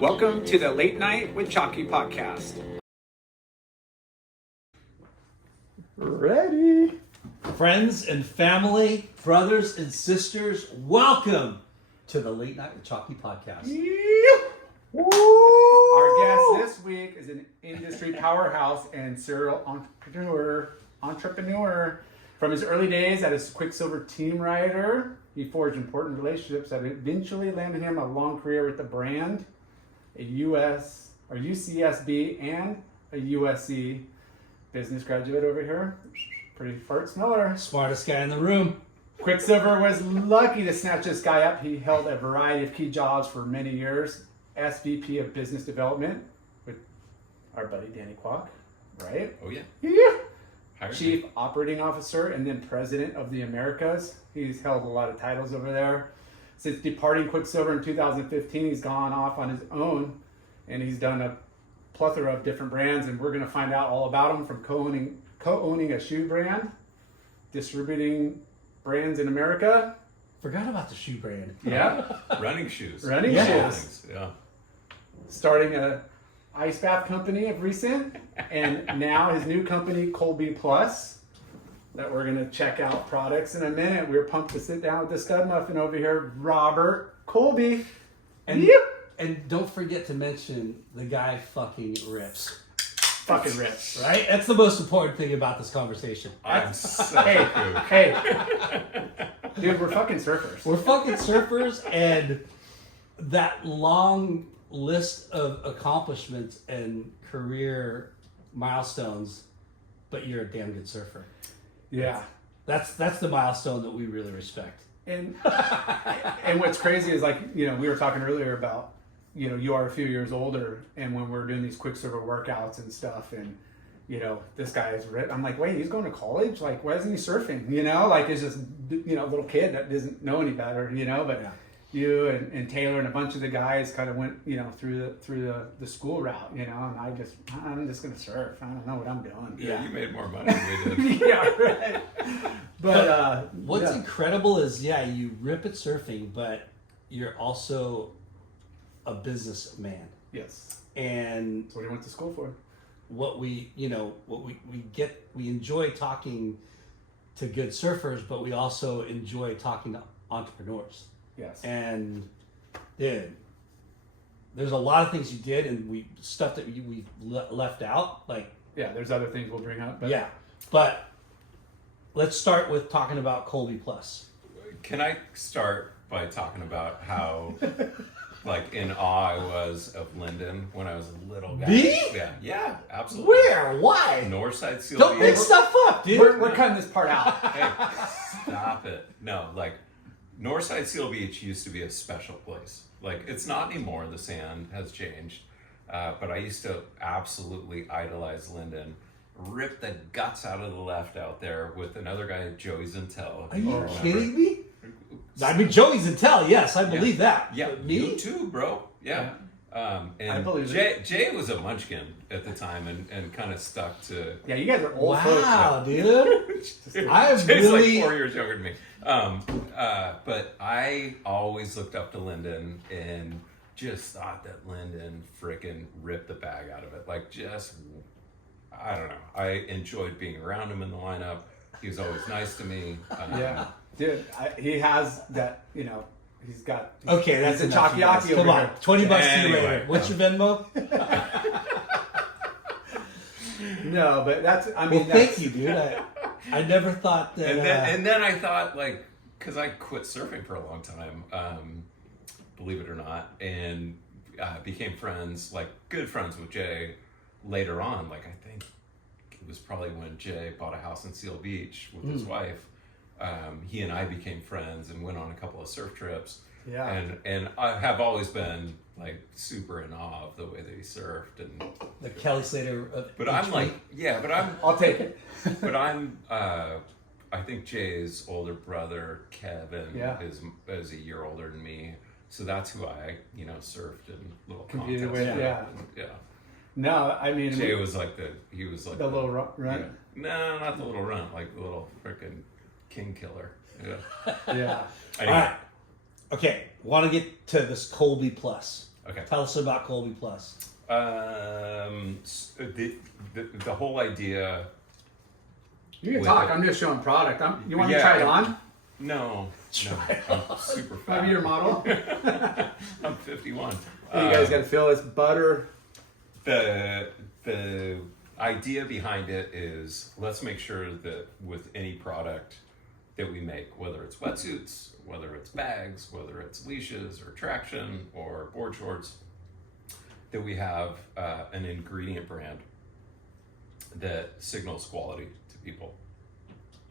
Welcome to the Late Night with Chalky podcast. Ready? Friends and family, brothers and sisters, welcome to the Late Night with Chalky podcast. Our guest this week is an industry powerhouse and serial entrepreneur. From his early days as Quiksilver team rider, he forged important relationships that eventually landed him a long career with the brand, a UCSB and a USC business graduate over here. Pretty fart smeller. Smartest guy in the room. Quiksilver was lucky to snatch this guy up. He held a variety of key jobs for many years. SVP of Business Development with our buddy Danny Kwock, right? Oh yeah. Chief Operating Officer and then President of the Americas. He's held a lot of titles over there. Since departing Quiksilver in 2015, he's gone off on his own and he's done a plethora of different brands, and we're going to find out all about them, from co-owning a shoe brand, distributing brands in America. Forgot about the shoe brand. Yeah. Running shoes. Running shoes. Yeah. Starting a ice bath company of recent, and now his new company, Colby Plus, that we're going to check out products in a minute. We're pumped to sit down with the stud muffin over here, Robert Colby. And don't forget to mention the guy fucking rips. Fucking rips. Right? That's the most important thing about this conversation. I'm such a kook. Hey. Dude, we're fucking surfers. We're fucking surfers, and that long list of accomplishments and career milestones, but you're a damn good surfer. Yeah. That's the milestone that we really respect. And what's crazy is, like, you know, we were talking earlier about, you know, you are a few years older, and when we're doing these Quiksilver workouts and stuff, and, you know, this guy is ripped. I'm like, wait, he's going to college? Like, why isn't he surfing? You know, like, it's just, you know, a little kid that doesn't know any better, you know, but yeah. You and Taylor and a bunch of the guys kind of went, you know, through the school route, you know, and I'm just going to surf. I don't know what I'm doing. Yeah, you made more money than we did. Yeah, right. But what's incredible is, you rip at surfing, but you're also a businessman. Yes. And that's what he went to school for. We enjoy talking to good surfers, but we also enjoy talking to entrepreneurs. Yes. And dude, there's a lot of things you did, and stuff that we left out. Like, yeah, there's other things we'll bring up. But let's start with talking about Colby Plus. Can I start by talking about how like in awe I was of Lyndon when I was a little guy? Me? Yeah, absolutely. Where? Why? Northside Seal Don't Beach. make stuff up, dude. We're cutting this part out. Hey, stop it. No, like, Northside Seal Beach used to be a special place. Like, it's not anymore. The sand has changed. But I used to absolutely idolize Lyndon. Rip the guts out of the left out there with another guy, Joey Zintel. Are you kidding me? I mean, Joey Zintel, yes, I believe that. Yeah, But me? you too, bro. Yeah. And I believe Jay was a munchkin at the time and kind of stuck to... Yeah, you guys are old folks. Wow, dude. Jay's like 4 years younger than me. But I always looked up to Lyndon and just thought that Lyndon frickin' ripped the bag out of it. Like, just, I don't know. I enjoyed being around him in the lineup. He was always nice to me. Yeah, dude, he has that, you know, he's got... Okay, that's a enough, chalky you guys. over Come on, here. $20 to you Anyway. later. What's your Venmo? No, but that's, I mean... Well, thank you, dude. I never thought that... And then I thought, like, because I quit surfing for a long time, believe it or not, and became friends, like good friends with Jay later on. Like, I think it was probably when Jay bought a house in Seal Beach with his wife. He and I became friends and went on a couple of surf trips. Yeah. And I have always been like super in awe of the way that he surfed and the Kelly Slater of but I'm like, yeah, but I'm I'll take it. but I'm I think Jay's older brother Kevin is a year older than me, so that's who I surfed in little competed contests with. Yeah. No, I mean Jay was like the little run. Yeah. No, not the little run, like the little freaking king killer. Yeah. Yeah. Anyway. All right. Okay, want to get to this Colby Plus. Okay. Tell us about Colby Plus. The whole idea. You can with talk. it- I'm just showing product. You want me to Yeah, try it on? No, I'm super fat. 5-year model. I'm 51. Hey, you guys got to feel this butter. The idea behind it is let's make sure that with any product that we make, whether it's wetsuits, whether it's bags, whether it's leashes or traction or board shorts, that we have an ingredient brand that signals quality to people.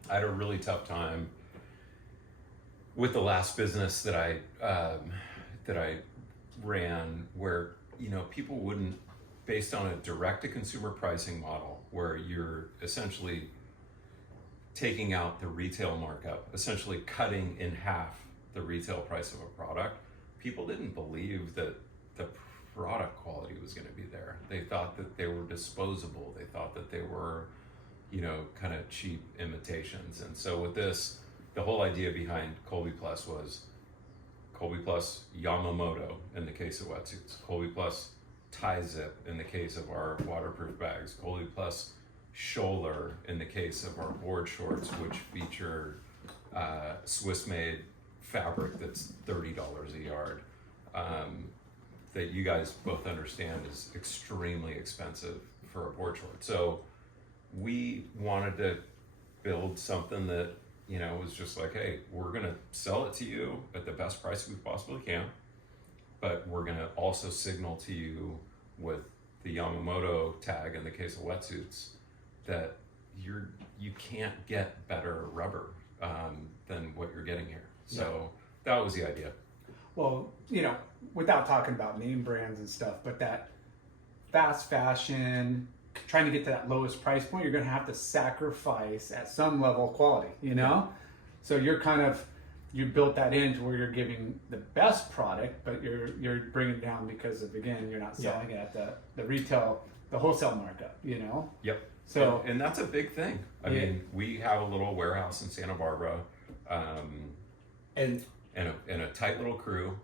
I had a really tough time with the last business that I ran, where people wouldn't, based on a direct-to-consumer pricing model, where you're essentially taking out the retail markup, essentially cutting in half the retail price of a product. People didn't believe that the product quality was going to be there. They thought that they were disposable. They thought that they were, kind of cheap imitations. And so with this, the whole idea behind Colby Plus was Colby Plus Yamamoto in the case of wetsuits, Colby Plus Tie-Zip in the case of our waterproof bags, Colby Plus Scholler in the case of our board shorts, which feature Swiss-made fabric that's $30 a yard. That you guys both understand is extremely expensive for a board short. So we wanted to build something that, was just like, hey, we're gonna sell it to you at the best price we possibly can, but we're gonna also signal to you with the Yamamoto tag in the case of wetsuits that you can't get better rubber than what you're getting here. So that was the idea. Well, without talking about name brands and stuff, but that fast fashion, trying to get to that lowest price point, you're going to have to sacrifice at some level quality, So you built that into where you're giving the best product, but you're bringing it down because of, again, you're not selling it at the retail, the wholesale markup, Yep. So and that's a big thing. I mean, we have a little warehouse in Santa Barbara, and a tight little crew,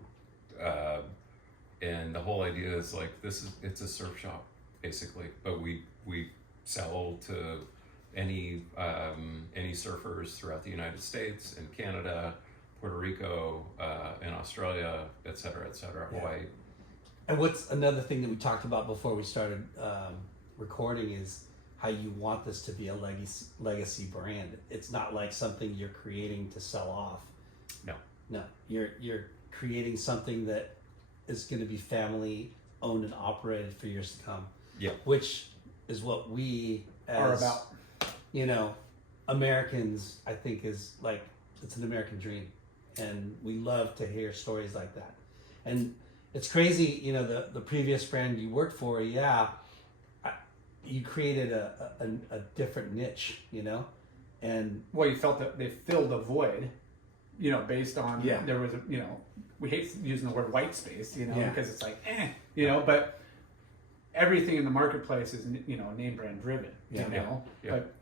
and the whole idea is like it's a surf shop basically, but we sell to any surfers throughout the United States and Canada, Puerto Rico, and Australia, et cetera, Hawaii. And what's another thing that we talked about before we started recording is how you want this to be a legacy brand. It's not like something you're creating to sell off. No, you're creating something that is going to be family owned and operated for years to come. Yeah, which is what we are about. Americans, I think, is like, it's an American dream, and we love to hear stories like that. And it's crazy, the previous brand you worked for, you created a different niche, and Well, you felt that they filled a void, based on, there was we hate using the word white space, because it's like, but everything in the marketplace is, name brand driven, but,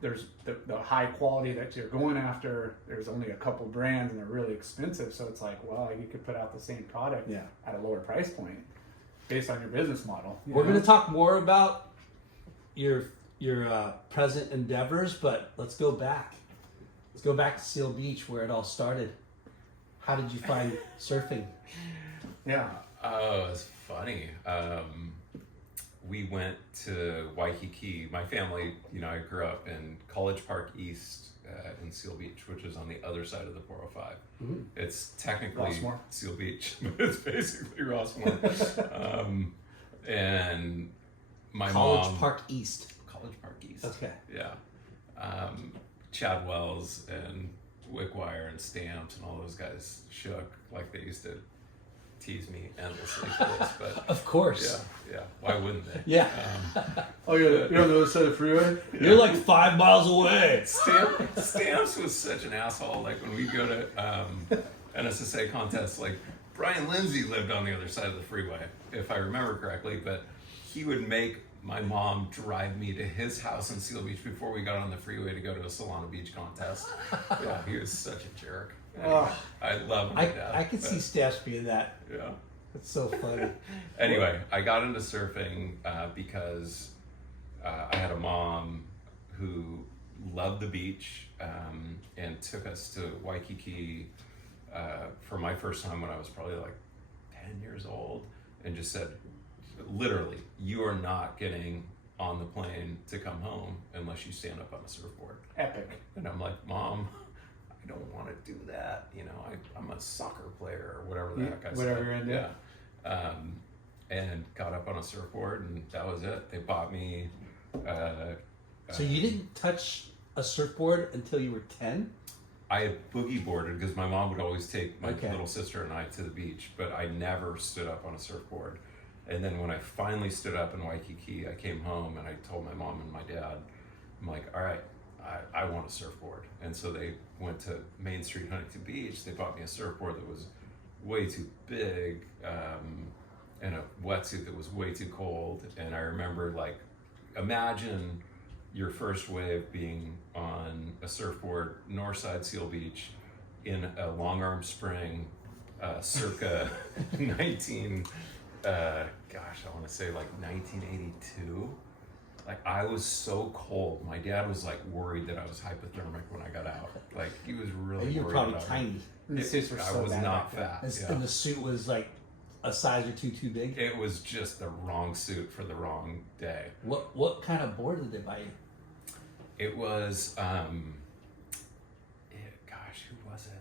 there's the high quality that you're going after. There's only a couple brands and they're really expensive. So it's like, well, you could put out the same product at a lower price point based on your business model. We're going to talk more about your present endeavors, but let's go back. Let's go back to Seal Beach, where it all started. How did you find surfing? Oh, it's funny. We went to Waikiki. My family, I grew up in College Park East in Seal Beach, which is on the other side of the 405. Mm-hmm. It's technically Rossmore. Seal Beach, but it's basically Rossmore. And my College mom... Park East. College Park East. Okay. Yeah. Chad Wells and Wickwire and Stamps and all those guys shook like they used to tease me endlessly for this, but of course. Yeah. Why wouldn't they? Yeah. You're on the other side of the freeway? You're like 5 miles away. Stamps was such an asshole. Like when we go to NSSA contests, like Brian Lindsay lived on the other side of the freeway, if I remember correctly, but he would make my mom drive me to his house in Seal Beach before we got on the freeway to go to a Solana Beach contest. Yeah, he was such a jerk. Anyway, I love him to death. I could see Stamps being that. Yeah. That's so funny. Anyway, I got into surfing because I had a mom who loved the beach and took us to Waikiki for my first time when I was probably like 10 years old, and just said, literally, you are not getting on the plane to come home unless you stand up on a surfboard. Epic. And I'm like, Mom, I don't want to do that. You know, I'm a soccer player or whatever the heck I said. Whatever you're into. Yeah. And got up on a surfboard, and that was it. They bought me. So you didn't touch a surfboard until you were 10? I had boogie boarded because my mom would always take my Okay. little sister and I to the beach, but I never stood up on a surfboard. And then when I finally stood up in Waikiki, I came home and I told my mom and my dad, I'm like, all right, I want a surfboard. And so they went to Main Street, Huntington Beach. They bought me a surfboard that was way too big, and a wetsuit that was way too cold. And I remember, like, imagine your first wave being on a surfboard, Northside Seal Beach, in a long arm spring, circa 19, I want to say like 1982. Like, I was so cold. My dad was like worried that I was hypothermic when I got out. Like, he was really And you were worried probably about tiny. The suits were I so was bad not back then. fat. And the suit was like a size or two too big. It was just the wrong suit for the wrong day. What kind of board did they buy you? It was, who was it?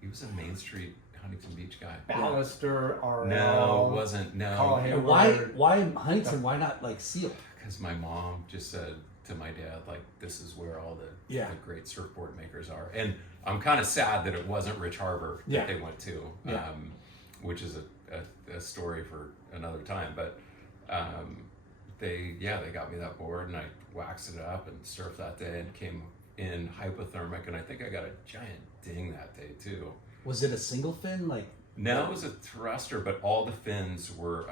He was a Main Street Huntington Beach guy. Ballister, RL. No, it wasn't. Carl No, Hayward. Why Huntington? Why not like Seal? because my mom just said to my dad, like, this is where all the great surfboard makers are. And I'm kind of sad that it wasn't Rich Harbor that they went to, which is a story for another time. But they got me that board, and I waxed it up and surfed that day and came in hypothermic, and I think I got a giant ding that day too. Was it a single fin, like? No, it was a thruster, but all the fins were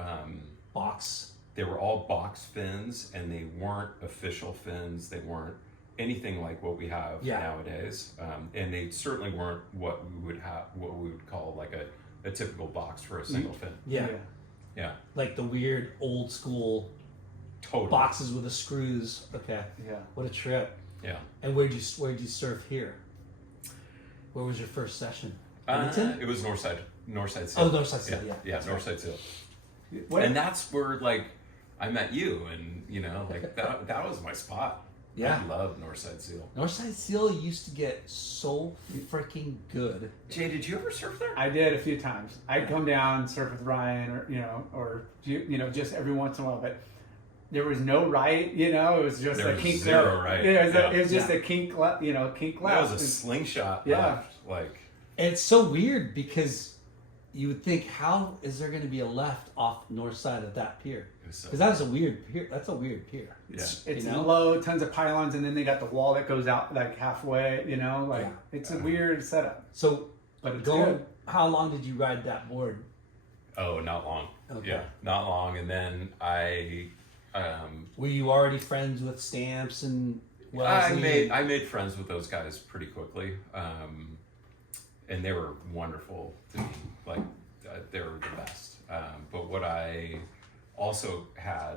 Box. they were all box fins, and they weren't official fins. They weren't anything like what we have nowadays, and they certainly weren't what we would call like a typical box for a single fin. Yeah, Like the weird old school totally boxes with the screws. Okay. Yeah. What a trip. Yeah. And where'd you surf here? Where was your first session? Huntington? It was Northside Seal. Oh, Northside Seal. Yeah. Northside Seal. What? And that's where, like, I met you, and you know, like that was my spot. Yeah. I love Northside Seal. Northside Seal used to get so freaking good. Jay, did you ever surf there? I did a few times. I'd come down, surf with Ryan, or just every once in a while, but there was no right, it was just There a was kink zero left. right. It was just a kink left, kink left. That was a slingshot. Yeah. left, like. And it's so weird because you would think, how is there going to be a left off north side of that pier? Because that's a weird pier. That's a weird pier. It's low, tons of pylons, and then they got the wall that goes out like halfway. It's a weird setup. So, But it's good. How long did you ride that board? Oh, not long. Okay. Yeah, not long. And then I Were you already friends with Stamps and I Wellesley? made friends with those guys pretty quickly, and they were wonderful to me. Like, they were the best. But what I also had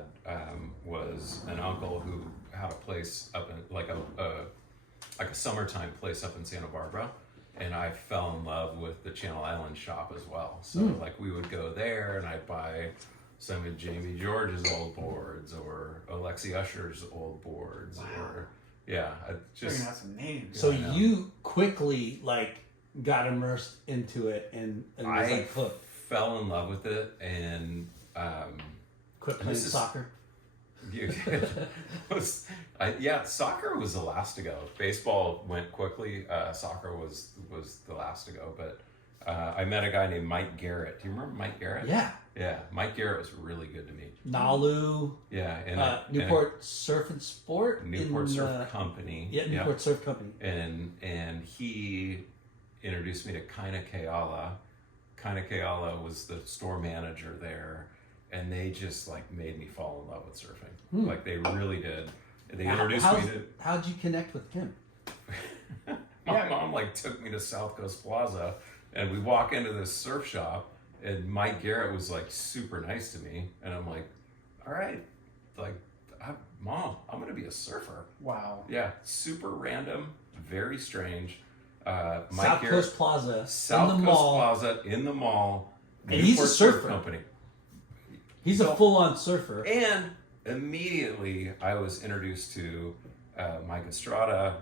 was an uncle who had a place up in like a summertime place up in Santa Barbara, and I fell in love with the Channel Island shop as well. So like we would go there, and I'd buy some of Jamie George's old boards or Alexi Usher's old boards, or Figuring out some names. So I know. you quickly got immersed into it and was I hooked. fell in love with it, and Quit playing soccer. Soccer was the last to go. Baseball went quickly. Soccer was the last to go. But I met a guy named Mike Garrett. Do you remember Mike Garrett? Yeah. Yeah, Mike Garrett was really good to me. Nalu. Yeah, Newport Surf and Sport. Newport Surf Company. Yeah, Newport Surf Company. And he introduced me to Kaina Keala. Kaina Keala was the store manager there, and they just made me fall in love with surfing. Like, they really did. They introduced me to. How'd you connect with him? My mom took me to South Coast Plaza, and we walk into this surf shop, And Mike Garrett was like super nice to me, and I'm like, all right, like, Mom, I'm gonna be a surfer. Wow. Yeah, super random, very strange. Mike South Garrett, Coast Plaza South in the Coast mall. Plaza in the mall. And he's a Newport Surf surfer. Company. He's a full-on surfer. And immediately I was introduced to Mike Estrada,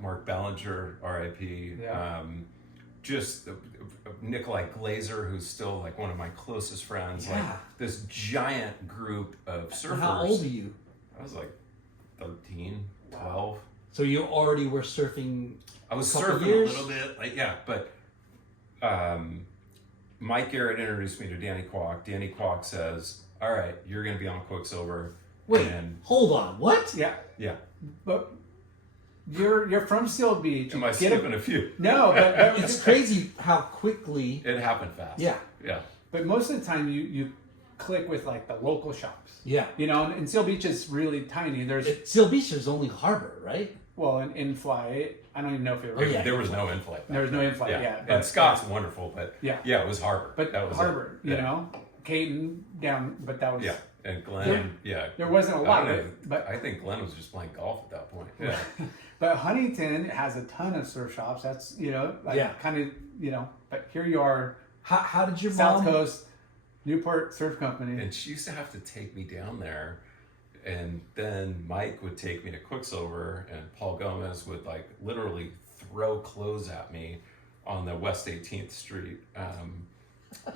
Mark Ballinger, R.I.P. Yeah. Just Nikolai Glazer, who's still like one of my closest friends. Yeah. Like this giant group of surfers. And how old are you? I was like 13, 12. So you already were surfing. I was a couple surfing years? a little bit, like but Mike Garrett introduced me to Danny Kwock. Danny Kwock says, "All right, you're going to be on Quiksilver." Wait, And hold on. What? Yeah. yeah, But you're from Seal Beach. am I Get skipping a few? No, but It's crazy how quickly. It happened fast. Yeah. yeah. but most of the time you click with like the local shops. Yeah. You know, and Seal Beach is really tiny. There's Seal Beach is only harbor, right? well, an in-flight. I don't even know if it Oh, was. yeah. There was no in-flight. There was no in-flight. Yeah. and but- Scott's wonderful, but Yeah. it was Harbor. But that was Harbor, it. you Yeah. know, Caton down, but that was Yeah, and Glenn. there wasn't a lot, I don't know, but I think Glenn was just playing golf at that point. Yeah. but Huntington has a ton of surf shops. That's like Yeah. kind of But here you are, How did your South mom? Coast, Newport Surf Company. And she used to have to take me down there, and then Mike would take me to Quiksilver, and Paul Gomez would like literally throw clothes at me on the West 18th Street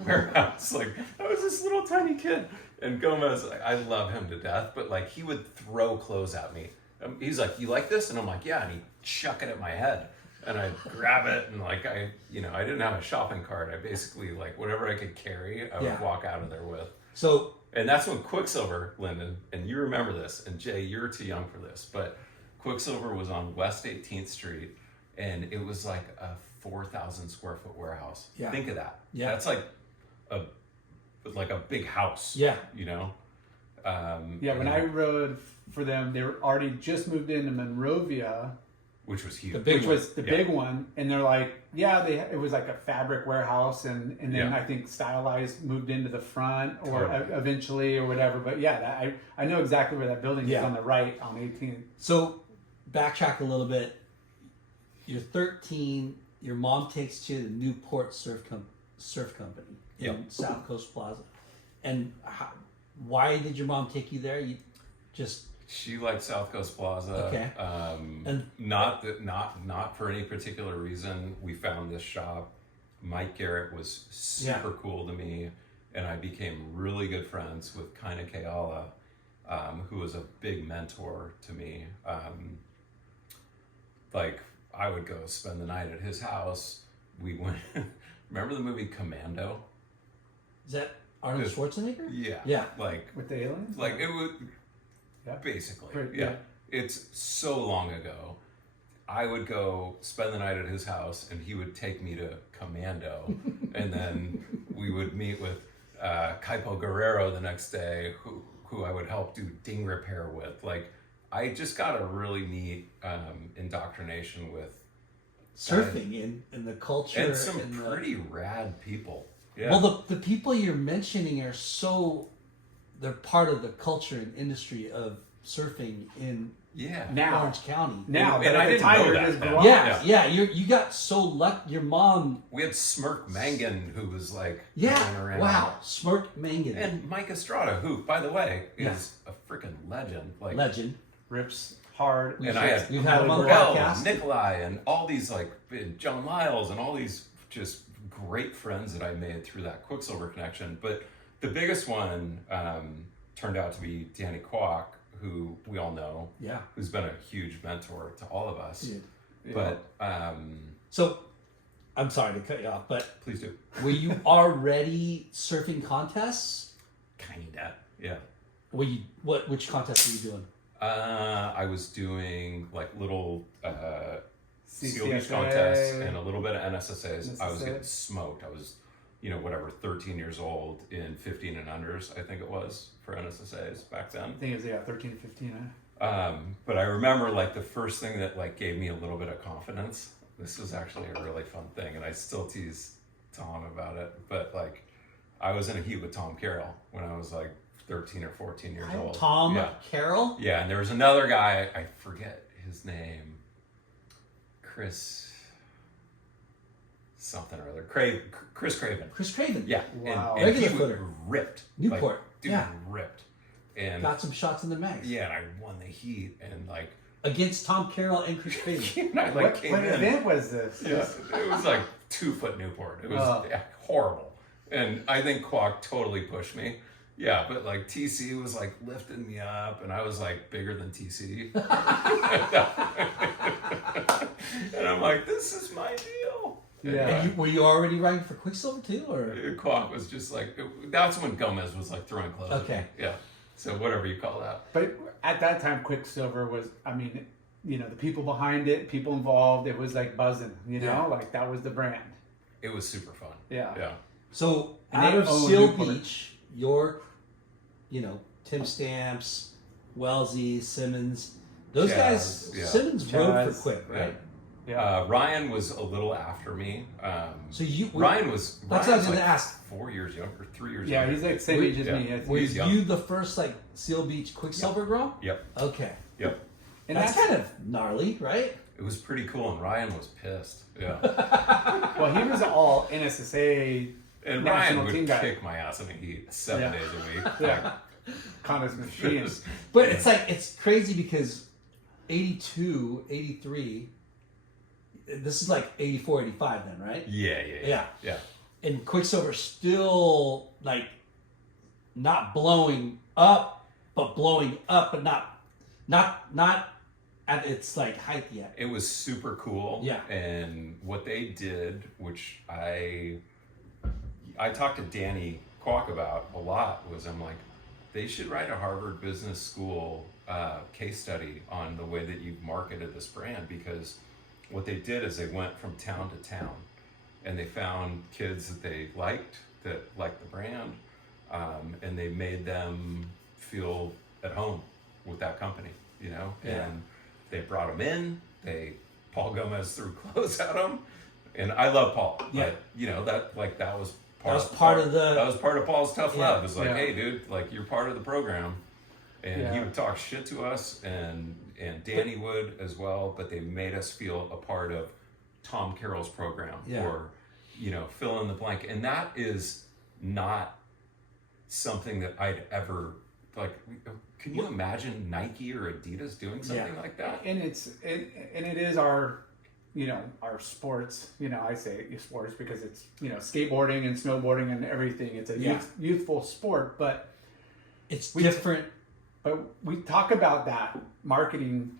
warehouse. Like I was this little tiny kid, and Gomez, I love him to death, but like he would throw clothes at me. He's like, "You like this?" And I'm like, "Yeah," and he'd chuck it at my head. And I'd grab it, and like I didn't have a shopping cart. I basically like whatever I could carry, I would walk out of there with. So And that's when Quiksilver, Lyndon, and you remember this, and Jay, you're too young for this, but Quiksilver was on West 18th Street, and it was like a 4,000 square foot warehouse. Yeah. Think of that. Yeah. That's like a big house. Yeah. You know. When I rode for them, they were already just moved into Monrovia, which was huge. The big which was the big one, and they're like, it was like a fabric warehouse, and then I think Stylized moved into the front or eventually or whatever. But I know exactly where that building is on the right on 18th. So backtrack a little bit. You're 13. Your mom takes you to the Newport Surf Company in South Coast Plaza. And why did your mom take you there? You just She liked South Coast Plaza. Okay. And not for any particular reason. We found this shop. Mike Garrett was super cool to me, and I became really good friends with Kaina Keala, who was a big mentor to me. Like I would go spend the night at his house. We went. Remember the movie Commando? Is that Arnold Schwarzenegger? Yeah. Yeah. Like With the aliens? Like it would. Yeah. Basically, Right, yeah. yeah. It's so long ago. I would go spend the night at his house, and he would take me to Commando, and then we would meet with Kaipo Guerrero the next day, who I would help do ding repair with. Like, I just got a really neat indoctrination with Surfing in the culture. and some and pretty rad people. Yeah. Well, the people you're mentioning are they're part of the culture and industry of surfing in Now. Orange County. Now, And but I at the didn't time, know we were that just then. blonde. Yeah, you got so lucky. Your mom. We had Smirk Mangan, who was like Yeah. running around. Wow. Smirk Mangan. And Mike Estrada, who, by the way, Yeah. is a freaking legend. Like, Legend. Rips hard. And I had We've had him on the Well, podcast. Nikolai, and all these and John Lyles, and all these just great friends that I made through that Quiksilver connection. But the biggest one turned out to be Danny Kwock, who we all know, who's been a huge mentor to all of us. Yeah. But So, I'm sorry to cut you off, but please do. were you already surfing contests? Kinda, yeah. Which contests were you doing? I was doing like little Seal Beach CCSA. contests and a little bit of NSSAs. I was NSSA. getting smoked. I was, 13 years old in 15 and unders, I think it was, for NSSAs back then. I think it was 13 to 15. But I remember like the first thing that like gave me a little bit of confidence. This was actually a really fun thing, and I still tease Tom about it. But like, I was in a heat with Tom Carroll when I was like 13 or 14 years old. Tom Carroll? Yeah, and there was another guy, I forget his name, Chris something or other, Chris Craven. Chris Craven. Yeah, Wow. and Regular he was footer. ripped. Newport. Like, dude, Yeah. ripped. And Got some shots in the mags. yeah, and I won the heat and like Against Tom Carroll and Chris Craven. and I like What came in. event was this? Yeah, it was like 2 foot Newport. It was horrible. And I think Kwock totally pushed me. Yeah, but like TC was like lifting me up and I was like bigger than TC. And I'm like, this is my deal. Yeah. And were you already writing for Quiksilver too, or? Kwock was just like, that's when Gomez was like throwing clothes at Okay. me. Yeah. So whatever you call that. But at that time, Quiksilver was, I mean, you know, the people behind it, people involved, it was like buzzing, you know, Yeah. like that was the brand. It was super fun. Yeah. Yeah. So And out they of own Seal Newport. Beach, York, Tim Stamps, Wellesley, Simmons, those Chaz, guys, yeah. Simmons rode Chaz, for Quick, right? Yeah. Ryan was a little after me. So you Ryan was. That's what I was Ryan's going like to ask. 4 years younger, 3 years Yeah, younger. he's like same Were- age as yeah. me. I think. Were He's young. you the first like Seal Beach Quiksilver girl? Yep. Okay. Yep. And that's kind of gnarly, right? It was pretty cool, and Ryan was pissed. Yeah. well, he was all NSSA And national Ryan team would guy. kick my ass in the heat 7 Yeah. days a week. Yeah. Connor's machine. But it's like, it's crazy because 82, 83, this is like 84, 85 then, right? Yeah. And Quiksilver still like not blowing up, but blowing up, but not at its like height yet. It was super cool. Yeah. And what they did, which I talked to Danny Kwock about a lot, was I'm like, they should write a Harvard Business School case study on the way that you've marketed this brand, because what they did is they went from town to town and they found kids that they liked, that liked the brand, and they made them feel at home with that company, Yeah. and they brought them in. Paul Gomez threw clothes at them, and I love Paul. Yeah. But, that was That was part of Paul's tough Yeah. love. It's like, Yeah. hey, dude, like you're part of the program, and Yeah. he would talk shit to us, and Danny would as well. But they made us feel a part of Tom Carroll's program, Yeah. or fill in the blank, and that is not something that I'd ever like. Can you imagine Nike or Adidas doing something like that? And it is our, our sports, I say sports because it's, skateboarding and snowboarding and everything. It's a youthful sport, but It's different. But we talk about that marketing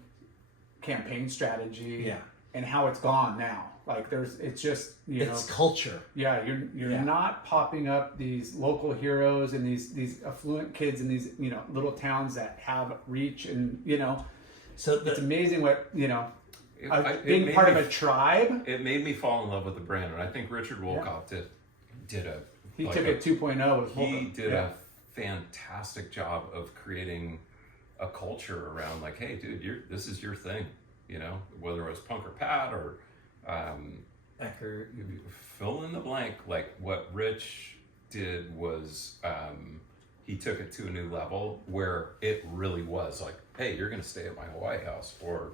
campaign strategy Yeah. and how it's gone now. Like it's just, It's culture. yeah, you're Yeah. not popping up these local heroes and these affluent kids in these, little towns that have reach and, So it's amazing what, It being made part me- of a tribe. It made me fall in love with the brand, and I think Richard Wolkoff did a He like took a- it 2.0 with he Volcom. did Yeah. a fantastic job of creating a culture around like, hey, dude, this is your thing, whether it was punk or pad or Ecker. fill in the blank. Like what Rich did was he took it to a new level where it really was like, hey, you're gonna stay at my Hawaii house or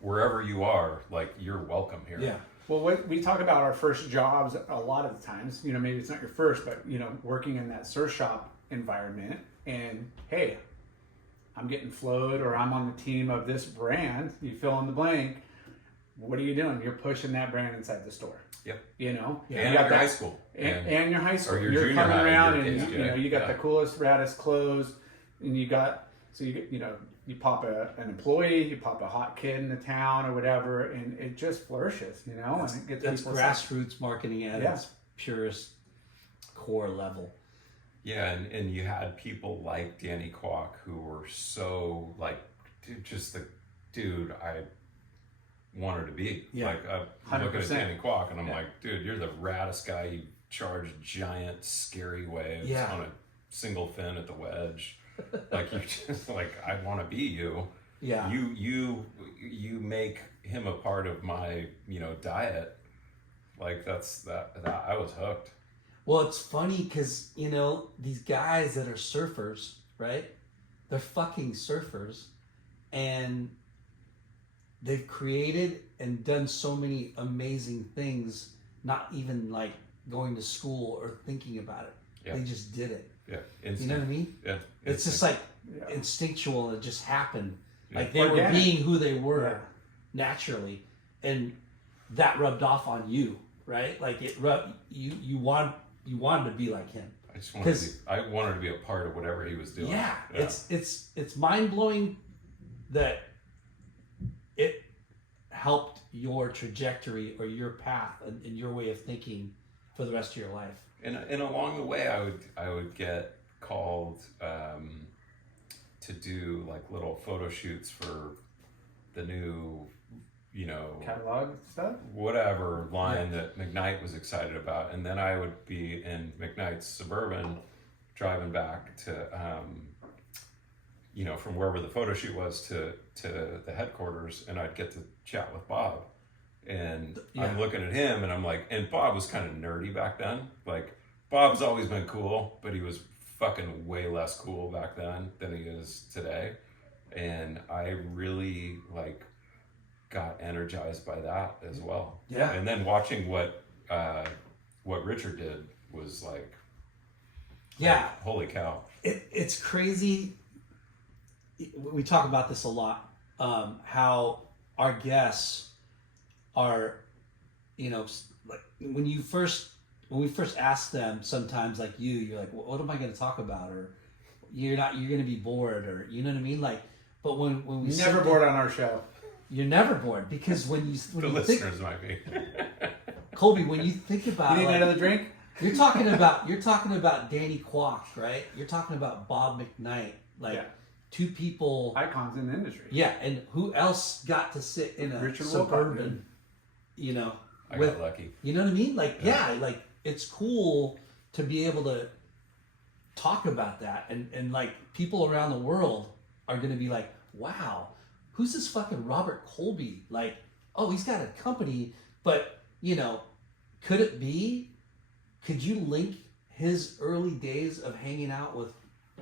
wherever you are, like you're welcome here. Yeah. Well, we talk about our first jobs a lot of the times, maybe it's not your first, but, working in that surf shop environment and, hey, I'm getting flowed or I'm on the team of this brand, you fill in the blank. What are you doing? You're pushing that brand inside the store. Yep. You And got at your that- high school. and your high school. or your You're junior coming high in around your and case, you got yeah. the coolest, raddest clothes, and you pop an employee, you pop a hot kid in the town or whatever, and it just flourishes, and it gets That's people grassroots marketing at Yeah. its purest core level. Yeah, and you had people like Danny Kwock who were so like, just the dude I wanted to be. Yeah. Like I'm looking at 100%. Danny Kwock and I'm Yeah. like, dude, you're the raddest guy. You charge giant, scary waves Yeah. on a single fin at the wedge. Like you're just like, I want to be you. Yeah. You make him a part of my diet. Like that I was hooked. Well, it's funny because, you know, these guys that are surfers, right? They're fucking surfers, and they've created and done so many amazing things, not even like going to school or thinking about it. Yeah. They just did it. Yeah. You know what I mean? Yeah. It's just like Yeah. instinctual. It just happened. Yeah. Like they Organic. were being who they were Yeah. naturally, and that rubbed off on you, right? Like it rubbed you wanted to be like him. I wanted to be a part of whatever he was doing. Yeah, it's mind blowing that it helped your trajectory or your path and your way of thinking for the rest of your life. And along the way, I would get called to do like little photo shoots for the new, you know, Catalog stuff. whatever line that McKnight was excited about, and then I would be in McKnight's Suburban, driving back to, you know, from wherever the photo shoot was to the headquarters, and I'd get to chat with Bob, and I'm looking at him, and I'm like, and Bob was kind of nerdy back then. Like Bob's always been cool, but he was fucking way less cool back then than he is today, and I really like got energized by that as well. Yeah. And then watching what Richard did was like, holy cow. It's crazy. We talk about this a lot. How our guests are, you know, like when we first ask them, sometimes like you're like, well, what am I going to talk about? Or you're going to be bored, or you know what I mean? Like, but when we Never bored on our show. You're never bored, because when you Listeners might be. Colby, when you think about You need like, another drink? you're talking about Danny Kwock, right? You're talking about Bob McKnight, like two people, Icons in the industry. yeah. And who else got to sit in a Richard Suburban, you know? I got lucky. You know what I mean? Like, like it's cool to be able to talk about that, and like people around the world are going to be like, wow, who's this fucking Robert Colby? Like, oh, he's got a company, but you know, could you link his early days of hanging out with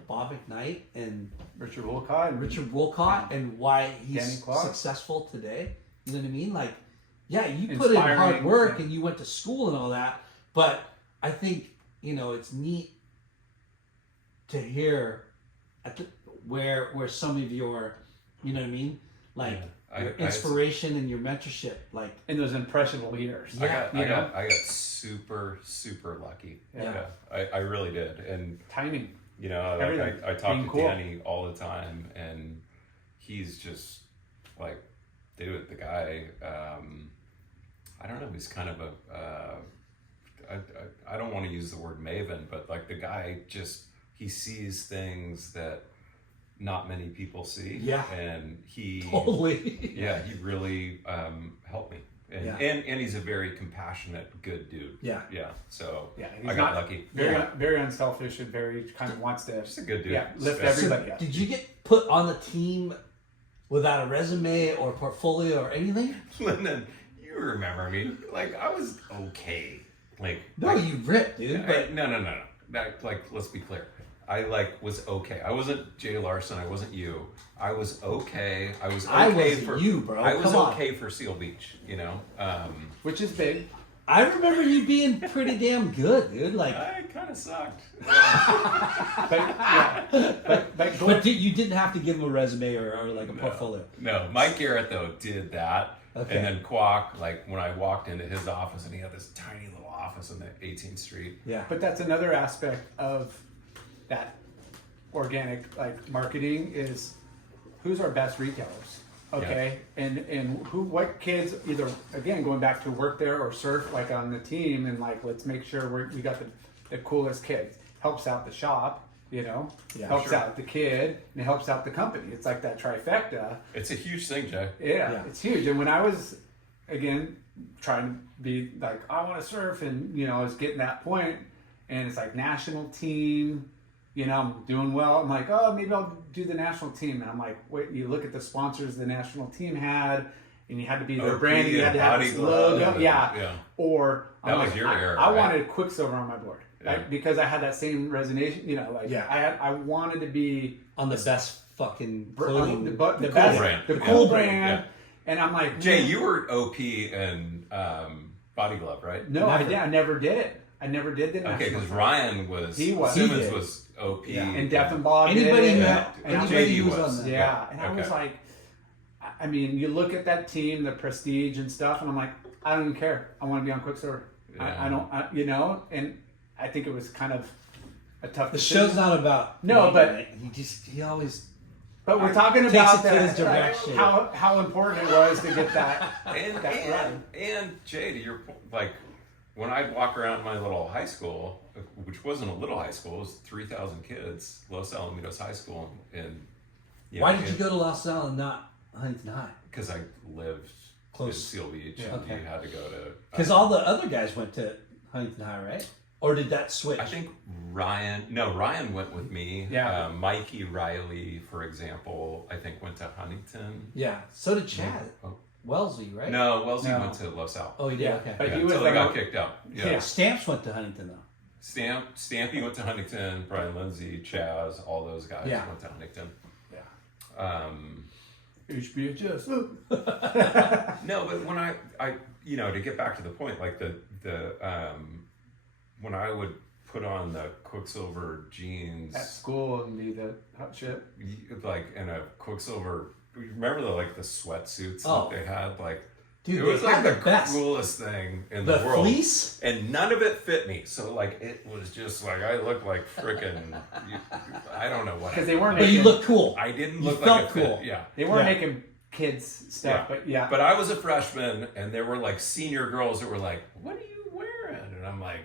Bob McKnight and Richard Wolcott and why Danny he's Kwock. successful today? You know what I mean? Like, yeah, you put in hard Inspiring, work yeah. and you went to school and all that, but I think, you know, it's neat to hear where some of your, you know what I mean? Like your inspiration and your mentorship, like in those impressionable years. Yeah. I got super lucky. Yeah. I really did. And Timing. you know, Everything. like I talk Being to cool. Danny all the time, and he's just like, dude, the guy, I don't know, he's kind of I don't want to use the word maven, but like the guy just, he sees things that not many people see. Yeah. And he totally. yeah, he really helped me. And, and he's a very compassionate, good dude. Yeah. Yeah. So Yeah, I got lucky. Very unselfish and very kind of wants to Just a good dude. lift Yeah. everybody up. Did you get put on the team without a resume or portfolio or anything? Lyndon, you remember me. Like, I was okay. Like, No, you ripped, dude. But no. That, like, let's be clear. I was okay. I wasn't Jay Larson. I wasn't you. I was okay. I was okay wasn't for you, bro. I was Come on. okay for Seal Beach. You know. Which is big. I remember you being pretty damn good, dude. Like, I kind of sucked. but you didn't have to give him a resume or like a portfolio. No, Mike Garrett though did that, Okay. and then Kwock, like when I walked into his office, and he had this tiny little office on the 18th Street. Yeah. But that's another aspect of that organic like marketing is who's our best retailers, okay? And what kids either, again, going back to work there or surf like on the team, and like let's make sure we got the coolest kids. Helps out the shop, you know, helps out the kid, and it helps out the company. It's like that trifecta. It's a huge thing, Jay. Yeah, it's huge. And when I was, again, trying to be like, I want to surf, and, you know, I was getting that point, and it's like national team, you know, I'm doing well. I'm like, oh, maybe I'll do the national team. And I'm like, wait, you look at the sponsors the national team had, and you had to be their branding, you had to have this logo. Yeah. Or That was your era, I right? wanted Quiksilver on my board. like, because I had that same resonation. You know, like I wanted to be on the best fucking the clothing, best, brand. the cool Yeah. brand. Yeah. And I'm like, Jay, you were OP and Body Glove, right? No, I never did it. I never did the Okay, national because team. Ryan was. He was. Simmons He did. was OP. Yeah, and Def and Bob Anybody did who it. had, And I'm- anybody JD who was was. on that. Yeah, and I Okay. was like, I mean, you look at that team, the prestige and stuff, and I'm like, I don't even care. I want to be on Quiksilver. Yeah. I don't, you know, and I think it was kind of a tough The decision. show's not about No, but- he always But we're talking takes about it to that, his direction. how important it was to get that. And, that run. and Jay, to your point, like when I'd walk around my little high school, which wasn't a little high school, it was 3,000 kids, Los Alamitos High School, and Why did you go to Los Al and not Huntington High? Because I lived Close. in Seal Beach, Yeah. and Okay. you had to go to. Because all the other guys went to Huntington High, right? Or did that switch? I think Ryan went with me. Yeah. Mikey Riley, for example, I think went to Huntington. Yeah. So did Chad. Oh. Wellesley, right? No, Wellesley No. went to Los Al. Oh, he did. Yeah, Okay. but Yeah, he was until they got like- kicked out. Yeah. Yeah. Stamps went to Huntington though. Stampy went to Huntington. Brian Lindsay, Chaz, all those guys Yeah. went to Huntington. Yeah. HBHS. No, but when I you know, to get back to the point, like the when I would put on the Quiksilver jeans, At school and be the hot shit. like in a Quiksilver, remember the sweatsuits Oh. that they had, like. Dude, It was they like had the the best. coolest thing in The the world. fleece? And none of it fit me. So like it was just like I looked like frickin' I don't know what. Because they weren't But you making, look cool. I didn't You look felt like it fit. cool. Yeah. they weren't Yeah. making kids stuff, but yeah. But I was a freshman and there were like senior girls that were like, "What are you wearing?" And I'm like,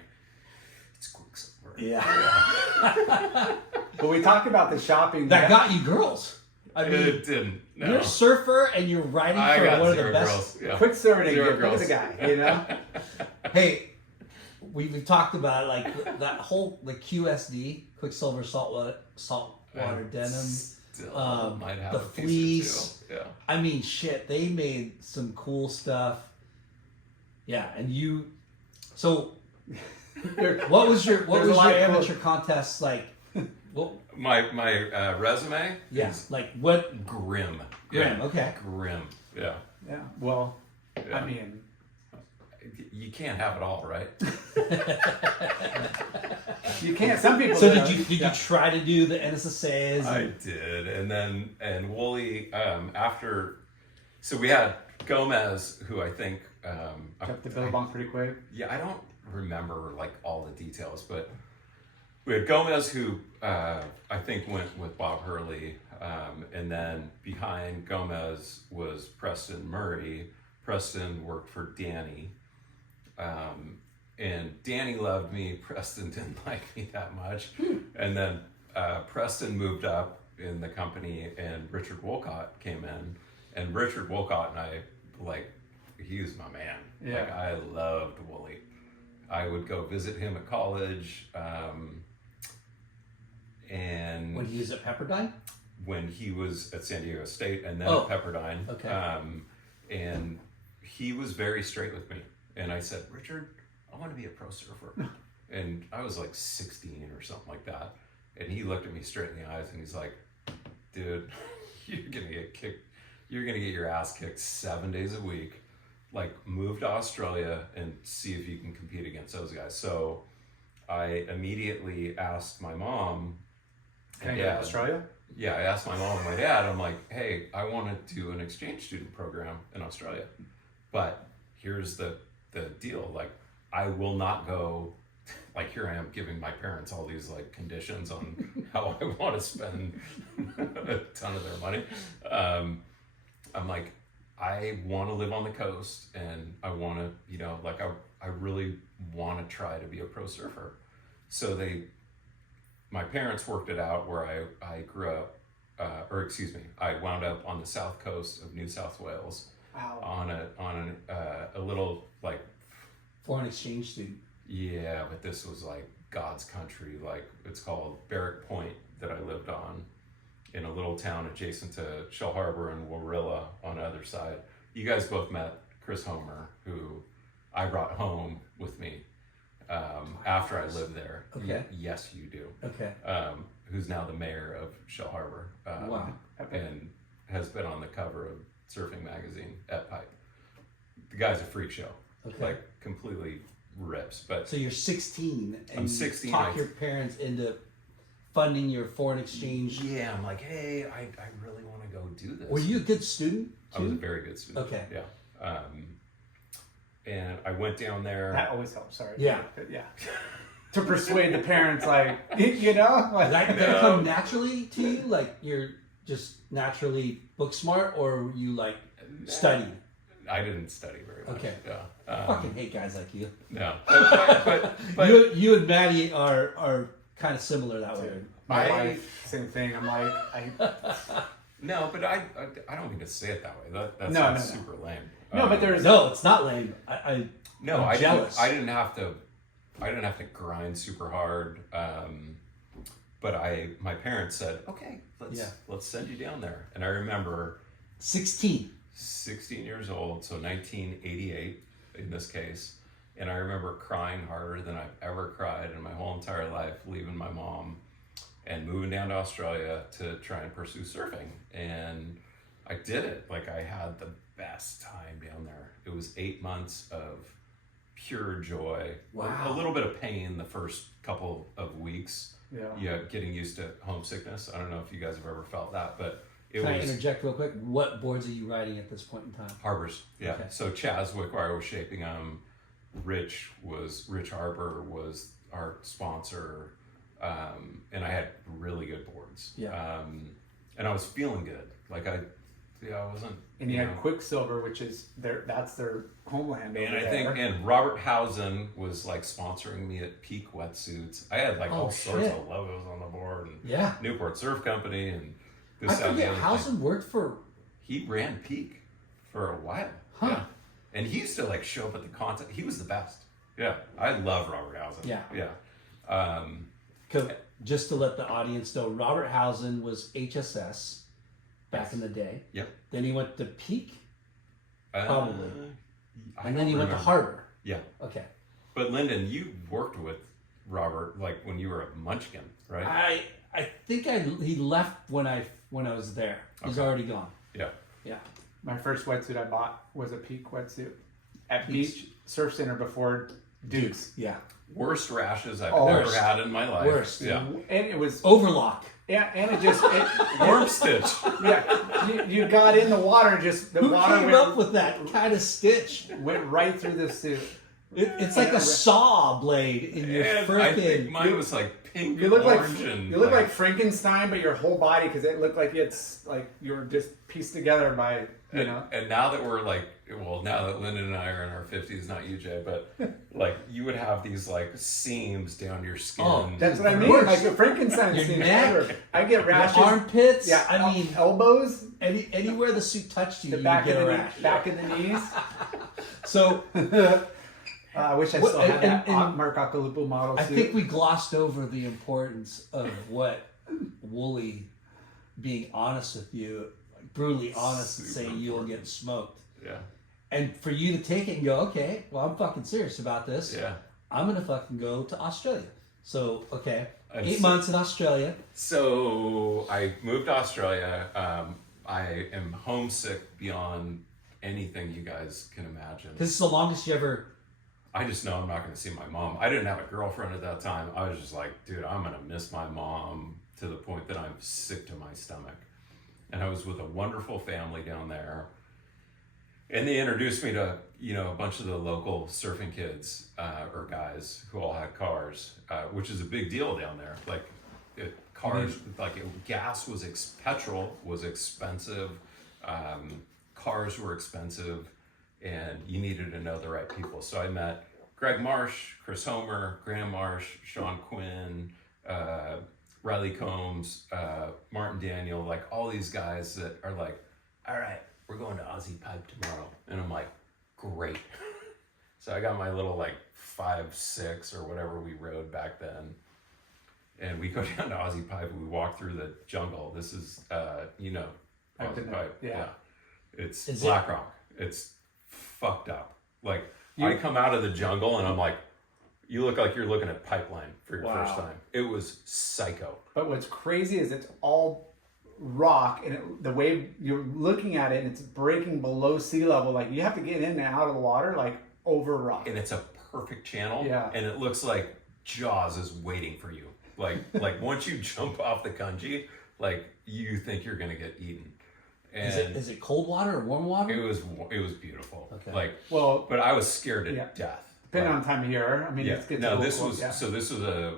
"It's Quiksilver." Yeah. But we talked about the shopping. That got you girls. I mean, It didn't. No. you're a surfer and you're riding I for got one of the zero best. girls. Yeah. Quiksilver didn't Zero get. Look at the girls. guy, you know. Hey, we've talked about it, like that whole the QSD Quiksilver saltwater denim. Still might have the a piece or fleece. two. Yeah. I mean, shit, they made some cool stuff. Yeah, and you. So, what was your There's a lot of cool- amateur contest like? What? My resume Yeah, is like what? grim. Grim, Yeah. okay. Grim. Yeah. Yeah. Well, Yeah. I mean, You can't have it all, right? you can't. Some people. So do. did you try to do the NSSAs? I did, and Wooly after. So we had Gomez, who I think. Kept the billabong pretty quick. Yeah, I don't remember like all the details, but we had Gomez, who I think went with Bob Hurley, and then behind Gomez was Preston Murray. Preston worked for Danny, and Danny loved me. Preston didn't like me that much, and then Preston moved up in the company, and Richard Wolcott came in, and Richard Wolcott and I, like, he was my man. Yeah. Like, I loved Wooly. I would go visit him at college, and When he was at Pepperdine? when he was at San Diego State and then Oh, at Pepperdine. okay. And he was very straight with me. And I said, "Richard, I want to be a pro surfer." And I was like 16 or something like that. And he looked at me straight in the eyes and he's like, "Dude, you're going to get kicked. You're going to get your ass kicked 7 days a week. Like, move to Australia and see if you can compete against those guys." So I immediately asked my mom. Can I and go to dad- Australia? Yeah, I asked my mom and my dad, I'm like, "Hey, I want to do an exchange student program in Australia. But here's the deal. Like, I will not go, like, here I am giving my parents all these like conditions on how I want to spend a ton of their money. I'm like, I want to live on the coast and I want to, you know, like I really want to try to be a pro surfer." So my parents worked it out where I grew up, I wound up on the south coast of New South Wales Wow. on a little, like, Foreign exchange student. yeah, but this was like God's country. Like, it's called Berwick Point that I lived on in a little town adjacent to Shell Harbor and Warilla on the other side. You guys both met Chris Homer, who I brought home with me. after I lived there. Okay. Yes, you do. Okay. Who's now the mayor of Shell Harbor. Wow. And has been on the cover of Surfing Magazine at Pipe. The guy's a freak show. Okay. Like completely rips. But So you're 16 and I'm 16, you talk your parents into funding your foreign exchange. yeah, I'm like, hey, I really want to go do this. Were you a good student too? I was a very good student. Okay. Yeah. And I went down there. That always helps. Sorry. Yeah. But yeah. To persuade the parents, like, you know, like, Did that come naturally to you? Like you're just naturally book smart, or you like study? I didn't study very much. Okay. Yeah. I fucking hate guys like you. No. But You and Maddie are kind of similar that way. my I- wife, same thing. I'm like, no, but I don't mean to say it that way. That No, sounds no, no. super lame. no, but there's No, it's not lame. no. I'm jealous. I didn't have to grind super hard. But my parents said, okay, let's send you down there. And I remember 16. 16 years old, so 1988 in this case. And I remember crying harder than I've ever cried in my whole entire life, leaving my mom and moving down to Australia to try and pursue surfing. And I did it. Like, I had the best time down there. It was 8 months of pure joy. Wow. A little bit of pain the first couple of weeks. yeah. Getting used to homesickness. I don't know if you guys have ever felt that, but Can I interject real quick? What boards are you riding at this point in time? Harbors, yeah. Okay. So Chaz Wickwire was shaping them. Rich Harbor was our sponsor, and I had really good boards. Yeah. And I was feeling good. Like I wasn't. And you had Quiksilver, which is that's their homeland. And over I think, there. and Robert Housen was like sponsoring me at Peak Wetsuits. I had like all sorts shit. of logos on the board, and Yeah. Newport Surf Company, and I this that, and the forget, other thing. Housen worked for... He ran Peak for a while. Huh. Yeah. And he used to like show up at the concert. He was the best. Yeah. I love Robert Housen. Yeah. Yeah. 'Cause just to let the audience know, Robert Housen was HSS back in the day. Yep. Then he went to Peak, probably. I and then he don't went to remember. Harbor. Yeah. Okay. But Lyndon, you worked with Robert like when you were a munchkin, right? I think he left when I was there. He's Okay. already gone. Yeah. Yeah. My first wetsuit I bought was a Peak wetsuit at Peaks. Beach Surf Center before Dukes. Yeah. Worst rashes I've Oh, ever worst. had in my life. Worst. Yeah. And it was Overlock. and it just Warm stitch. yeah. You got in the water, just the Who water came up with that kind of stitch? went right through the suit. It's like a saw blade in your And I think freaking... mine was like pink You and look like orange and you look like Frankenstein, but your whole body, because it looked like it's like you were just pieced together by And now that we're like, well, now that Lyndon and I are in our 50s, not you, Jay, but like you would have these like seams down your skin. Oh, That's what I mean. Worse. Like a Frankenstein Your scene. neck, Ever. I get rashes. Your armpits. Yeah, I mean, elbows, anywhere the suit touched you, the you back get of a the rash. back of the knees. So I wish I What- still had that and- Mark Akalupo model I suit. think we glossed over the importance of what Wooly being honest with you, like brutally honest, and Super saying you'll important. get smoked. Yeah. And for you to take it and go, okay, well, I'm fucking serious about this. Yeah. I'm going to fucking go to Australia. So, okay, I'm 8 so- months in Australia. So I moved to Australia. I am homesick beyond anything you guys can imagine. This is the longest you ever... I just know I'm not going to see my mom. I didn't have a girlfriend at that time. I was just like, dude, I'm going to miss my mom to the point that I'm sick to my stomach. And I was with a wonderful family down there. And they introduced me to, a bunch of the local surfing kids or guys who all had cars, which is a big deal down there. Like cars, gas was, petrol was expensive. Cars were expensive. And you needed to know the right people. So I met Greg Marsh, Chris Homer, Graham Marsh, Sean Quinn, Riley Combs, Martin Daniel, like all these guys that are like, all right, we're going to Aussie Pipe tomorrow. And I'm like, great. So I got my little like 5.6 or whatever we rode back then. And we go down to Aussie Pipe and we walk through the jungle. This is, I've Aussie been there, Pipe. yeah. It's Is Black it- Rock. It's fucked up. Like I come out of the jungle and I'm like, you look like you're looking at pipeline for your Wow. first time. It was psycho. But what's crazy is it's all rock, and the way you're looking at it, and it's breaking below sea level. Like you have to get in and out of the water, like over rock. And it's a perfect channel. Yeah. And it looks like Jaws is waiting for you. Like once you jump off the kanji, like you think you're gonna get eaten. And Is it cold water or warm water? it was beautiful. Okay. Like, Well, but I was scared to Yeah. death. depending on time of year. I mean, Yeah. it gets a No, little this cold, was yeah. so. This was a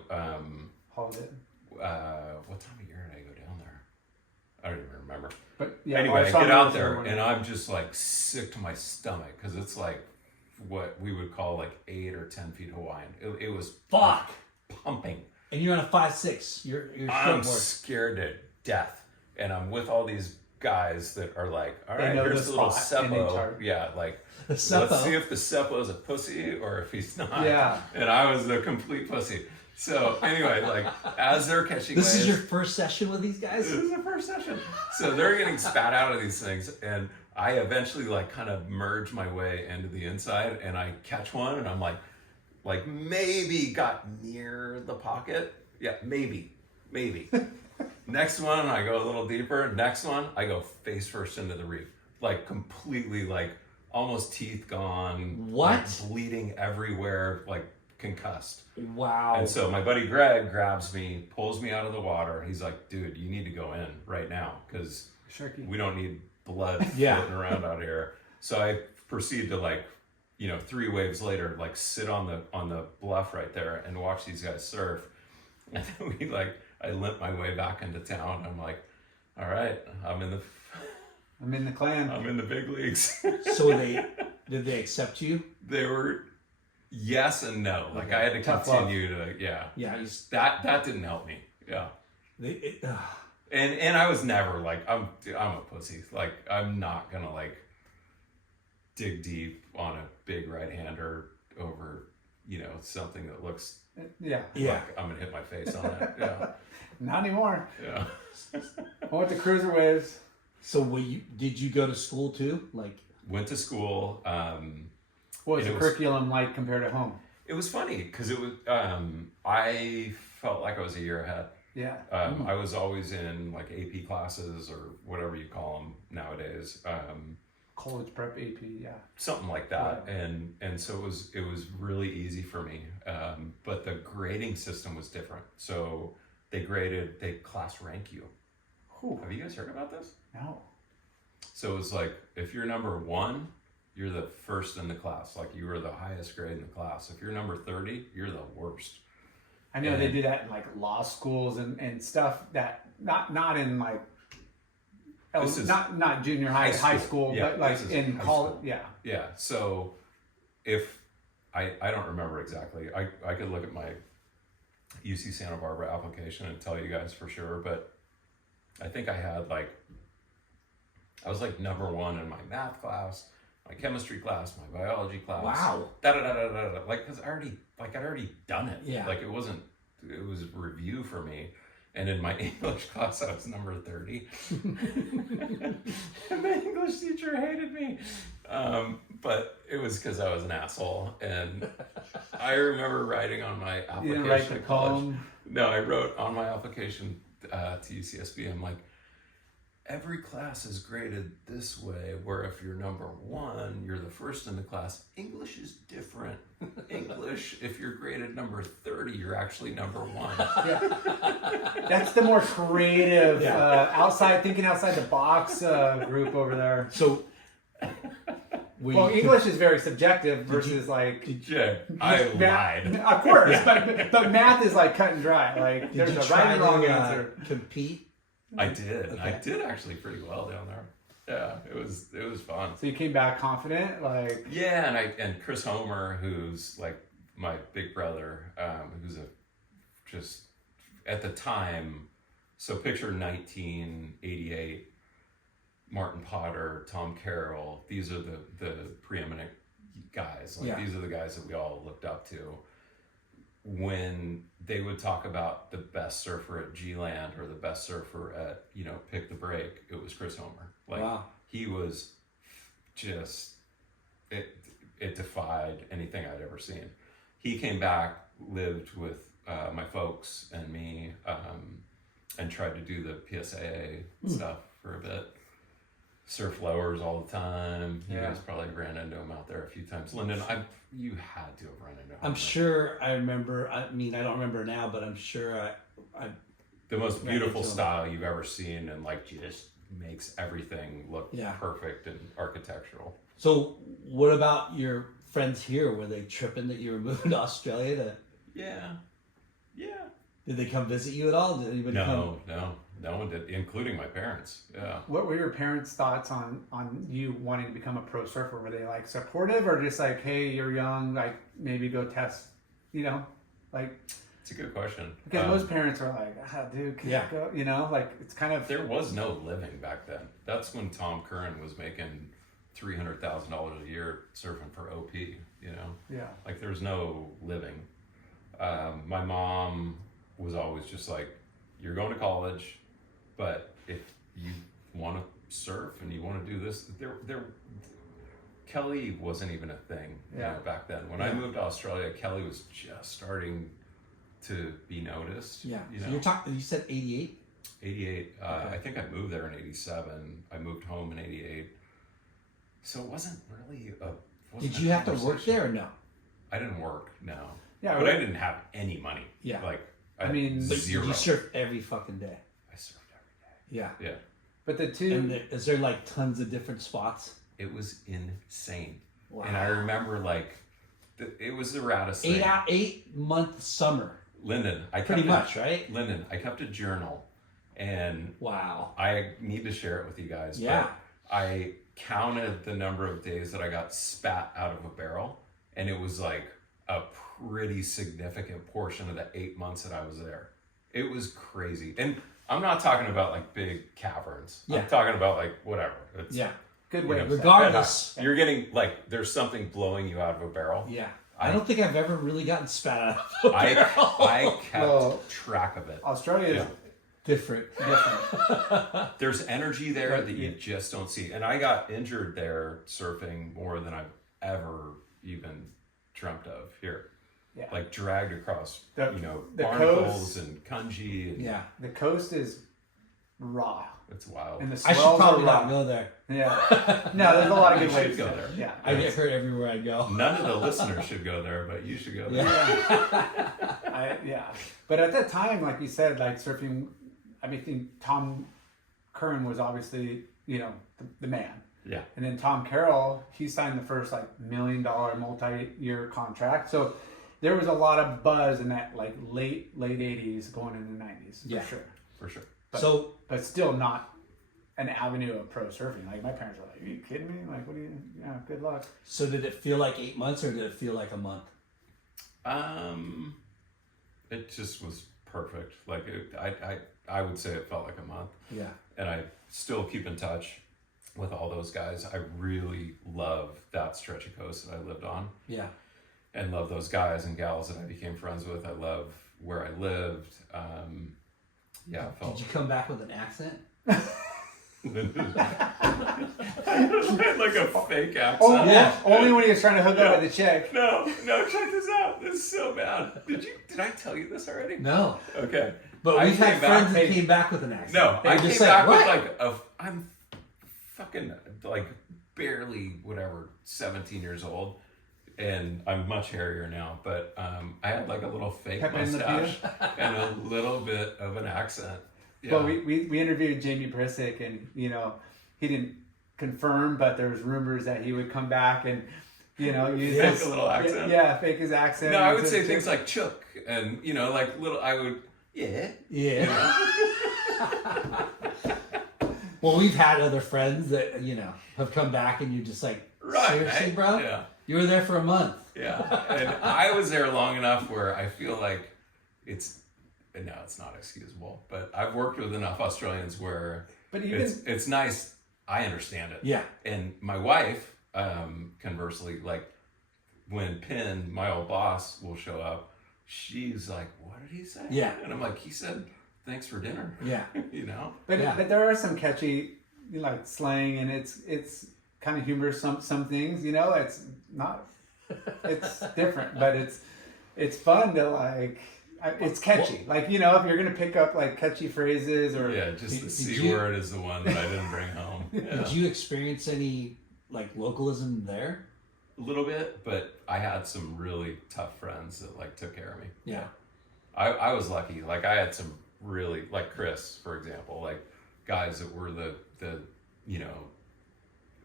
Holiday. what time of year did I go down there? I don't even remember. But yeah, Anyway, I our summer get out was there everywhere. and I'm just like sick to my stomach because it's like what we would call like 8 or 10 feet Hawaiian. It was Fuck. pumping. And you're on a 5'6". You're I'm shortboard. scared to death, and I'm with all these guys that are like, all They right, know here's the the little spot, and they seppo. charge. Yeah, like The let's seppo. see if the seppo is a pussy or if he's not. Yeah. And I was the complete pussy. So anyway, like as they're catching This is waves, your first session with these guys? this is the first session. So they're getting spat out of these things, and I eventually like kind of merge my way into the inside, and I catch one, and I'm like maybe got near the pocket. Yeah, maybe. Next one, I go a little deeper. Next one, I go face first into the reef, like completely, like almost teeth gone. What? Like, bleeding everywhere, like concussed. Wow. And so my buddy Greg grabs me, pulls me out of the water. He's like, dude, you need to go in right now because Sharky. we don't need blood Yeah. floating around out here. So I proceed to 3 waves later, like sit on the bluff right there and watch these guys surf. And then I limp my way back into town. I'm like, all right, I'm in I'm in the clan. I'm in the big leagues. So did they accept you? They were yes and no. Like I had to Tough continue to yeah. Yeah. That didn't help me. Yeah. And I was never like I'm a pussy. Like I'm not gonna like dig deep on a big right hander over something that looks Yeah. Yeah. like I'm gonna hit my face on it. Yeah. Not anymore. Yeah. I went to cruiser waves. So did you go to school too? Like, Went to school. What was And the it was- curriculum like compared to home? It was funny because it was I felt like I was a year ahead. Yeah. I was always in like AP classes or whatever you call them nowadays. College prep AP, yeah. Something like that. Yeah. And so it was really easy for me. But the grading system was different. So they class rank you. Whew. Have you guys heard about this? No. So it's like if you're number 1, you're the first in the class. Like you were the highest grade in the class. If you're number 30, you're the worst. I know they And- do that in like law schools and stuff that not in like This is not junior high school, Yeah, but like this is in high college. school. Yeah. Yeah. So if I don't remember exactly. I could look at my UC Santa Barbara application and tell you guys for sure, but I think I was like number 1 in my math class, my chemistry class, my biology class. Wow. Like cuz I'd already done it. Yeah. Like it was review for me. And in my English class, I was number 30. And the English teacher hated me. But it was because I was an asshole. And I remember writing on my You application didn't write the to college. poem. No, I wrote on my application to UCSB, I'm like, every class is graded this way, where if you're number 1, you're the first in the class. English is different. English, if you're graded number 30, you're actually number 1. Yeah. That's the more creative, thinking outside the box group over there. so. Well, English is very subjective versus like. Yeah, I math- lied. Of course, but math is like cut and dry. Like Did there's you a try right and wrong to answer. compete? I did. Okay. I did actually pretty well down there. Yeah, it was fun. So you came back confident, like. Yeah, and Chris Homer, who's like my big brother, who's just at the time. So picture 1988. Martin Potter, Tom Carroll, these are the preeminent guys. Like these are the guys that we all looked up to. When they would talk about the best surfer at G-Land or the best surfer at, Pick the Break, it was Chris Homer. Like Wow. he was just it defied anything I'd ever seen. he came back, lived with my folks and me, and tried to do the PSAA stuff for a bit. Surf lowers all the time. You guys probably ran into him out there a few times. Lyndon, you had to have run into him. I'm sure I remember. I mean, I don't remember now, but I'm sure I the most beautiful style you've ever seen, and like just makes everything look perfect and architectural. So, what about your friends here? Were they tripping that you were moving to Australia? Yeah. Did they come visit you at all? Did anybody come? No one did, including my parents. Yeah. What were your parents' thoughts on you wanting to become a pro surfer? Were they like supportive, or just like, hey, you're young, like maybe go test, like? It's a good question. Because most parents are like, dude, can you go? Like it's kind of. There was no living back then. That's when Tom Curran was making $300,000 a year surfing for OP. Yeah. Like there was no living. My mom was always just like, you're going to college, but if you want to surf and you want to do this, Kelly wasn't even a thing back then. When I moved to Australia, Kelly was just starting to be noticed. Yeah. So you're talking. You said 88. 88. I think I moved there in 87. I moved home in 88. So it wasn't really a. Did you have to work there or no? I didn't work, no. Yeah, but I didn't have any money. Yeah. Like, I mean, zero. You surf every fucking day. I surfed every day. Yeah. Yeah. But the two. And is there like tons of different spots? It was insane. Wow. And I remember like, it was the raddest thing. 8-month summer. Lyndon, I pretty much, right? Lyndon, I kept a journal, and wow, I need to share it with you guys. Yeah. But I counted the number of days that I got spat out of a barrel, and it was like a pretty significant portion of the 8 months that I was there. It was crazy. And I'm not talking about like big caverns. Yeah. I'm talking about like whatever. It's, good way. Regardless, you're getting like there's something blowing you out of a barrel. Yeah. I don't think I've ever really gotten spat out of a barrel. I kept track of it. Australia is different. There's energy there that you just don't see. And I got injured there surfing more than I've ever even dreamt of here. Yeah. Like dragged across, the barnacles coast, and Kunji. And the coast is raw. It's wild. And the I swells should probably are not raw. go there. Yeah. No, there's a lot of good ways to go there. Yeah. I get hurt everywhere I go. None of the listeners should go there, but you should go there. Yeah. But at that time, like you said, like surfing, I think Tom Curran was obviously, the man. Yeah. And then Tom Carroll, he signed the first like $1 million multi-year contract. So there was a lot of buzz in that like late 80s going into the 90s. For sure. But still not an avenue of pro surfing. Like my parents were like, "Are you kidding me? Like, what do you? Yeah, good luck." So did it feel like 8 months or did it feel like a month? It just was perfect. Like I would say it felt like a month. Yeah. And I still keep in touch with all those guys. I really love that stretch of coast that I lived on. Yeah. And love those guys and gals that I became friends with. I love where I lived. Did you come back with an accent? Like a fake accent. Oh, yeah. Only when he was trying to hook up with the chick. No, check this out. This is so bad. Did I tell you this already? No. Okay. But we've had friends that came back with an accent. No, I came just back what? with I'm fucking like barely 17 years old. And I'm much hairier now, but I had like a little fake mustache and a little bit of an accent. Yeah. Well, we interviewed Jamie Brisick, and he didn't confirm, but there was rumors that he would come back and use fake a little accent. Yeah, fake his accent. No, I would say things like Chook, and like little. I would yeah. Well, we've had other friends that have come back, and you're just like, seriously, bro? Yeah. You were there for a month. Yeah, and I was there long enough where I feel like it's not excusable, but I've worked with enough Australians where it's nice. I understand it. Yeah. And my wife, conversely, like when Pin, my old boss, will show up, she's like, "What did he say?" Yeah. And I'm like, "He said, thanks for dinner." Yeah. But there are some catchy like slang, and it's kind of humorous. Some things, it's not. It's different, but it's fun to like. It's catchy. Like, you know, if you're gonna pick up like catchy phrases or Yeah, just the C word is the one that I didn't bring home. Yeah. Did you experience any like localism there? A little bit, but I had some really tough friends that like took care of me. Yeah. I was lucky. Like I had some really, like Chris, for example, like guys that were the you know,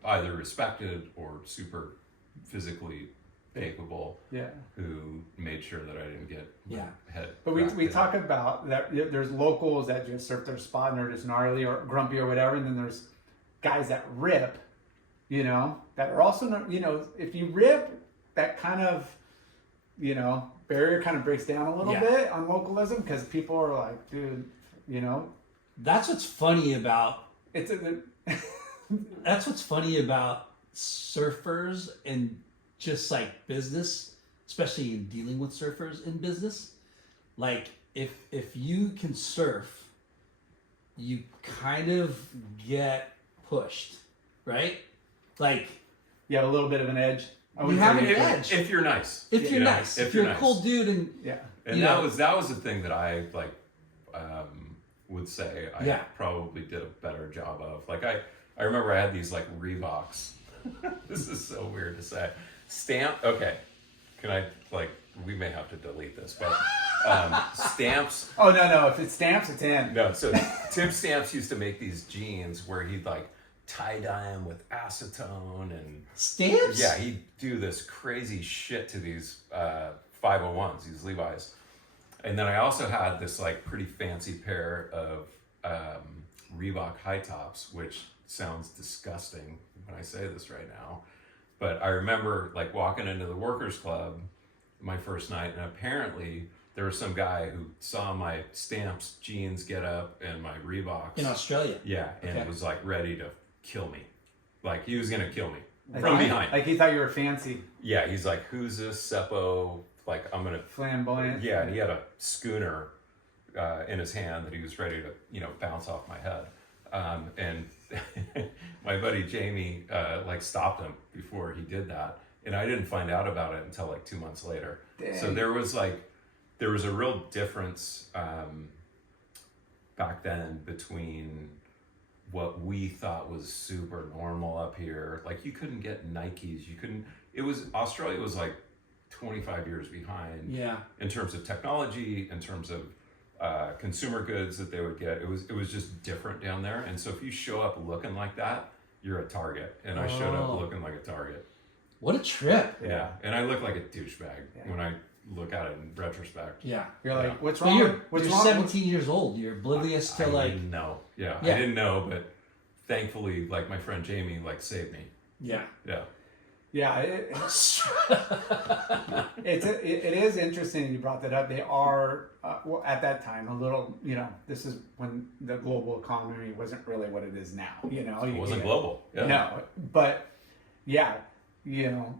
either respected or super physically capable, who made sure that I didn't get my head. But we talk about that. There's locals that just surf their spot and they're just gnarly or grumpy or whatever, and then there's guys that rip, you know, that are also not, you know, if you rip, that kind of, you know, barrier kind of breaks down a little bit on localism because people are like, dude, you know. That's what's funny about It's that's what's funny about surfers and just like business, especially in dealing with surfers in business. Like if you can surf, you kind of get pushed, right? Like you have a little bit of an edge. You have an edge if you're nice. If you're nice, if you're a cool dude, and and that was the thing that I like would say I probably did a better job of. Like I remember I had these like Reeboks. This is so weird to say. Okay. Can I we may have to delete this, but Stamps. Oh no! If it's Stamps, it's in. No, so Tim Stamps used to make these jeans where he'd like tie dye them with acetone and Stamps. Yeah, he'd do this crazy shit to these 501s, these Levi's. And then I also had this like pretty fancy pair of Reebok high tops, which sounds disgusting when I say this right now. But I remember like walking into the workers club my first night, and apparently there was some guy who saw my Stamps jeans get up and my Reeboks in Australia. Yeah, and was like ready to kill me. Like he was gonna kill me like from behind. Like he thought you were fancy. Yeah, he's like, who's this Seppo? Like I'm gonna flamboyant. Yeah, and he had a schooner in his hand that he was ready to, you know, bounce off my head. And my buddy Jamie like stopped him before he did that, and I didn't find out about it until like 2 months later. Dang. So there was a real difference back then between what we thought was super normal up here. Like you couldn't get Nikes, Australia was like 25 years behind in terms of technology, in terms of consumer goods that they would get. It was just different down there. And so if you show up looking like that, you're a target. And I showed up looking like a target. What a trip. Yeah. And I look like a douchebag when I look at it in retrospect. Yeah. You're like, what's wrong? You're 17 years old. You're oblivious to I didn't know. Yeah. I didn't know, but thankfully, like my friend Jamie, like saved me. Yeah. Yeah. Yeah, it is interesting you brought that up. They are, well, at that time, a little, you know, this is when the global economy wasn't really what it is now, you know. It wasn't global. Yeah. No, but yeah, you know,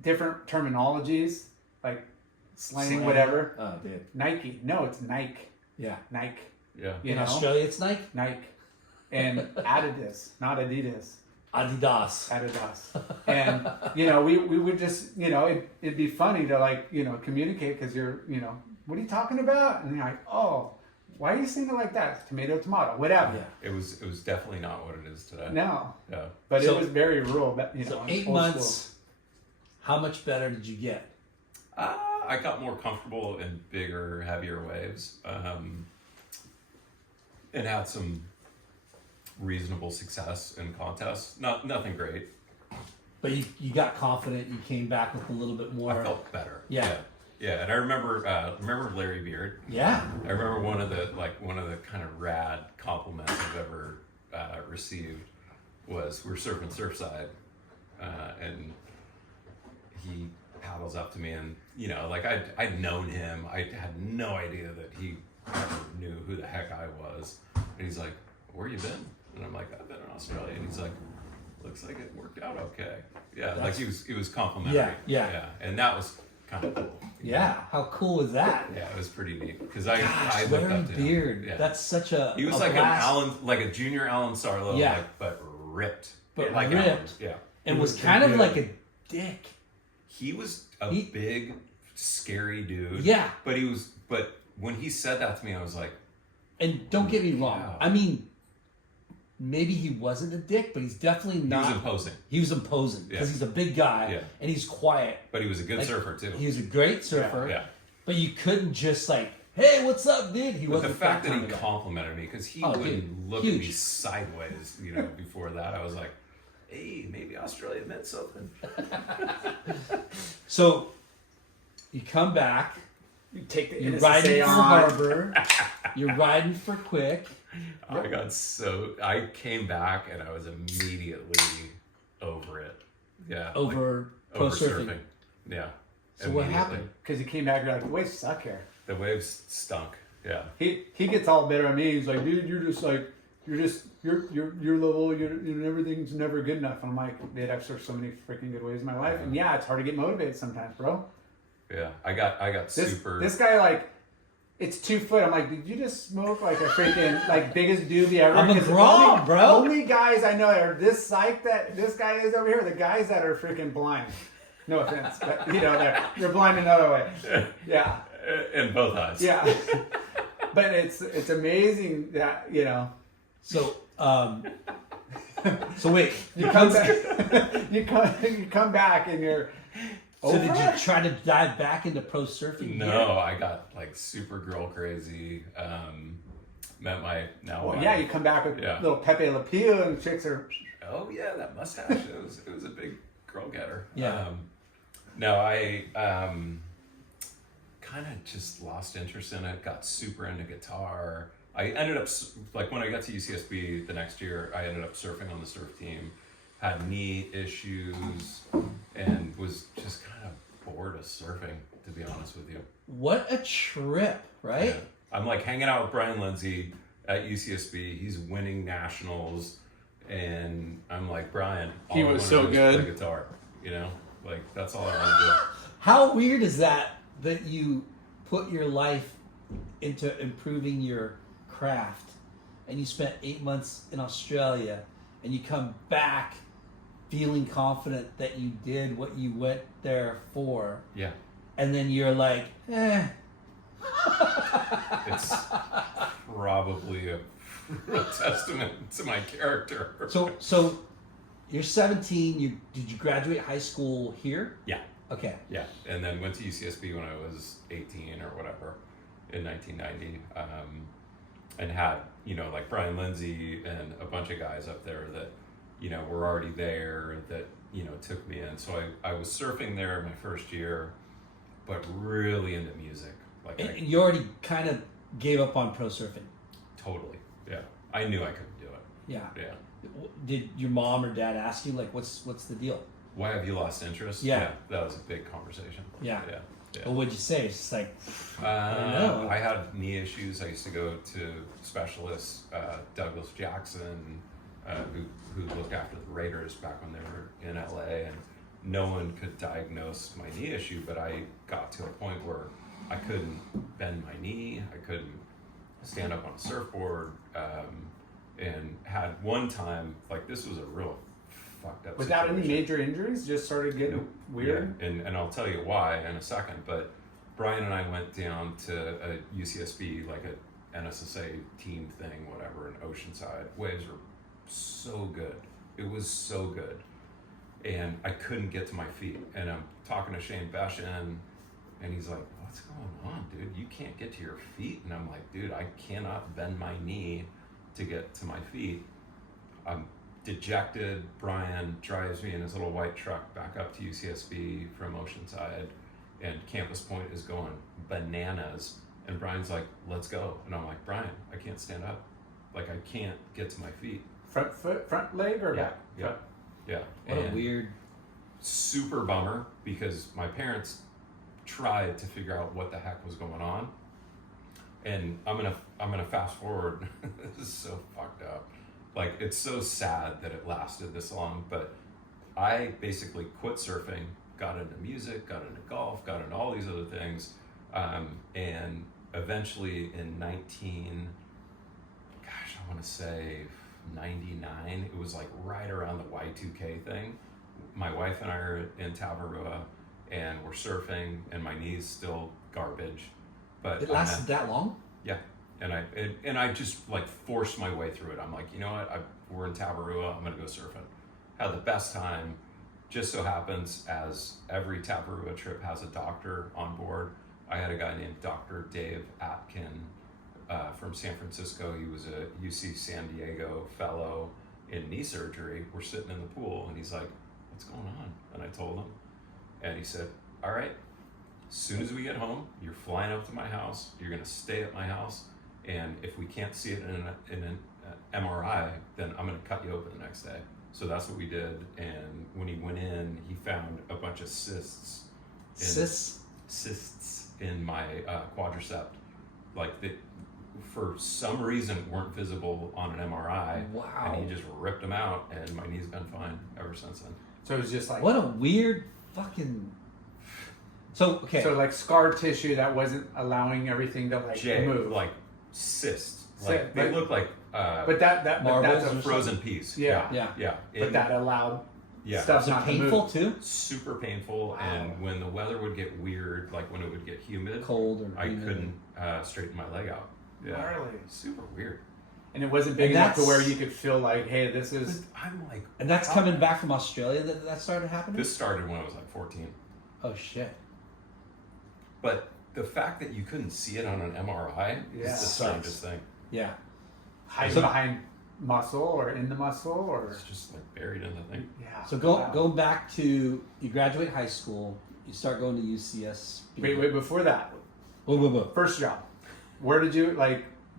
different terminologies, like slang, whatever. Oh, dude. Nike. No, it's Nike. Yeah. Nike. Yeah. In Australia, it's Nike? Nike. And Adidas, not Adidas. Adidas. And, you know, we would just, you know, it'd be funny to like, you know, communicate because you're, you know, what are you talking about? And you're like, oh, why are you saying it like that? Tomato, whatever. Yeah. It was definitely not what it is today. No. Yeah. But it was very rural, but, you know. So 8 months, how much better did you get? I got more comfortable in bigger, heavier waves. And had some reasonable success in contests. Nothing great. But you got confident. You came back with a little bit more. I felt better. Yeah. And I remember Larry Beard. Yeah. I remember one of the kind of rad compliments I've ever received was we were surfing Surfside, and he paddles up to me, and you know, like I'd known him. I had no idea that he ever knew who the heck I was, and he's like, "Where you been?" And I'm like, "I've been in Australia." And he's like, "Looks like it worked out okay." Yeah, like he was complimentary. Yeah, and that was kind of cool. Yeah, how cool was that? Yeah, it was pretty neat because I looked Larry up to him. Beard. Yeah. That's such a. He was like a junior Alan Sarlo, but ripped. But like ripped. Alan. Yeah, and was kind of like a dick. He was a big, scary dude. Yeah. But when he said that to me, I was like, And don't get me wrong. Wow. I mean, maybe he wasn't a dick, but he's definitely not. he was imposing. He was imposing because Yeah. he's a big guy Yeah. and he's quiet. But he was a good Like, surfer too. He was a great surfer. Yeah. But you couldn't just like, hey, what's up, dude? He But wasn't the fact that kind he of guy. complimented me, because he Oh, wouldn't dude, look at me huge. sideways, before that, I was like, hey, maybe Australia meant something. So you come back, You take the you're riding NSSA for on. Harbor, you're riding for Quick. I came back and I was immediately over it. Yeah. Over pro over surfing. Yeah. So what Immediately. happened? Because you came back, you're like, the waves suck here. The waves stunk. Yeah. He gets all bitter at me. He's like, dude, you're your level, everything's never good enough. And I'm like, dude, I've surfed so many freaking good waves in my life, and yeah, it's hard to get motivated sometimes, bro. Yeah. I got super. This guy, like, it's 2 foot. I'm like, did you just smoke like a freaking like biggest doobie ever? I'm a 'Cause grog, only- bro. Only guys I know are this psyched that this guy is over here. The guys that are freaking blind. No offense, but they're blind another way. Yeah. in both eyes. Yeah. But it's amazing that So, so wait, you come back, you come back and you're. so did over you it? try to dive back into pro surfing? No, I got like super girl crazy. Met my now. Well, wife. yeah, you come back with Yeah. little Pepe Le Pew and chicks are. Oh yeah, that mustache. it was a big girl getter. Yeah. No, I kind of just lost interest in it. Got super into guitar. I ended up like when I got to UCSB the next year, I ended up surfing on the surf team. Had knee issues and was just kind of bored of surfing, to be honest with you. What a trip, right? Yeah. I'm like hanging out with Brian Lindsay at UCSB. He's winning nationals, and I'm like, Brian, all He I was wanna so do is good. play guitar. Like that's all I want to do. How weird is that you put your life into improving your craft and you spent 8 months in Australia and you come back feeling confident that you did what you went there for, Yeah, and then you're like, eh. it's probably a real testament to my character. So you're 17. Did you graduate high school here? Yeah. Okay. Yeah, and then went to UCSB when I was 18 or whatever in 1990, and had like Brian Lindsay and a bunch of guys up there that were already there that took me in. So I was surfing there my first year, but really into music. Like And you already kind of gave up on pro surfing. totally, yeah. I knew I couldn't do it. Yeah. Yeah. Did your mom or dad ask you like, what's the deal? Why have you lost interest? Yeah. That was a big conversation. Yeah. Yeah. Yeah. Well, what'd you say? It's just like, I don't know. I had knee issues. I used to go to specialists, Douglas Jackson, who looked after the Raiders back when they were in LA, and no one could diagnose my knee issue, but I got to a point where I couldn't bend my knee, I couldn't stand up on a surfboard, and had one time, like this was a real fucked up Without any situation. major injuries, just started getting Nope. weird. Yeah, and I'll tell you why in a second, but Brian and I went down to a UCSB, like a NSSA team thing, whatever, in Oceanside. Waves were so good. It was so good. And I couldn't get to my feet. And I'm talking to Shane Beshin, and he's like, what's going on, dude? You can't get to your feet? And I'm like, dude, I cannot bend my knee to get to my feet. I'm dejected. Brian drives me in his little white truck back up to UCSB from Oceanside, and Campus Point is going bananas. And Brian's like, let's go. And I'm like, Brian, I can't stand up. Like, I can't get to my feet. Front foot, front leg, or Yeah, back? yeah, Front. yeah. what a And weird. super bummer, because my parents tried to figure out what the heck was going on. And I'm gonna fast forward. This is so fucked up. Like, it's so sad that it lasted this long, but I basically quit surfing, got into music, got into golf, got into all these other things, and eventually in I want to say 99, it was like right around the Y2K thing. My wife and I are in Tavarua, and we're surfing, and my knee's still garbage. But It lasted that long? yeah, and I just like forced my way through it. I'm like, you know what? We're in Tabarua. I'm gonna go surfing. Had the best time. Just so happens, as every Tabarua trip has a doctor on board, I had a guy named Dr. Dave Atkin from San Francisco. He was a UC San Diego fellow in knee surgery. We're sitting in the pool, and he's like, "What's going on?" And I told him, and he said, "All right, as soon as we get home, you're flying up to my house. You're gonna stay at my house, and if we can't see it in an MRI, then I'm gonna cut you open the next day." So that's what we did, and when he went in, he found a bunch of cysts. Cysts in my quadricep, like that, for some reason weren't visible on an MRI. Wow. And he just ripped them out, and my knee's been fine ever since then. So it was just like What a weird fucking. So okay. So like scar tissue that wasn't allowing everything to like move. Like cysts. So, Like they look like but that's marbles a or frozen peas. Yeah. Yeah. But that allowed stuff Was it not painful to move. too? Super painful. Wow. And when the weather would get weird, like when it would get humid, Cold or I humid. couldn't straighten my leg out. Yeah. Gnarly. Super weird. And it wasn't big And enough to that's- where you could feel like, hey, this is But I'm like, And that's coming back from Australia that started happening? this started when I was like 14. Oh shit. But the fact that you couldn't see it on an MRI Yeah. is the Sucks. strangest thing. Yeah. hiding So- behind muscle or in the muscle or It's just like buried in the thing. yeah. So Wow. going back to you graduate high school, you start going to UCSB. Wait, before that, Whoa. first job. Where did you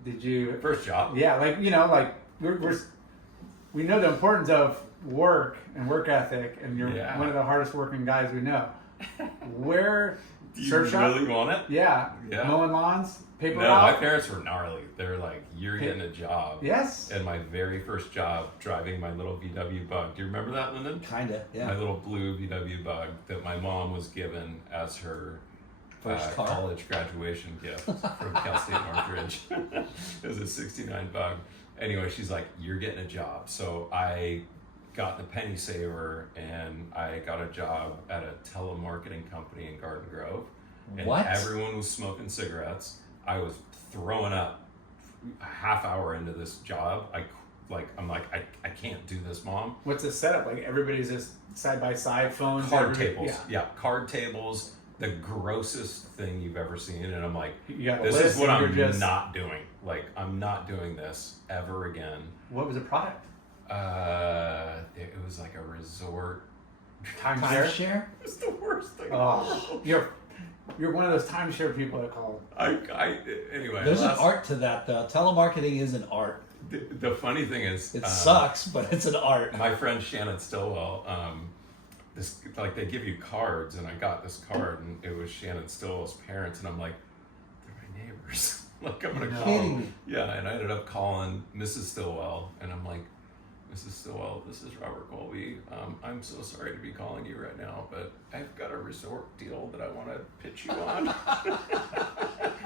did you First job. yeah, we know the importance of work and work ethic, and you're Yeah. one of the hardest working guys we know. Where Do you surf shop? really want it? Yeah. Yeah. Mowing lawns, paper No, my route. parents were gnarly. They're like, you're getting a job. Yes. And my very first job, driving my little VW Bug. Do you remember that, Lyndon? Kinda, My yeah. little blue VW Bug that my mom was given as her First car. college graduation gift from Cal State Northridge. It was a 69 Bug. Anyway, she's like, you're getting a job. So I got the penny saver, and I got a job at a telemarketing company in Garden Grove. And What? everyone was smoking cigarettes. I was throwing up a half hour into this job. I'm like, I can't do this, Mom. What's the setup? Like everybody's just side by side phones. Card everybody- tables. Yeah, card tables. The grossest thing you've ever seen. And I'm like, You got a this list is what and I'm you're just- not doing. Like, I'm not doing this ever again. What was the product? It was like a resort. Timeshare. Timeshare? It was the worst thing. Oh, you're one of those timeshare people that call. Anyway. There's an that's- art to that though. Telemarketing is an art. The funny thing is, It sucks, but it's an art. my friend Shannon Stillwell, they give you cards, and I got this card, and it was Shannon Stillwell's parents, and I'm like, they're my neighbors. Like, I'm gonna No. call Kidding them. me. Yeah, and I ended up calling Mrs. Stillwell, and I'm like, Mrs. Stillwell, this is Robert Colby. I'm so sorry to be calling you right now, but I've got a resort deal that I want to pitch you on.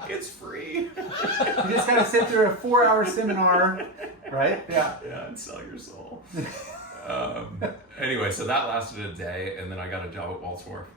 It's free. You just got to sit through a 4-hour seminar, right? Yeah. Yeah, and sell your soul. Anyway, so that lasted a day, and then I got a job at Walt's Wharf.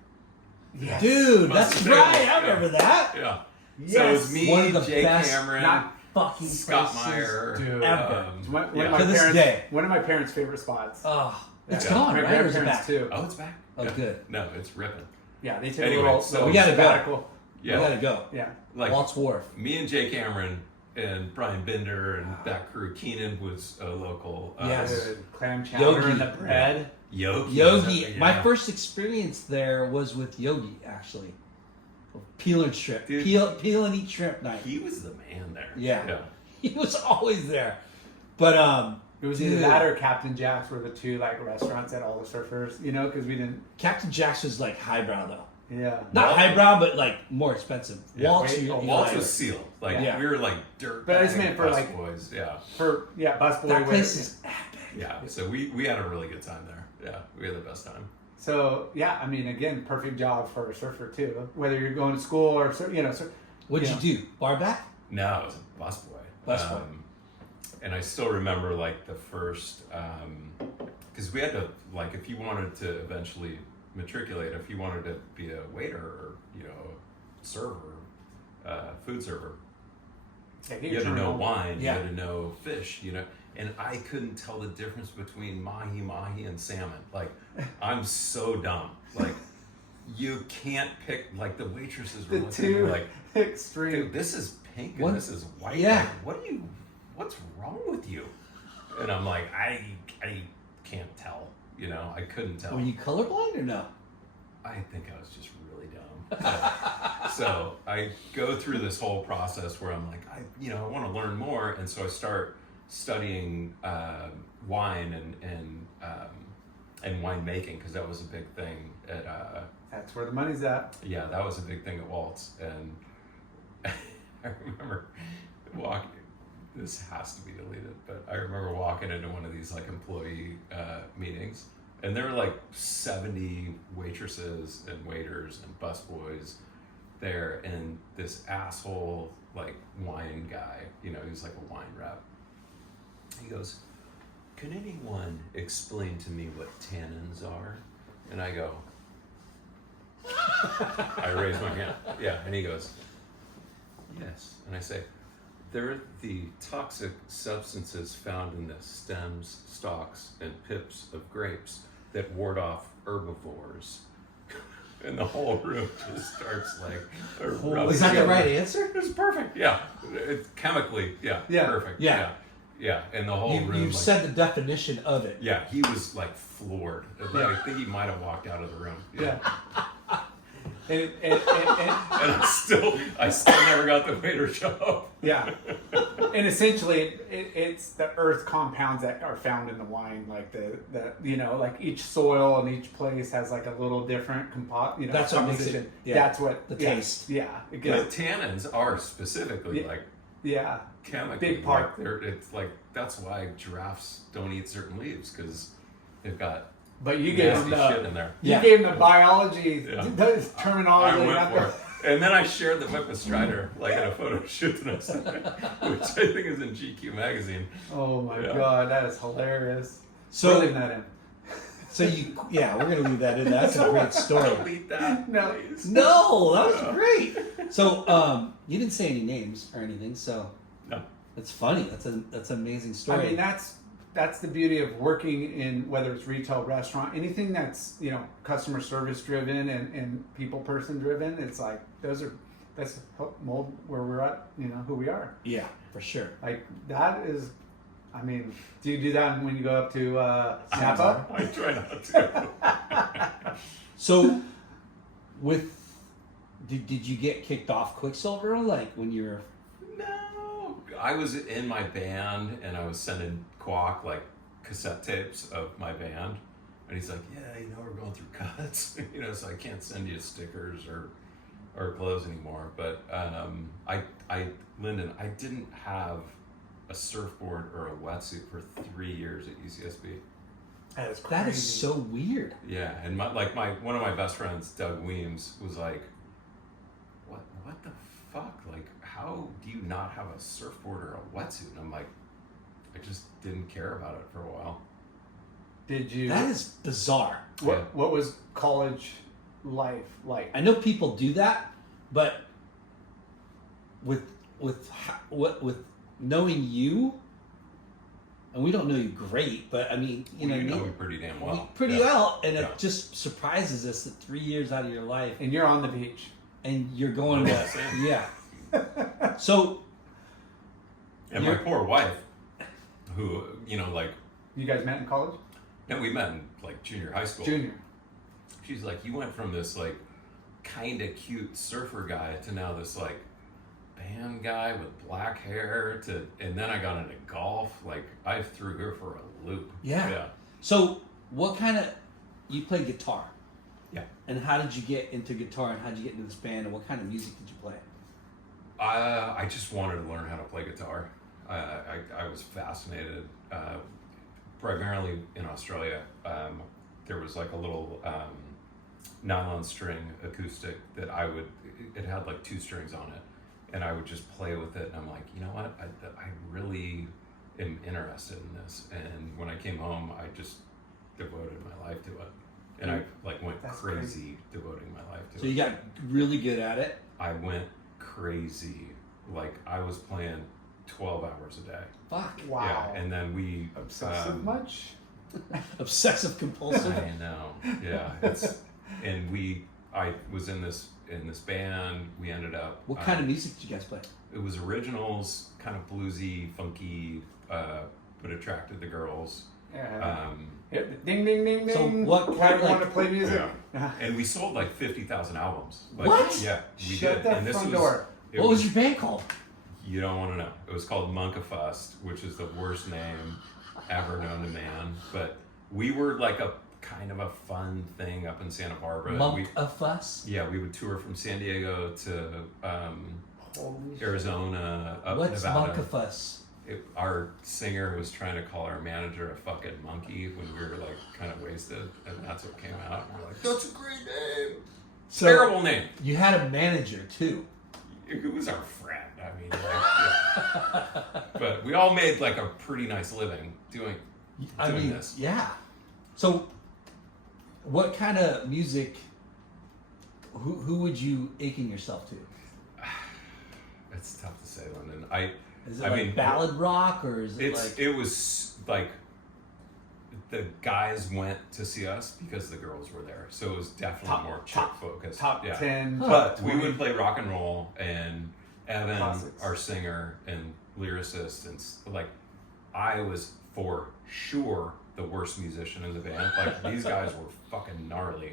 Yes. Dude, Must that's have right. been, I remember that. Yeah. Yes. So it was me, One of the Jay best- Cameron, Not Fucking Scott places. Meyer, Dude. Ever. One of yeah. my To this parents, day. one of my parents' favorite spots. Oh, it's Yeah. gone, My right? Or is it grandparents back? too. Oh, it's back. Oh, Yeah. good. No, it's ripping. Yeah, they took Anyway, a little. so- We gotta go. sabbatical. Yeah, We gotta go. Yeah. like Walt's Wharf. me and Jay Cameron and Brian Binder and that crew. Keenan was a local. Yes. Dude, clam chowder Yogi. and the bread. Yogi. Yogi. Yeah. My first experience there was with Yogi, actually. Peel and shrimp. Dude. Peel and eat shrimp night. He was the man there. Yeah. Yeah. He was always there. But It was either Dude. that or Captain Jack's were the two like restaurants that all the surfers, because we didn't. Captain Jack's was like highbrow though. Yeah. Not Walt- highbrow, but like more expensive. Yeah. Walt's, Wait, you- oh, you Walt's like- was sealed. Like Yeah. we were like dirt. But I just bag meant for, bus like- boys. Yeah. Busboy. that with- place is epic. Yeah. So we had a really good time there. Yeah. We had the best time. So yeah, I mean, again, perfect job for a surfer too. Whether you're going to school or What'd Yeah. you do? Bar back? No, I was a busboy. Busboy. And I still remember like the first, because we had to, like, if you wanted to eventually matriculate, if you wanted to be a waiter or, you know, server, food server, you had to know wine, you had to know fish, you know, and I couldn't tell the difference between mahi and salmon. Like, I'm so dumb. Like, you can't pick, like, the waitresses were looking at me like, extreme. dude, this is pink and this is white. Yeah. Like, what's wrong with you? And I'm like, I can't tell, you know, I couldn't tell. Were you colorblind or no? I think I was just really dumb. So I go through this whole process where I'm like, I want to learn more. And so I start studying wine and winemaking, because that was a big thing at That's where the money's at. yeah, that was a big thing at Waltz. And I remember walking, this has to be deleted, but I remember walking into one of these like employee meetings, and there were like 70 waitresses and waiters and busboys there, and this asshole like wine guy, you know, he's like a wine rep. He goes, "Can anyone explain to me what tannins are?" And I go, I raise my hand. Yeah, and he goes, "Yes." And I say, "They're the toxic substances found in the stems, stalks, and pips of grapes that ward off herbivores." And the whole room just starts like erupting. Was that the right answer? It's perfect. Yeah, chemically, yeah, perfect. Yeah. Yeah. And the whole room. You like, said the definition of it. yeah, he was like floored. I think he might have walked out of the room. Yeah. And And I still never got the waiter job. yeah, and essentially it's the earth compounds that are found in the wine, like the you know, like each soil and each place has like a little different That's what makes composition. it, yeah, That's what the taste. Yeah, it The gets tannins are specifically like chemically. big part. Like, it's like that's why giraffes don't eat certain leaves, because they've got But you gave nasty them shit in there. you gave them the biology, Yeah. the terminology. I went not for the- it. And then I shared the whip with Strider, like in a photo shoot the next day, which I think is in GQ magazine. Oh my Yeah. god, that is hilarious. So- We're leaving that in. So we're gonna leave that in. That's a great story. Delete that, No. please. No, that was great. So, you didn't say any names or anything, so No. that's funny. That's an amazing story. I mean, that's the beauty of working in, whether it's retail, restaurant, anything that's, you know, customer service driven and people person driven. It's like that's mold where we're at, you know, who we are. Yeah, for sure. Like that is, I mean, do you do that when you go up to Napa? I try not to. So, did you get kicked off Quiksilver like when you were? No, I was in my band and I was sending Kwock like cassette tapes of my band, and he's like, "Yeah, you know, we're going through cuts, you know, so I can't send you stickers or clothes anymore." But Lyndon, I didn't have a surfboard or a wetsuit for 3 years at UCSB. That is crazy. That is so weird. Yeah, and one of my best friends, Doug Weems, was like, "What the fuck? Like, how do you not have a surfboard or a wetsuit?" And I'm like, I just didn't care about it for a while. Did you? That is bizarre. What was college life like? I know people do that, but with knowing you, and we don't know you great, but I mean, you know me pretty damn well. Well, and Yeah. it just surprises us that 3 years out of your life, And you're on the beach. and you're going to, Same. yeah. So, And my poor wife, who, you know, like, You guys met in college? and we met in like junior high school. Junior. She's like, "You went from this like kind of cute surfer guy to now this like band guy with black hair and then I got into golf. Like, I threw her for a loop." Yeah. So, what kind of, you play guitar? Yeah. And how did you get into guitar, and how did you get into this band, and what kind of music did you play? I just wanted to learn how to play guitar. I was fascinated, primarily in Australia. There was like a little nylon string acoustic that it had like 2 strings on it, and I would just play with it, and I'm like, you know what, I really am interested in this. And when I came home, I just devoted my life to it, and I like went crazy devoting my life to it. So you got really good at it. I went crazy. Like I was playing 12 hours a day. Fuck. Wow. Yeah, and then we Obsessive much? Obsessive compulsive. I know. Yeah. I was in this band. We ended up. What kind of music did you guys play? It was originals, kind of bluesy, funky, but attracted the girls. Yeah. Ding, ding, ding, ding. So what Why kind do of, you want like- to play music? And we sold like 50,000 albums. Like, What? Yeah, we Shut did. that And this front was, door. it What was your band called? You don't want to know. It was called Monkafust, which is the worst name ever known to man. But we were like a kind of a fun thing up in Santa Barbara. Monk of Fuss? Yeah, we would tour from San Diego to Holy shit. Arizona, up What's Nevada. Monk of Fuss? Our singer was trying to call our manager a fucking monkey when we were like kind of wasted, and that's what came out. And we're like, that's a great name. So Terrible name. You had a manager too. It was our friend. I mean, like, yeah. But we all made like a pretty nice living doing this. Yeah. So, what kind of music? Who would you akin yourself to? It's tough to say, Lyndon. Is it I like mean, ballad rock or is it like? It was like the guys went to see us because the girls were there, so it was definitely more chick focused. Top 10. But top we 20. would play rock and roll, and Evan, Classics. our singer and lyricist, and like I was for sure the worst musician in the band. Like these guys were fucking gnarly,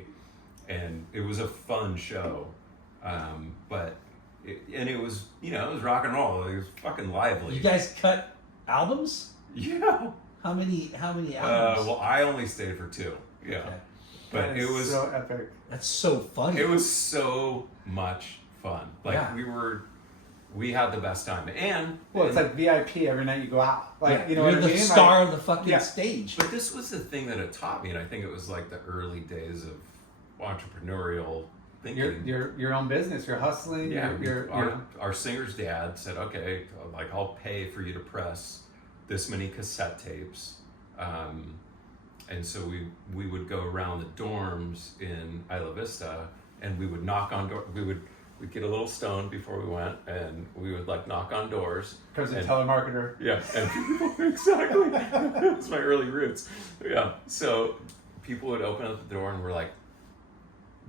and it was a fun show. It was, it was rock and roll. It was fucking lively. You guys cut albums? Yeah. How many albums? Well, I only stayed for 2. Yeah. Okay. But That it is was so epic. That's so funny. it was so much fun. Like Yeah. we had the best time. Well, it's like VIP every night you go out. Like, Yeah, you know you're what I the mean? star Like, of the fucking yeah. stage. But this was the thing that it taught me, and I think it was like the early days of entrepreneurial thinking. you're your own business. You're hustling. Yeah, You're our singer's dad said, okay, like I'll pay for you to press this many cassette tapes. And so we would go around the dorms in Isla Vista, and we would knock on doors. We'd get a little stoned before we went, and we would like knock on doors. because of and- telemarketer. Yeah, and people, exactly. That's my early roots. Yeah, so people would open up the door, and we're like,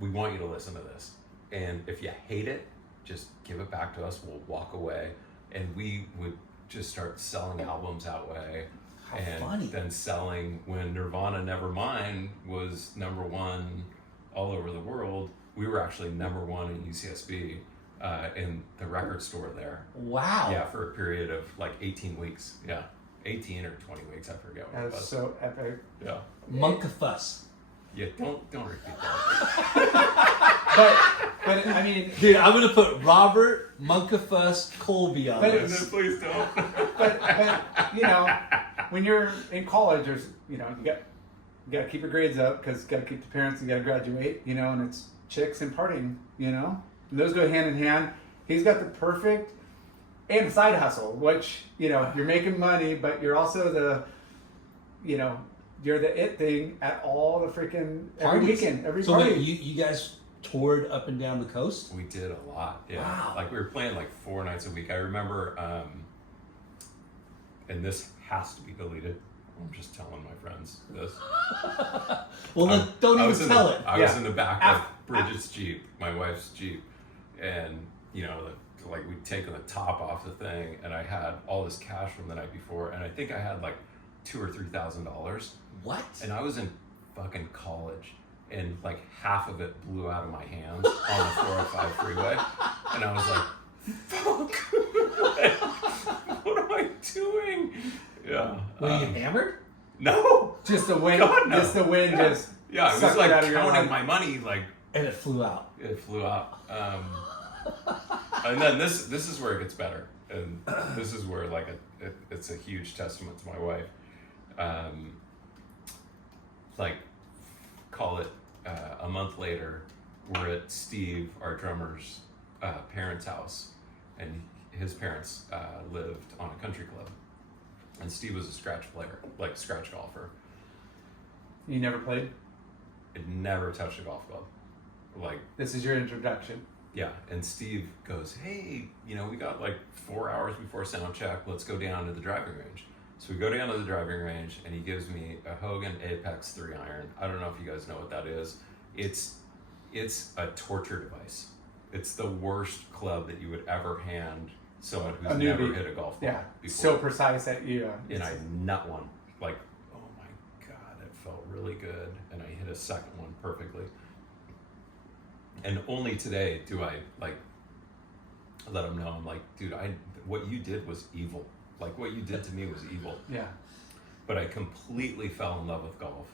we want you to listen to this. And if you hate it, just give it back to us. We'll walk away. And we would just start selling albums that way. How and funny. then selling when Nirvana Nevermind was #1 all over the world. We were actually #1 in UCSB in the record store there. Wow. Yeah, for a period of like 18 weeks. Yeah, 18 or 20 weeks. I forget what it That's was. so epic. Yeah. Monk of Fuss. Yeah, don't repeat that. But I mean, Dude, I'm gonna put Robert Monk of Fuss Colby on But No, this. please don't. but when you're in college, there's you got to keep your grades up because you got to keep the parents. You got to graduate. And it's chicks and partying. And those go hand in hand. He's got the perfect and side hustle, which you're making money, but you're also the you're the it thing at all the freaking every Parties. weekend, every So party. wait, you guys toured up and down the coast? We did a lot. Yeah. Wow. Like we were playing like 4 nights a week. I remember, and this has to be deleted. I'm just telling my friends this. Well, then don't even tell it. I was Yeah. in the back Af- of Bridget's Jeep, my wife's Jeep, and like we'd taken the top off the thing, and I had all this cash from the night before, and I think I had like $2,000 or $3,000, What? and I was in fucking college, and like half of it blew out of my hands on the 405 freeway, and I was like, fuck, what am I doing? Yeah. Were you hammered? No. Just the wind, God, no. just the wind, Yeah. just Yeah, I was sucked like it out of your counting life. my money, like And it flew out. it flew out. And then this is where it gets better, and this is where like it's a huge testament to my wife. Like, call it a month later, we're at Steve, our drummer's parents' house, and his parents lived on a country club, and Steve was a scratch player, like scratch golfer. You never played? I'd never touched a golf club. Like, This is your introduction. yeah, and Steve goes, hey, you know, we got like 4 hours before sound check. Let's go down to the driving range. So we go down to the driving range, and he gives me a Hogan Apex 3-iron. I don't know if you guys know what that is. It's a torture device. It's the worst club that you would ever hand someone who's never hit a golf ball before. So precise at you. And I nut one. Like, oh my God, it felt really good. And I hit a second one perfectly. And only today do I like let him know. I'm like, dude, what you did was evil. Like, what you did to me was evil. Yeah. But I completely fell in love with golf.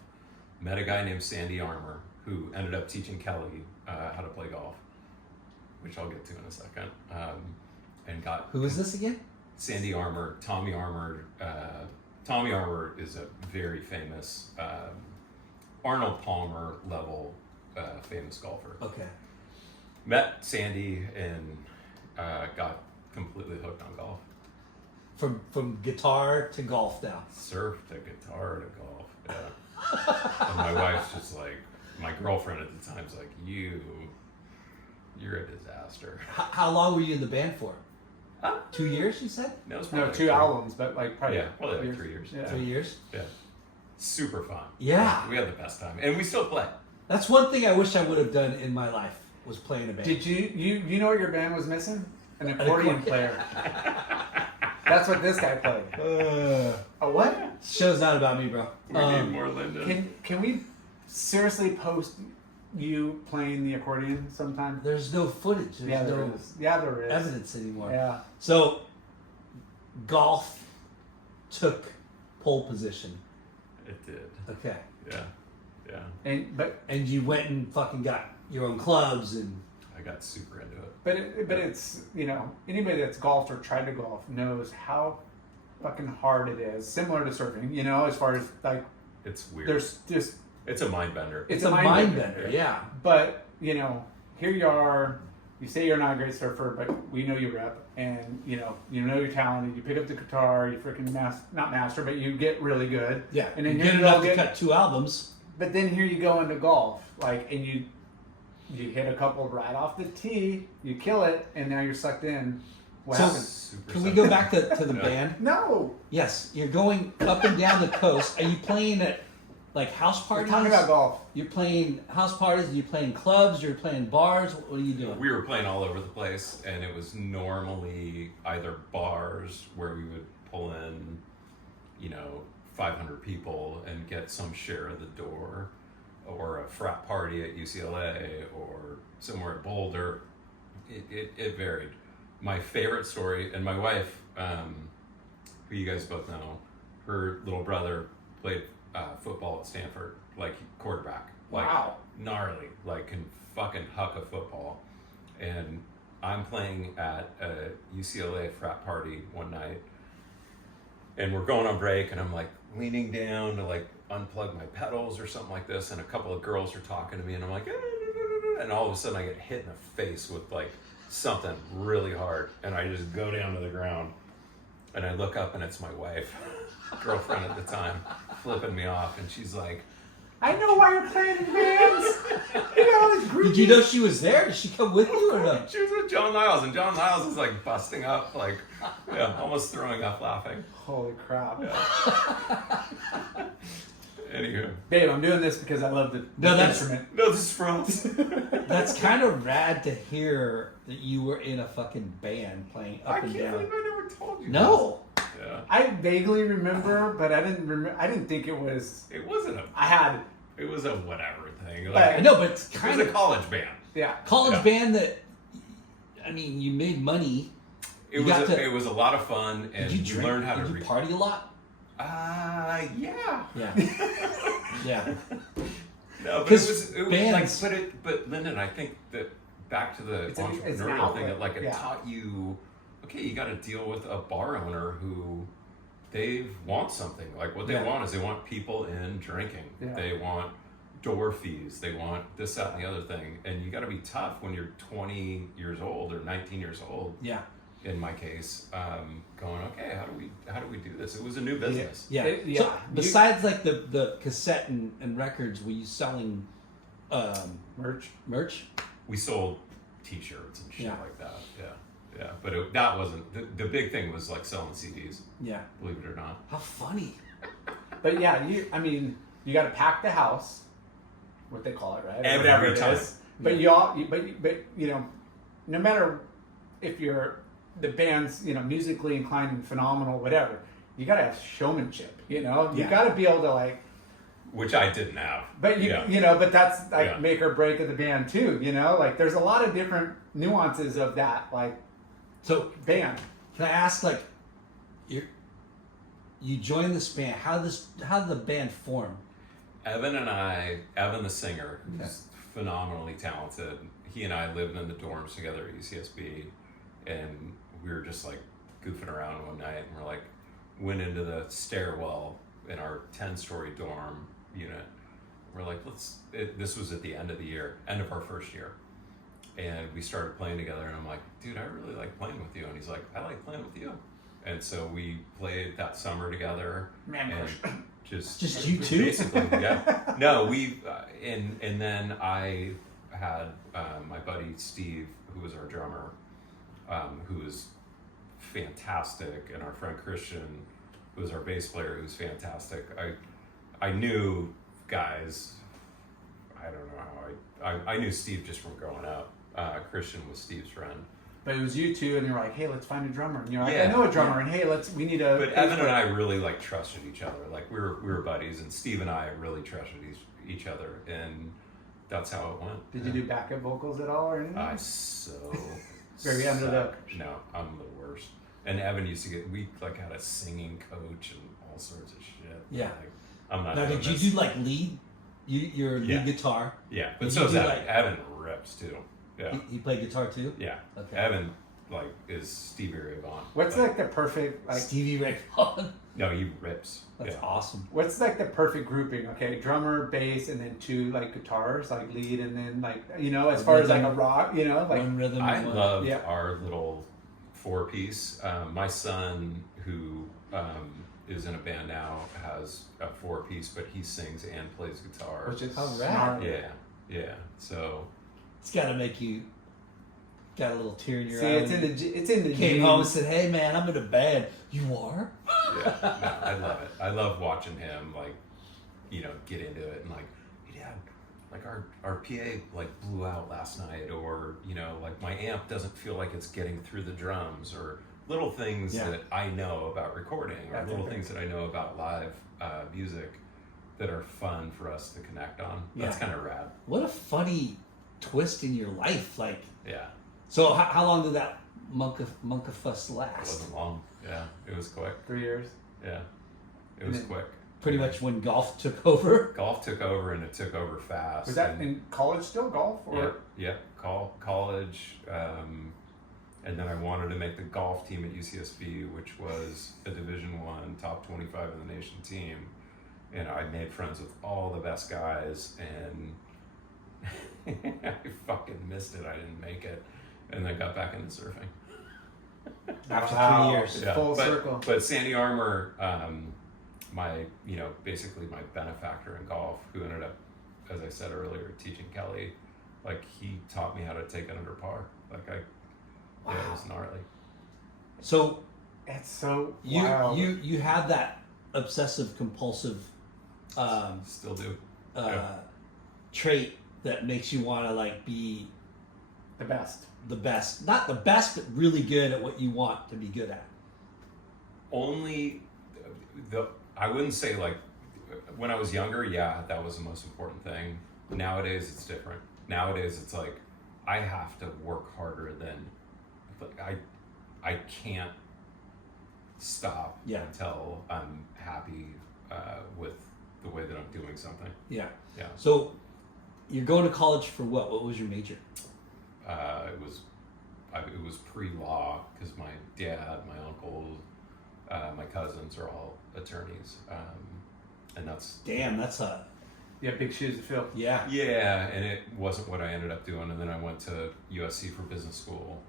Met a guy named Sandy Armour who ended up teaching Kelly how to play golf, which I'll get to in a second. And got Who is this again? Sandy Armour, Tommy Armour. Tommy Armour is a very famous Arnold Palmer level famous golfer. Okay. Met Sandy and got completely hooked on golf. From guitar to golf now. Surf to guitar to golf. Yeah. And my wife's just like, my girlfriend at the time's like, you're a disaster. How long were you in the band for? 2 years, you said? No, it's No, probably 2 like albums, but like probably probably like 3 years. Yeah. 3 years? Yeah. Super fun. Yeah. We had the best time. And we still play. That's one thing I wish I would have done in my life, was play in a band. Did you know what your band was missing? An accordion player. That's what this guy played. A what? Show's not about me, bro. We need more Linda. Can we seriously post you playing the accordion sometime? There's no footage. There's There no is. Yeah, there is. evidence anymore. Yeah. So, golf took pole position. It did. Okay. Yeah. Yeah. And you went and fucking got your own clubs and... I got super into it. But it's, you know, anybody that's golfed or tried to golf knows how fucking hard it is. Similar to surfing, you know, as far as like It's weird. there's just It's a mind bender. It's a mind bender, yeah. But, you know, here you are, you say you're not a great surfer, but we know you rep, and you know you're talented, you pick up the guitar, you freaking not master, but you get really good. Yeah. And then you here get you enough go to cut 2 albums. But then here you go into golf, like, and you hit a couple right off the tee, you kill it, and now you're sucked in. What So- happened? Super Can we simple. go back to the Yeah. band? No, Yes, you're going up and down the coast. Are you playing at like house we're parties? talking about golf. You're playing house parties, you're playing clubs, you're playing bars. What are you doing? We were playing all over the place, and it was normally either bars where we would pull in, 500 people and get some share of the door, or a frat party at UCLA, or somewhere at Boulder. It varied. My favorite story, and my wife, who you guys both know, her little brother played football at Stanford, like quarterback. Like, Wow. gnarly, like can fucking huck a football. And I'm playing at a UCLA frat party one night, and we're going on break, and I'm like leaning down to like unplug my pedals or something like this, and a couple of girls are talking to me, and I'm like, and all of a sudden I get hit in the face with like something really hard, and I just go down to the ground, and I look up, and it's my wife, girlfriend at the time, flipping me off, and she's like, I know why you're playing in bands. You know, it's Did you know she was there? Did she come with you or no? she was with John Niles, and John Niles is like busting up, like, almost throwing up laughing. Holy crap. Anywho. Babe, I'm doing this because I love the instrument. No, this is from. That's kind of rad to hear that you were in a fucking band playing I up can't and believe down. I never told you. No. This. Yeah. I vaguely remember, but I didn't remember. I didn't think it was. It wasn't a. I had, It was a whatever thing. Right. I know, but it's It kind was of a college band. yeah. college Yeah. band that, I mean, you made money. It You was. got to- It was a lot of fun, and Did you drink? learned how to. Did you party a lot? Yeah. Yeah. Yeah. No, but 'Cause it was bands- like, but Lyndon, I think that back to the It's an entrepreneurial outlet, thing, that like it yeah. taught you, okay, you got to deal with a bar owner who they want something. Like what they Yeah. want is they want people in drinking. Yeah. They want door fees. They want this, that, and the other thing. And you got to be tough when you're 20 years old or 19 years old. Yeah. In my case, going, okay, how do we do this? It was a new business. Yeah. Yeah. So besides like the cassette and records, were you selling Merch? We sold T-shirts and shit Yeah. like that. Yeah. But that wasn't the big thing. Was like selling CDs. Yeah. Believe it or not. How funny. But yeah, you got to pack the house, what they call it, right? Or Every whatever it time. is. But no matter if you're the band's musically inclined and phenomenal, whatever, you got to have showmanship. You Yeah. got to be able to like. Which I didn't have. But but that's like make or break of the band too. Like there's a lot of different nuances of that like So band. can I ask, like, you joined this band? How did the band form? Evan the singer, who's phenomenally talented. He and I lived in the dorms together at UCSB, and we were just like goofing around one night, and we're like, went into the stairwell in our 10-story dorm unit. We're like, this was at the end of the year, end of our first year. And we started playing together, and I'm like, dude, I really like playing with you. And he's like, I like playing with you. And so we played that summer together. Man and Just you two? Basically, yeah. No, and then I had my buddy Steve, who was our drummer, who was fantastic, and our friend Christian, who was our bass player, who was fantastic. I knew guys. I don't know how I knew Steve just from growing up. Christian was Steve's friend. But it was you two, and you're like, hey, let's find a drummer. And you're like, Yeah. I know a drummer, and hey, we need a. But Evan and I really like trusted each other. Like we were buddies, and Steve and I really trusted each other, and that's how it went. Did you do backup vocals at all or anything? I so Very under the- suck. No, I'm the worst. And Evan used to we like had a singing coach and all sorts of shit. Yeah. Like, I'm not. Now, doing did you this. do like lead? Your lead Yeah. guitar? Yeah, but Did so you is do, Evan. like- Evan rips too. Yeah, He played guitar too? yeah. Okay. Evan is Stevie Ray Vaughan. What's like the perfect like? Stevie Ray Vaughan. No, he rips. That's yeah. awesome. What's like the perfect grouping? Okay, drummer, bass, and then two like guitars, like lead, and then like as far as like a rock, like One rhythm. I and one. love Yeah. our little 4-piece. My son, who is in a band now, has a 4-piece, but he sings and plays guitar. which is Oh, rad. smart. Yeah. So It's got to make you got a little tear in your See, eye. it's when in you the came home and genes. said, "Hey, man, I'm in a band." You are? yeah, no, I love it. I love watching him get into it and like, hey dad, like our PA like blew out last night, or like my amp doesn't feel like it's getting through the drums, or little things Yeah. that I know about recording, or That's little okay. things that I know about live music that are fun for us to connect on. That's Yeah. kind of rad. What a funny twist in your life. Like, Yeah, so how long did that Monka fuss it last? wasn't long. Yeah, it was quick. 3 years. Yeah, it And was then- quick. Pretty much when golf took over. Golf took over, and it took over fast. Was that and- in college still golf or? Yeah. College, and then I wanted to make the golf team at UCSB, which was a Division I, top 25 in the nation team, and I made friends with all the best guys, and I fucking missed it. I didn't make it, and then got back into surfing. After Wow. 3 years. Yeah, Full but, circle. But Sandy Armour, basically my benefactor in golf, who ended up, as I said earlier, teaching Kelly, like he taught me how to take it under par. Like it was gnarly. So It's so you wild. you had that obsessive compulsive Still do. trait that makes you want to like be the best. the best, not the best, but really good at what you want to be good at. Only I wouldn't say like when I was younger, yeah, that was the most important thing. Nowadays it's different. Nowadays it's like I have to work harder than like I can't stop Yeah. until I'm happy with the way that I'm doing something. Yeah. Yeah. So you're going to college for what? What was your major? It was pre-law because my dad, my uncle, my cousins are all attorneys, and that's Damn, that's a You have big shoes to fill. yeah. yeah, and it wasn't what I ended up doing. And then I went to USC for business school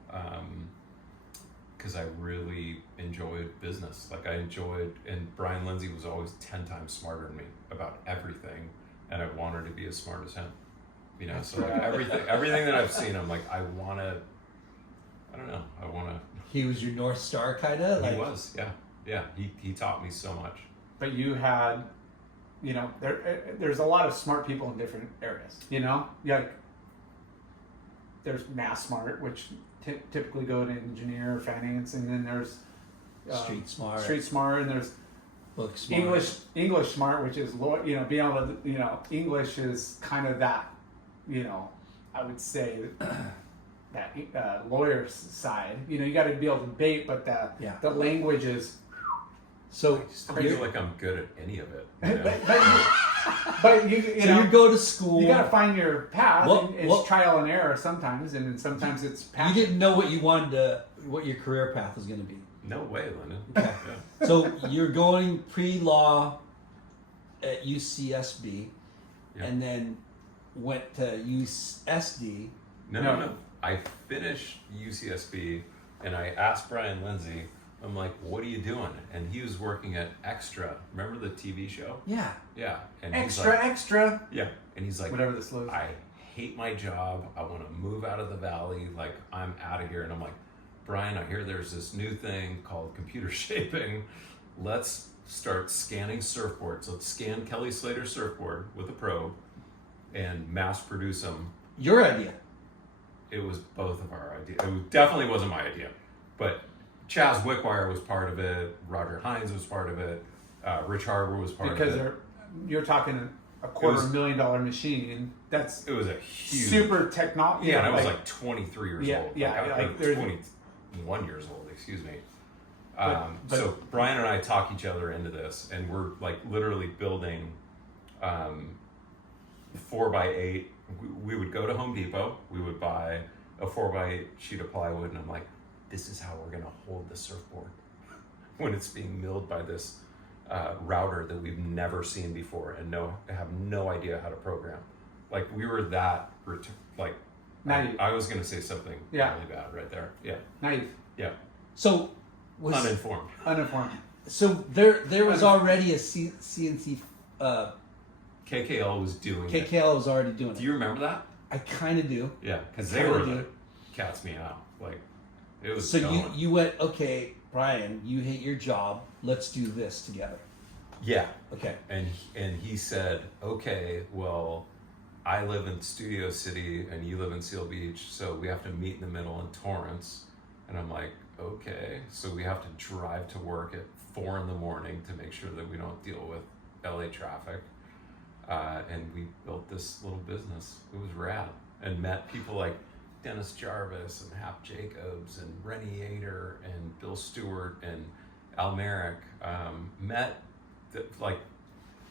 because I really enjoyed business. Like and Brian Lindsay was always 10 times smarter than me about everything, and I wanted to be as smart as him. You know, so like everything that I've seen, I'm like, I don't know. He was your North Star, kind of? He was, yeah. He taught me so much. But you had, you know, there's a lot of smart people in different areas, you know? There's math smart, which typically go to engineer or finance, and then there's Street smart, and there's book smart. English smart, which is, you know, being able to, you know, English is kind of that, you know, I would say that lawyer's side. You know, you got to be able to debate, but the language is. So I feel like I'm good at any of it. You know? but you so know, you go to school. You got to find your path. And it's trial and error sometimes, and then sometimes it's passion. You didn't know what what your career path was going to be. No way, Lyndon. Okay. Yeah. So you're going pre-law at UCSB, and then went to USD. No. I finished UCSB, and I asked Brian Lindsay, I'm like, what are you doing? And he was working at Extra. Remember the TV show? Yeah. Yeah. And Extra. Yeah. And he's like, whatever this was. I hate my job. I want to move out of the valley. Like, I'm out of here. And I'm like, Brian, I hear there's this new thing called computer shaping. Let's start scanning surfboards. Let's scan Kelly Slater's surfboard with a probe and mass produce them. Your idea. It was both of our ideas. It definitely wasn't my idea, but Chaz Wickwire was part of it. Roger Hines was part of it. Rich Harbour was part of it. Because you're talking a $250,000 machine. It was a huge super technology. Yeah, and I was like 23 years old. Yeah, like 21 years old. Excuse me. So Brian and I talk each other into this, and we're like literally building 4x8. We would go to Home Depot. We would buy a 4x8 sheet of plywood, and I'm like, this is how we're going to hold the surfboard when it's being milled by this router that we've never seen before and have no idea how to program. Like, we were that naive. I was going to say something really bad right there. Yeah. Naive. Yeah. So uninformed. So there was already a CNC. KKL was doing it. KKL was already doing it. Do you remember that? I kind of do. Yeah, because they were like, cat's me out. Like, it was So going. you went, okay, Brian, you hate your job. Let's do this together. Yeah. Okay. And he said, okay, well, I live in Studio City and you live in Seal Beach, so we have to meet in the middle in Torrance. And I'm like, okay. So we have to drive to work at 4 a.m. to make sure that we don't deal with LA traffic. And we built this little business. It was rad. And met people like Dennis Jarvis and Hap Jacobs and Rennie Yater and Bill Stewart and Al Merrick.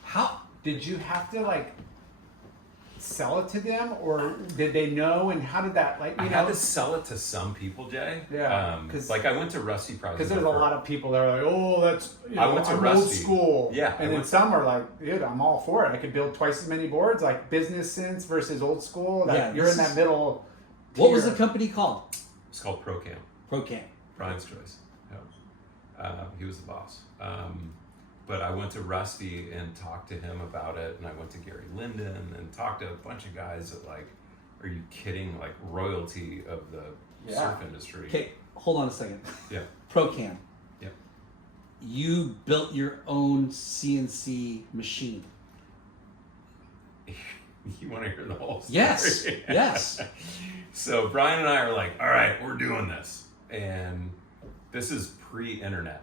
How did you have to sell it to them, or did they know? And how did that I had to sell it to some people, Jay. Yeah, I went to Rusty Prize. Because there's a lot of people that are like, oh, that's I went to I'm Rusty. old school. Yeah, and then some are like, dude, I'm all for it. I could build twice as many boards, like business sense versus old school. You're in that middle. What was the company called? It's called ProCam. ProCam. Brian's choice. Yeah. He was the boss. But I went to Rusty and talked to him about it, and I went to Gary Linden and talked to a bunch of guys that are you kidding? Like, royalty of the surf industry. Okay, hold on a second. Yeah. ProCam. Yeah. You built your own CNC machine. You want to hear the whole story? Yes. Yes. So Brian and I are like, all right, we're doing this. And this is pre-internet.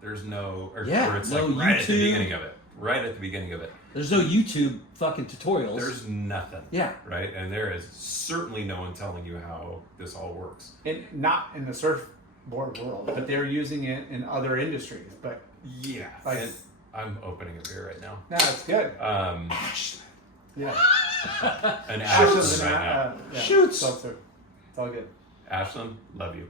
There's no, or it's no like right YouTube. at the beginning of it. Right at the beginning of it. There's no YouTube fucking tutorials. There's nothing. Yeah. Right? And there is certainly no one telling you how this all works. And not in the surfboard world, but they're using it in other industries. But yeah. And I'm opening a beer right now. No, it's good. Yeah. An Ashland right now. Shoots. It's all good. Ashland, love you.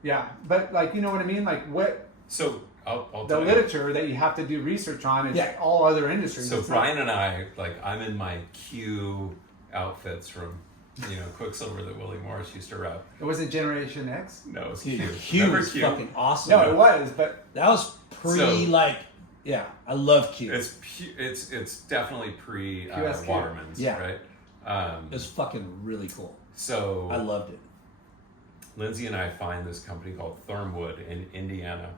Yeah, but you know what I mean? What? So I'll the tell literature that you have to do research on is all other industries. So Brian and I, I'm in my Q outfits from, Quiksilver that Willie Morris used to rep. It wasn't Generation X? No, it was Dude, Q. Q was fucking awesome. No, it was, but that was pre Yeah, I love Q. It's definitely pre QSQ. Waterman's, Yeah. right? It was fucking really cool. So I loved it. Lindsay and I find this company called Thermwood in Indiana.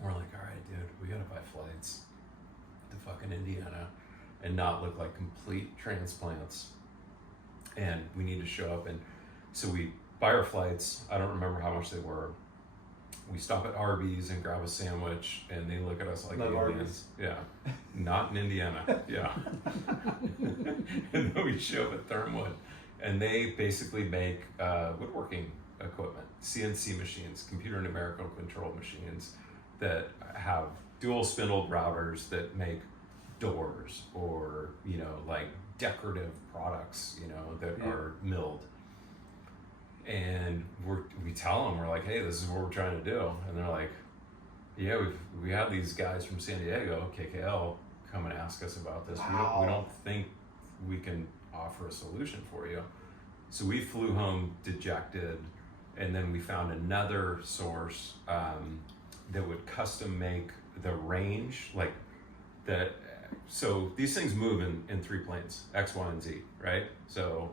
We're like, all right, dude, we gotta buy flights to fucking Indiana and not look like complete transplants. And we need to show up. And so we buy our flights. I don't remember how much they were. We stop at Arby's and grab a sandwich, and they look at us like Love aliens. Yeah, not in Indiana. Yeah. And then we show up at Thermwood, and they basically make woodworking equipment, CNC machines, computer numerical control machines that have dual spindled routers that make doors or, you know, like decorative products, you know, that are milled. And we tell them, we're like, hey, this is what we're trying to do. And they're like, yeah, we had these guys from San Diego, KKL, come and ask us about this. Wow. We don't think we can offer a solution for you. So we flew home dejected, and then we found another source that would custom make the range, like that. So these things move in 3 planes, X, Y, and Z, right? So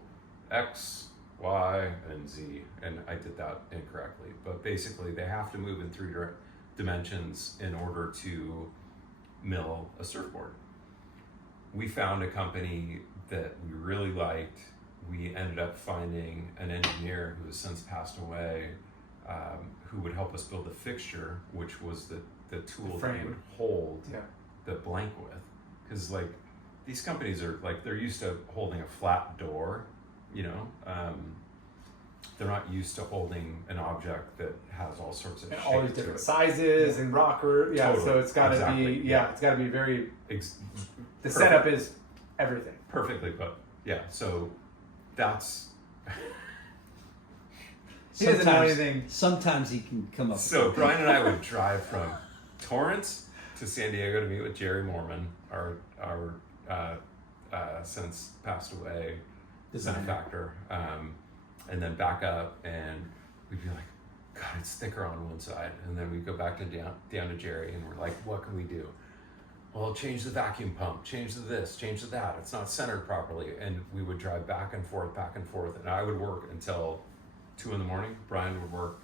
X, Y, and Z, and I did that incorrectly, but basically they have to move in 3 dimensions in order to mill a surfboard. We found a company that we really liked. We ended up finding an engineer who has since passed away, who would help us build the fixture, which was the tool that you would hold the blank with. Because like these companies are like, they're used to holding a flat door, you know. They're not used to holding an object that has all sorts of And shape all these to different it. sizes and rocker. Yeah, Totally. so it's got to Exactly. be, it's got to be very, the Perfect. setup is everything. Perfectly put. Yeah, so that's He doesn't know anything. Sometimes he can come up. so Brian and I would drive from Torrance to San Diego to meet with Jerry Mormon, our since passed away benefactor, and then back up, and we'd be like, God, it's thicker on one side, and then we go back to down to Jerry, and we're like, what can we do? Well, change the vacuum pump, change the this, change the that. It's not centered properly, and we would drive back and forth, and I would work until 2 a.m. Brian would work.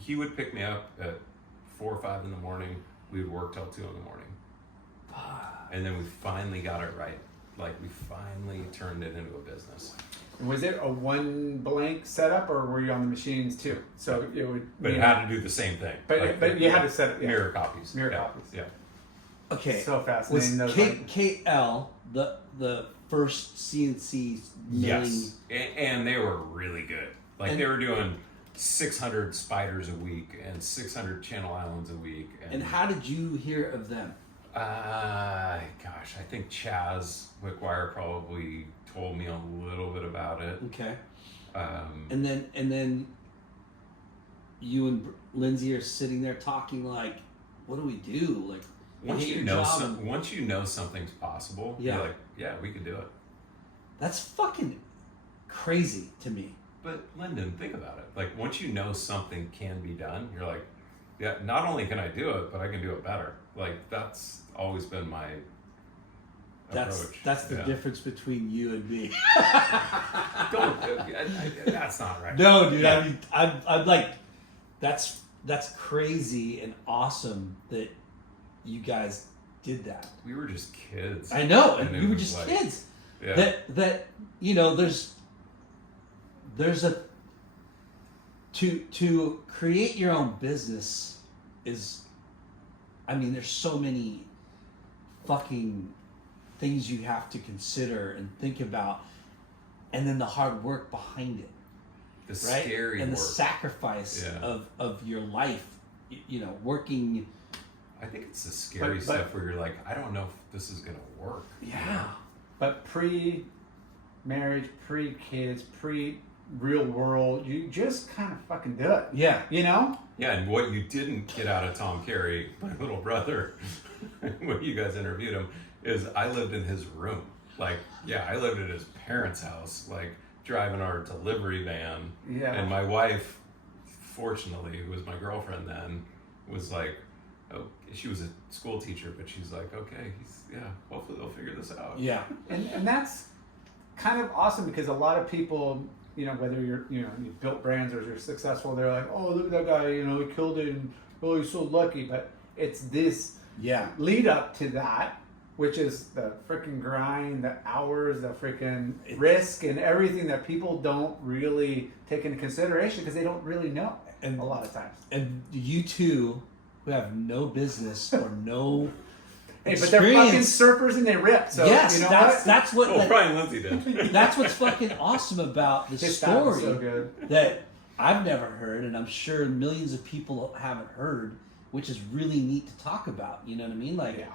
He would pick me up at 4 or 5 in the morning. We would work till 2 a.m. And then we finally got it right. Like we finally turned it into a business. Was it a one blank setup, or were you on the machines too? So it would. But it had to do the same thing. But you had to set it. Yeah. Mirror copies. Mirror Yeah. copies. Yeah. Okay. So Was fascinating. Those KL the first CNC milling? Yes. And they were really good. Like And- they were doing 600 spiders a week and 600 Channel Islands a week. And how did you hear of them? Gosh, I think Chaz Wickwire probably told me a little bit about it. Okay. And then you and Lindsay are sitting there talking like, what do we do? Like, Once hate you your know job and- once you know something's possible, Yeah. you're like, yeah, we could do it. That's fucking crazy to me. But Lyndon, think about it. Like once you know something can be done, you're like, yeah, not only can I do it, but I can do it better. Like that's always been my approach. That's the Yeah. difference between you and me. That's not right. No, dude. Yeah. I mean, I'm like, that's crazy and awesome that you guys did that. We were just kids. I know, and it we were was just like- kids. Yeah. That you know, there's a to create your own business is, I mean, there's so many fucking things you have to consider and think about, and then the hard work behind it, the right? scary and work. the sacrifice Yeah. of your life, you know, working. I think it's the scary But- stuff where you're like, I don't know if this is gonna work. Yeah. But pre-marriage, pre-kids, pre-real world, you just kind of fucking do it. Yeah. You know? Yeah, and what you didn't get out of Tom Carey, my little brother, when you guys interviewed him, is I lived in his room. Like, yeah, I lived at his parents' house, like driving our delivery van. Yeah. And my wife, fortunately, who was my girlfriend then, was like, oh, she was a school teacher, but she's like, okay, hopefully they'll figure this out. Yeah. And that's kind of awesome because a lot of people, whether you've built brands or you're successful, they're like, oh, look at that guy, he killed it and oh, he's so lucky. But it's this lead up to that, which is the freaking grind, the hours, the freaking risk and everything that people don't really take into consideration because they don't really know a lot of times. And you two who have no business or no hey, but they're fucking surfers and they rip. So yes, you know that's what. Well, Brian Lindsay did. That's what's fucking awesome about the story so good. that I've never heard, and I'm sure millions of people haven't heard, which is really neat to talk about. You know what I mean? Like,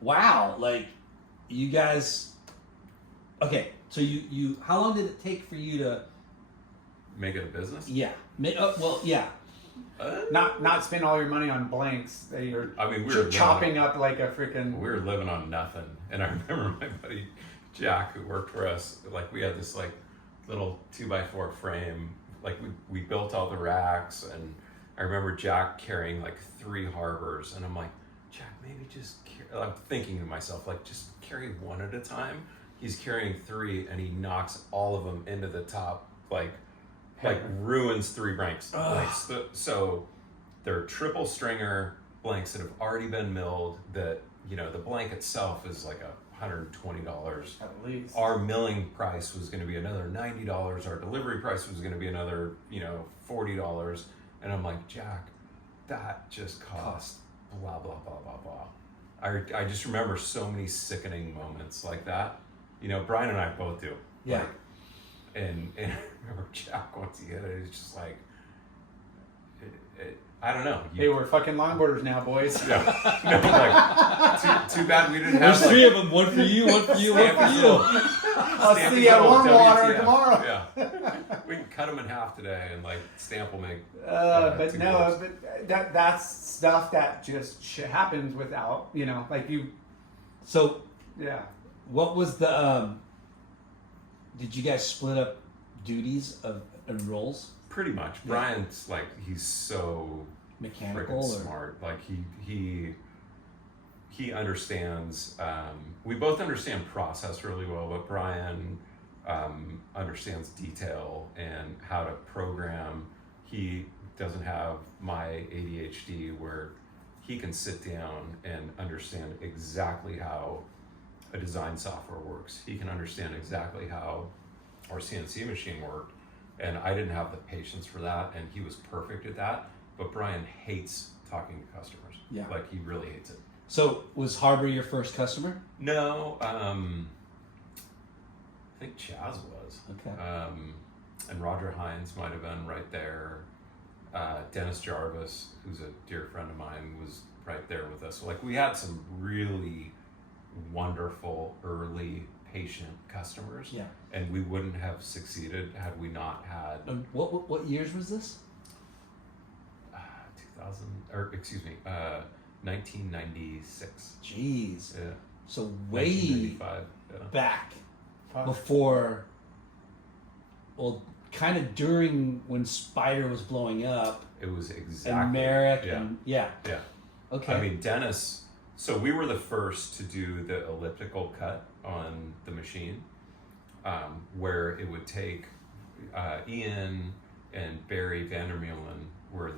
wow, like you guys. Okay, so you how long did it take for you to make it a business? Yeah. Well, yeah. Not spend all your money on blanks. We were chopping up like a freaking. We were living on nothing, and I remember my buddy Jack, who worked for us. Like we had this like little 2x4 frame. Like we built all the racks, and I remember Jack carrying like 3 harbors, and I'm like, Jack, maybe just. I'm thinking to myself, like, just carry one at a time. He's carrying 3, and he knocks all of them into the top, like ruins 3 blanks. So they're triple stringer blanks that have already been milled. That the blank itself is like $120 at least. Our milling price was going to be another $90. Our delivery price was going to be another $40. And I'm like, Jack, that just cost blah blah blah blah blah. I just remember so many sickening moments like that. Brian and I both do. Yeah. Like, and I remember Jack once he hit it, it's just like, I don't know. Hey, we're fucking longboarders now, boys. Yeah. Too bad we didn't have. There's 3 of them. One for you. One for you. One for you. I'll see you at Warmwater tomorrow. Yeah. We can cut them in half today, and Stamp will make. But no, but that's stuff that just happens without you. So yeah. What was the? Did you guys split up duties and roles? Pretty much. Yeah. Brian's he's so mechanical freaking smart. Like he understands. We both understand process really well, but Brian understands detail and how to program. He doesn't have my ADHD where he can sit down and understand exactly how a design software works. He can understand exactly how our CNC machine worked, and I didn't have the patience for that, and he was perfect at that. But Brian hates talking to customers. Yeah. He really hates it. So was Harbor your first customer? No, I think Chaz was. Okay. And Roger Hines might have been right there. Dennis Jarvis, who's a dear friend of mine, was right there with us. So we had some really wonderful early patient customers. Yeah. And we wouldn't have succeeded had we not had. What years was this? 1996. Jeez. Yeah. So way back before. Well, kind of during when Spider was blowing up. It was exactly. And Merrick. Yeah. And yeah. Okay. I mean, Dennis. So we were the first to do the elliptical cut on the machine, where it would take Ian and Barry Vandermeulen were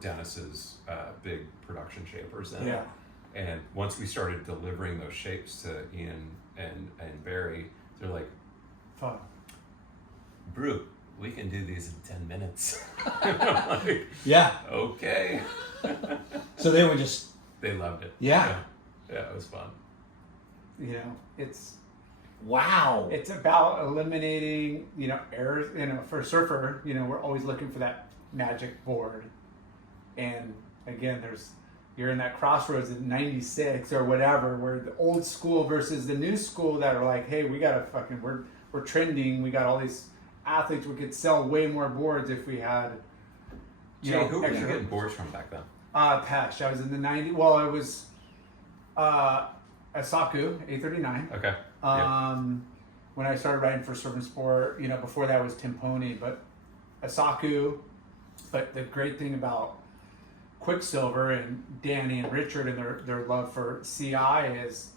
Dennis's big production shapers then. Yeah. And once we started delivering those shapes to Ian and Barry, they're like, "Fuck, Brew, we can do these in 10 minutes." I'm like, yeah. Okay. So they were just. They loved it. Yeah. Yeah, it was fun. It's wow. It's about eliminating, errors. For a surfer, we're always looking for that magic board. And again, you're in that crossroads at 96 or whatever, where the old school versus the new school that are like, hey, we gotta we're trending. We got all these athletes. We could sell way more boards if we had. Who were you getting boards from back then? Pesh. I was in the 90s. Well, I was a Saku A39. Okay. When I started riding for Surf and Sport, before that was Timponi, but a Saku. But the great thing about Quiksilver and Danny and Richard and their love for CI is,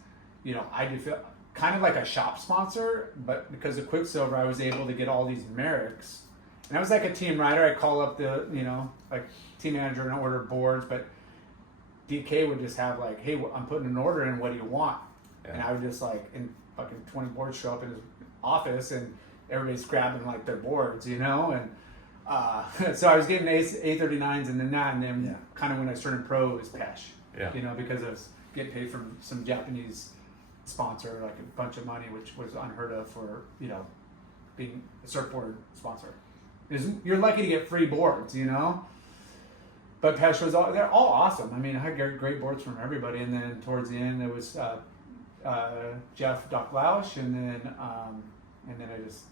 you know, I do feel kind of like a shop sponsor, but because of Quiksilver, I was able to get all these Merricks. And I was like a team rider. I call up the, you know, like team manager and order boards, but DK would just have like, hey, I'm putting an order in, what do you want? Yeah. And I would just like, and fucking 20 boards show up in his office and everybody's grabbing like their boards, you know? And so I was getting A39s and then that, and then kind of when I started pro, it was Pesh. Yeah. You know, because I was getting paid from some Japanese sponsor, like a bunch of money, which was unheard of for, you know, being a surfboard sponsor. You're lucky to get free boards, you know? But Pesh was they're all awesome. I mean, I had great boards from everybody. And then towards the end, it was Jeff Doc Lausch, and then I just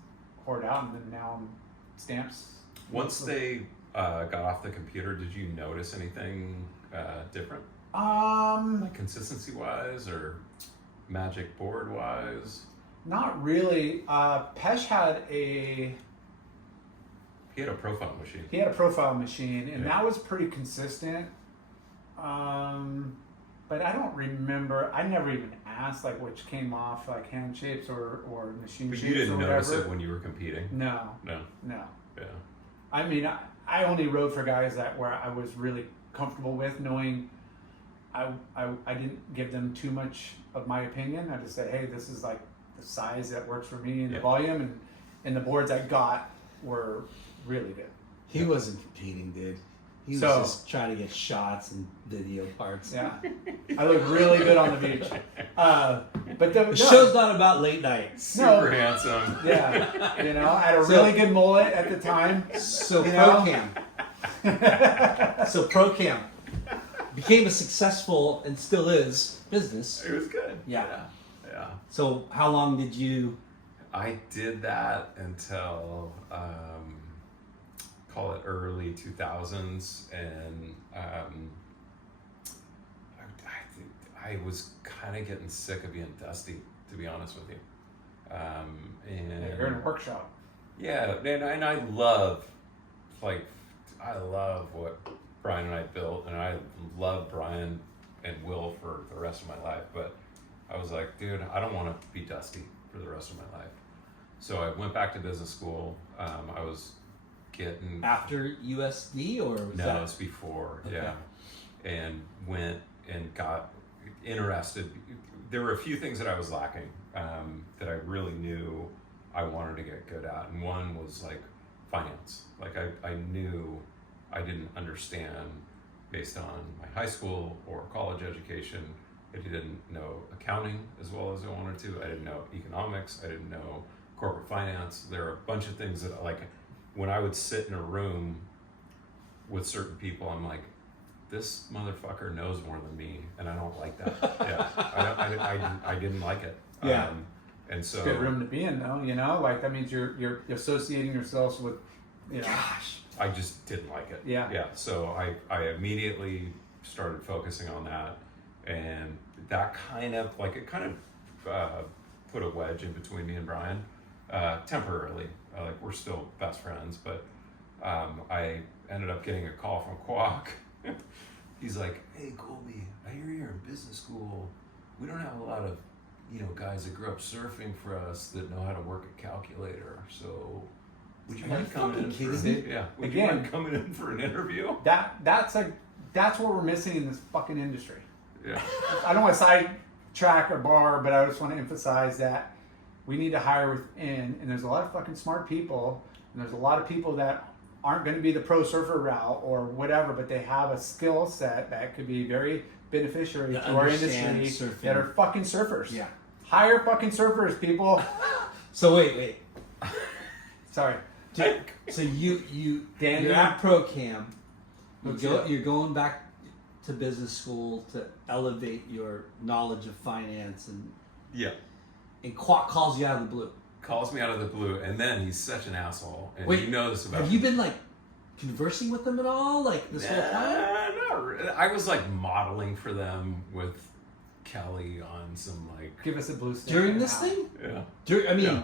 poured out, and then now I'm Stamps. Once they got off the computer, did you notice anything different? Like consistency wise or magic board wise? Not really. Pesh had He had a profile machine. He had a profile machine, and that was pretty consistent. But I don't remember. I never even asked like which came off, like hand shapes or machine But shapes. you didn't or whatever. notice it when you were competing? No. No. Yeah. I mean, I only rode for guys where I was really comfortable with, knowing I didn't give them too much of my opinion. I just said, hey, this is like the size that works for me and the volume, and the boards I got were really good. He wasn't competing, dude. He was just trying to get shots and video parts. Yeah, I look really good on the beach. But the show's not about late night. Super handsome. Yeah, you know, I had a really good mullet at the time. So ProCam. So ProCam became a successful, and still is, business. It was good. Yeah. Yeah. So how long did you? I did that until call it early 2000s, and I was kind of getting sick of being dusty, to be honest with you. And you're in a workshop. Yeah, and I love what Brian and I built, and I love Brian and Will for the rest of my life. But I was like, dude, I don't want to be dusty for the rest of my life. So I went back to business school. I was getting After USD or was no, it's before, Okay. yeah, and went and got interested. There were a few things that I was lacking that I really knew I wanted to get good at, and one was like finance. Like I knew I didn't understand based on my high school or college education. I didn't know accounting as well as I wanted to. I didn't know economics. I didn't know corporate finance. There are a bunch of things that, like, when I would sit in a room with certain people, I'm like, this motherfucker knows more than me, and I don't like that. Yeah, I didn't like it. Yeah. And so It's a good room to be in, though. You know, like that means you're associating yourselves with, you know. Gosh. I just didn't like it. Yeah. Yeah. So I immediately started focusing on that, and that kind of put a wedge in between me and Brian, temporarily. Like, we're still best friends, but I ended up getting a call from Kwock. He's like, hey, Colby, I hear you're in business school. We don't have a lot of, guys that grew up surfing for us that know how to work a calculator. So would you mind coming in for an interview? That's what we're missing in this fucking industry. Yeah. I don't want to sidetrack or bar, but I just want to emphasize that we need to hire within, and there's a lot of fucking smart people, and there's a lot of people that aren't going to be the pro surfer route or whatever, but they have a skill set that could be very beneficiary to our industry surfing. that are fucking surfers. Yeah. Hire fucking surfers, people. So wait. Sorry. So you're Danny, at ProCam. That's it. You're going back to business school to elevate your knowledge of finance, and Kwock calls you out of the blue. Calls me out of the blue, and then he's such an asshole, and Wait, he knows about. Have you been like conversing with them at all, like this whole time? Not really. I was like modeling for them with Kelly on some like. give us a blue stick. During right this now. thing? Yeah.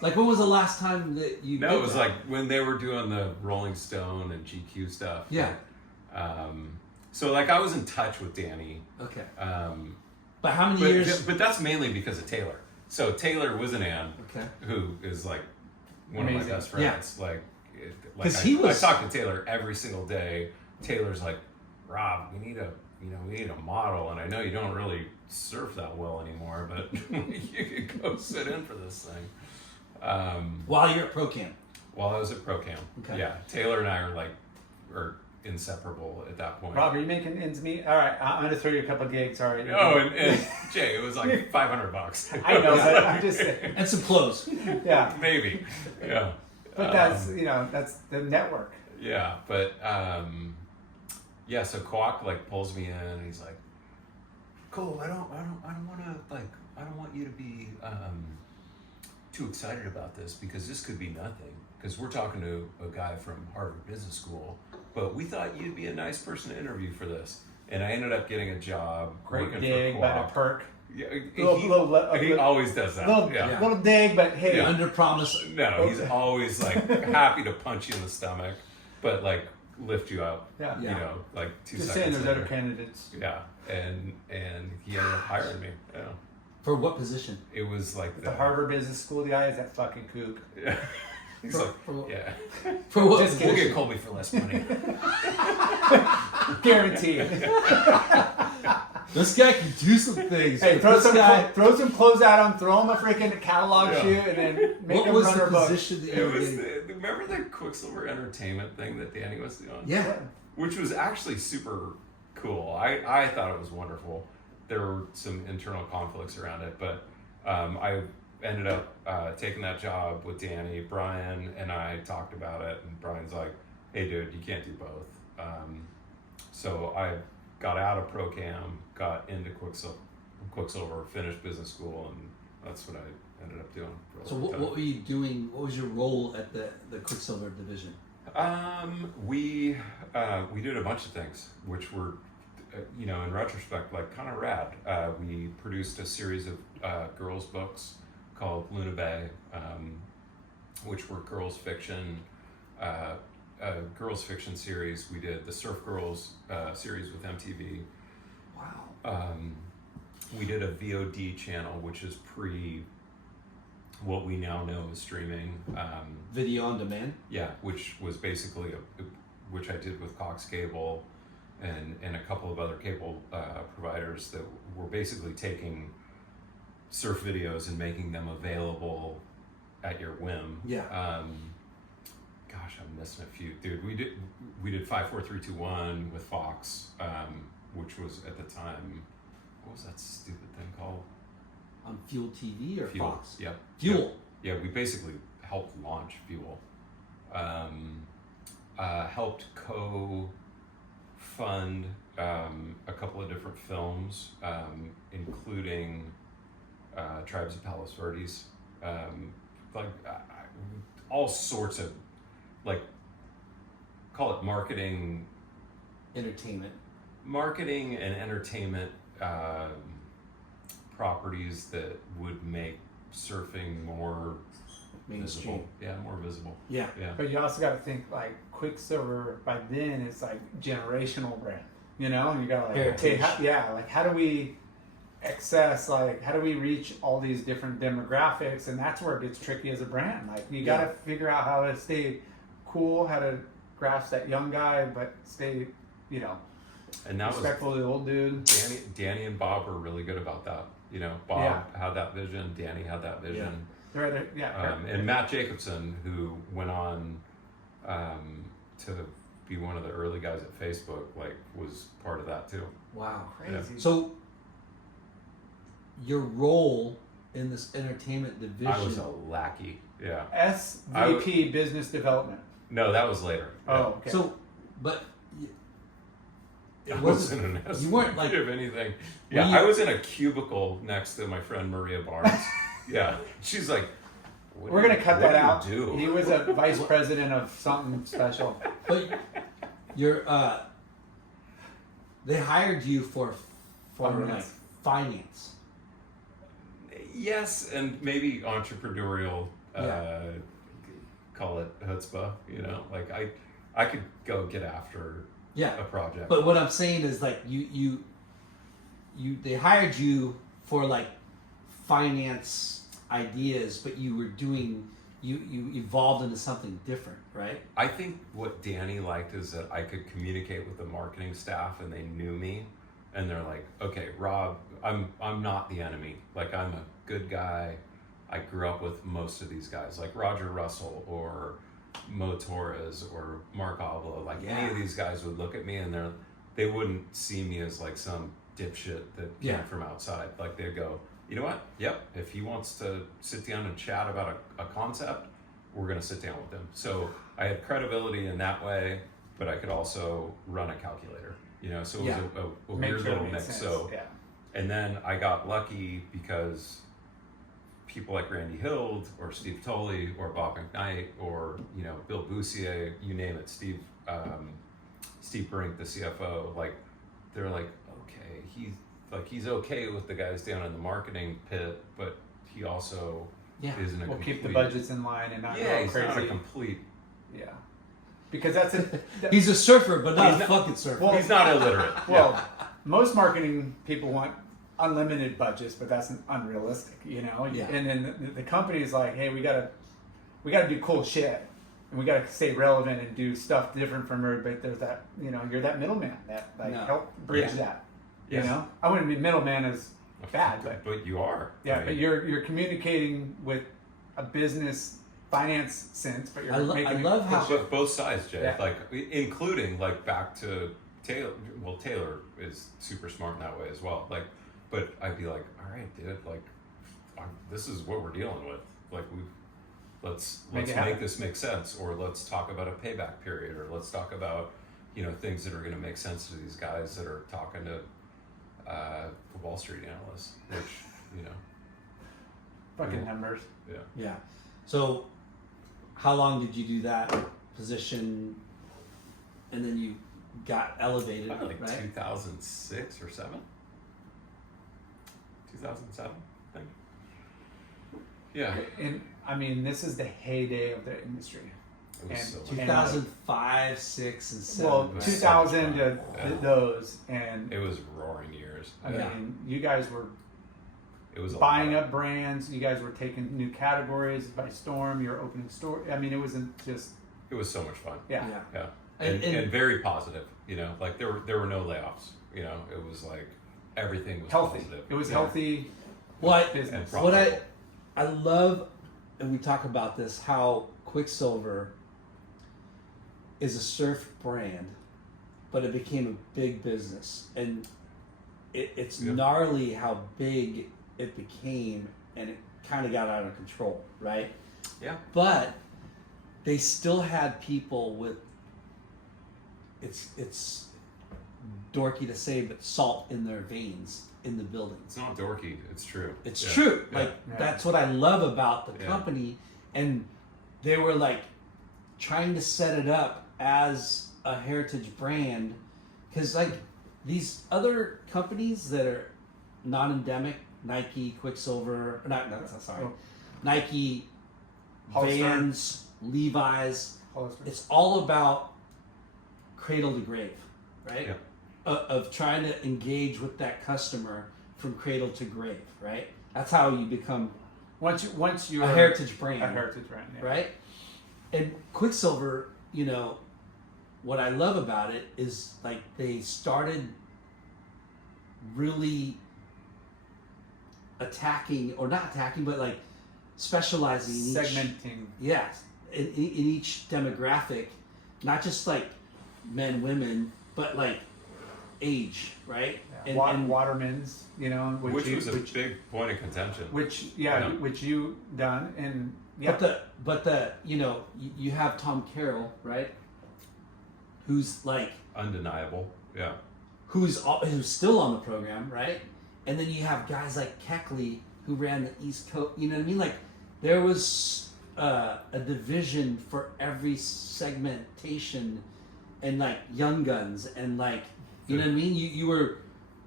Like, when was the last time that you? No, did it was that? like when they were doing the Rolling Stone and GQ stuff. Yeah. So like I was in touch with Danny. Okay. But how many years? But that's mainly because of Taylor. So Taylor Wizenan, Okay. who is like one Amazing. of my best friends. Yeah. Like 'Cause I, he was- I talk to Taylor every single day. Taylor's like, Rob, we need a model, and I know you don't really surf that well anymore, but you could go sit in for this thing. While you're at Pro Camp. While I was at Pro Camp, Okay. yeah, Taylor and I are inseparable at that point. Rob, are you making ends meet? All right, I'm gonna throw you a couple of gigs. All right. Oh, and Jay, it was like $500. I know, but I'm just saying. And some clothes. Yeah, Maybe, yeah. but that's that's the network. Yeah, but yeah. So Kwock like pulls me in, and he's like, "Cole, I don't want you to be too excited about this because this could be nothing. Because we're talking to a guy from Harvard Business School, but we thought you'd be a nice person to interview for this." And I ended up getting a job. Great working dig, for but a Kwock. perk. Yeah, Little he always does that. Little, yeah. little dig, but hey, Yeah. Under promise. No, he's always like happy to punch you in the stomach, but like lift you up. yeah. You know, like 2 Just seconds saying, there's later. other candidates. Yeah, and he ended up hiring me. Yeah, For what position? it was like The Harvard Business School guy is that fucking kook. Yeah. He's For- like, for- yeah, For what Just we'll position? get Colby for less money. Guaranteed. This guy can do some things. Hey, but throw this some guy, throw some clothes at him. Throw him a freaking catalog Yeah. shoot, and then make what him was run the our book. position that you It were was getting? remember the Quiksilver entertainment thing that Danny was doing? Yeah. Which was actually super cool. I thought it was wonderful. There were some internal conflicts around it, but I ended up taking that job with Danny. Brian and I talked about it, and Brian's like, "Hey, dude, you can't do both." So I got out of Pro Cam, got into Quiksilver, finished business school, and that's what I ended up doing. For a So long time. what were you doing? What was your role at the Quiksilver division? We did a bunch of things, which were, in retrospect, like kind of rad. We produced a series of girls' books called Luna Bay, which were girls' fiction series. We did the Surf Girls series with MTV. Wow. We did a VOD channel, which is pre what we now know as streaming. Video on demand. Yeah, which was basically which I did with Cox Cable and a couple of other cable providers that were basically taking surf videos and making them available at your whim. Yeah. Gosh, I'm missing a few, dude. We did 54321 with Fox, which was at the time, what was that stupid thing called? On Fuel TV or Fuel. Fox? Yep. Fuel. Yeah, we basically helped launch Fuel. Helped co-fund a couple of different films, including Tribes of Palos Verdes, all sorts of, call it marketing Entertainment. and entertainment properties that would make surfing more Mainstream. visible. Yeah, more visible. Yeah. Yeah. But you also got to think like Quiksilver by then it's like generational brand, and you got like Heritage. how do we access how do we reach all these different demographics, and that's where it gets tricky as a brand. Like you got to figure out how to stay cool, how to grasp that young guy, but stay And that respectful to the old dude. was Danny and Bob were really good about that. Bob had that vision, Danny had that vision. They're And Matt Jacobson, who went on to be one of the early guys at Facebook, was part of that too. Wow. crazy. So your role in this entertainment division. I was a lackey. Yeah. SVP Business Development. No, that was later. Oh, okay. So, but it I wasn't. wasn't an SVP You weren't like. of anything. Were Yeah, you- I was in a cubicle next to my friend Maria Barnes. Yeah, she's like, what We're do gonna you- cut what that do you out. do? He was a vice president of something special. But you're. They hired you for Finance. finance. Yes, and maybe entrepreneurial. Yeah. Call it chutzpah. I could go get after Yeah. a project. But what I'm saying is like they hired you for like finance ideas, but you evolved into something different, right? I think what Danny liked is that I could communicate with the marketing staff and they knew me, and they're like, okay, Rob, I'm not the enemy. Like, I'm a good guy. I grew up with most of these guys, like Roger Russell or Mo Torres or Mark Avila. Like any of these guys would look at me and they wouldn't see me as like some dipshit that came from outside. Like they'd go, you know what? Yep. If he wants to sit down and chat about a concept, we're going to sit down with him. So I had credibility in that way, but I could also run a calculator, you know, so it was a weird little mix. Sense. So, and then I got lucky because people like Randy Hild or Steve Tolley or Bob McKnight or, you know, Bill Boussier, you name it, Steve Brink, the CFO, like, they're like, okay, he's okay with the guys down in the marketing pit, but he also isn't a we'll complete... keep the budgets in line and not go he's crazy. not a complete... Yeah. Because that's he's a surfer, but not a fucking surfer. Well, he's not illiterate. Well, most marketing people want unlimited budgets, but that's unrealistic, you know? Yeah. And then the company is like, hey, we gotta do cool shit. And we gotta stay relevant and do stuff different from everybody. There's that, you know, you're that middleman that help bridge that. Yes. You know? I wouldn't be middleman as bad, but you are. Yeah, I mean, but you're communicating with a business finance sense, but you're making I love how but both sides, Jay. Yeah. Like including like back to Taylor. Well, Taylor is super smart in that way as well. Like, but I'd be like, all right, dude. Like, this is what we're dealing with. Like, let's make this make sense, or let's talk about a payback period, or let's talk about, you know, things that are going to make sense to these guys that are talking to the Wall Street analysts, which, you know, fucking numbers. Yeah. So, how long did you do that position, and then you got elevated? probably like right? 2006 or 7. 2007, I think. Yeah. And I mean, this is the heyday of the industry. It was And so 2005, 6, and 7. Well, was 2000 so to much fun. those, and It was roaring years. I mean, you guys were It was a buying lot. up brands. You guys were taking new categories by storm. You were opening store. I mean, it wasn't just It was so much fun. yeah. Yeah. And- And very positive. You know, like there were no layoffs. You know, it was like everything was Healthy. positive. It was Yeah. healthy What business. And what profitable. I love, and we talk about this, how Quiksilver is a surf brand, but it became a big business, and it's gnarly how big it became, and it kind of got out of control, right? Yeah. But they still had people with it's dorky to say, but salt in their veins in the buildings. It's not dorky. It's true. It's Yeah. true. Yeah. Like Yeah. that's what I love about the Yeah. company, and they were like trying to set it up as a heritage brand, because like these other companies that are non-endemic, Nike, Quiksilver, sorry, Oh. Nike, Hollister. Vans, Levi's. Hollister. It's all about cradle to grave, right? Yeah. Of trying to engage with that customer from cradle to grave, right? That's how you become Once you're a heritage brand, a heritage brand, yeah. right? And Quiksilver, you know, what I love about it is like they started really attacking, or not attacking, but like specializing in Segmenting. in each demographic, not just like men, women, but like age, right? Yeah. And Waterman's, you know, Which was a big point of contention. which Yeah. which you done, and yeah, but the you know, you have Tom Carroll, right? Who's like Undeniable. Yeah. who's still on the program, right? And then you have guys like Keckley who ran the East Coast. You know what I mean? Like there was a division for every segmentation, and like Young Guns, and like you know what I mean. You were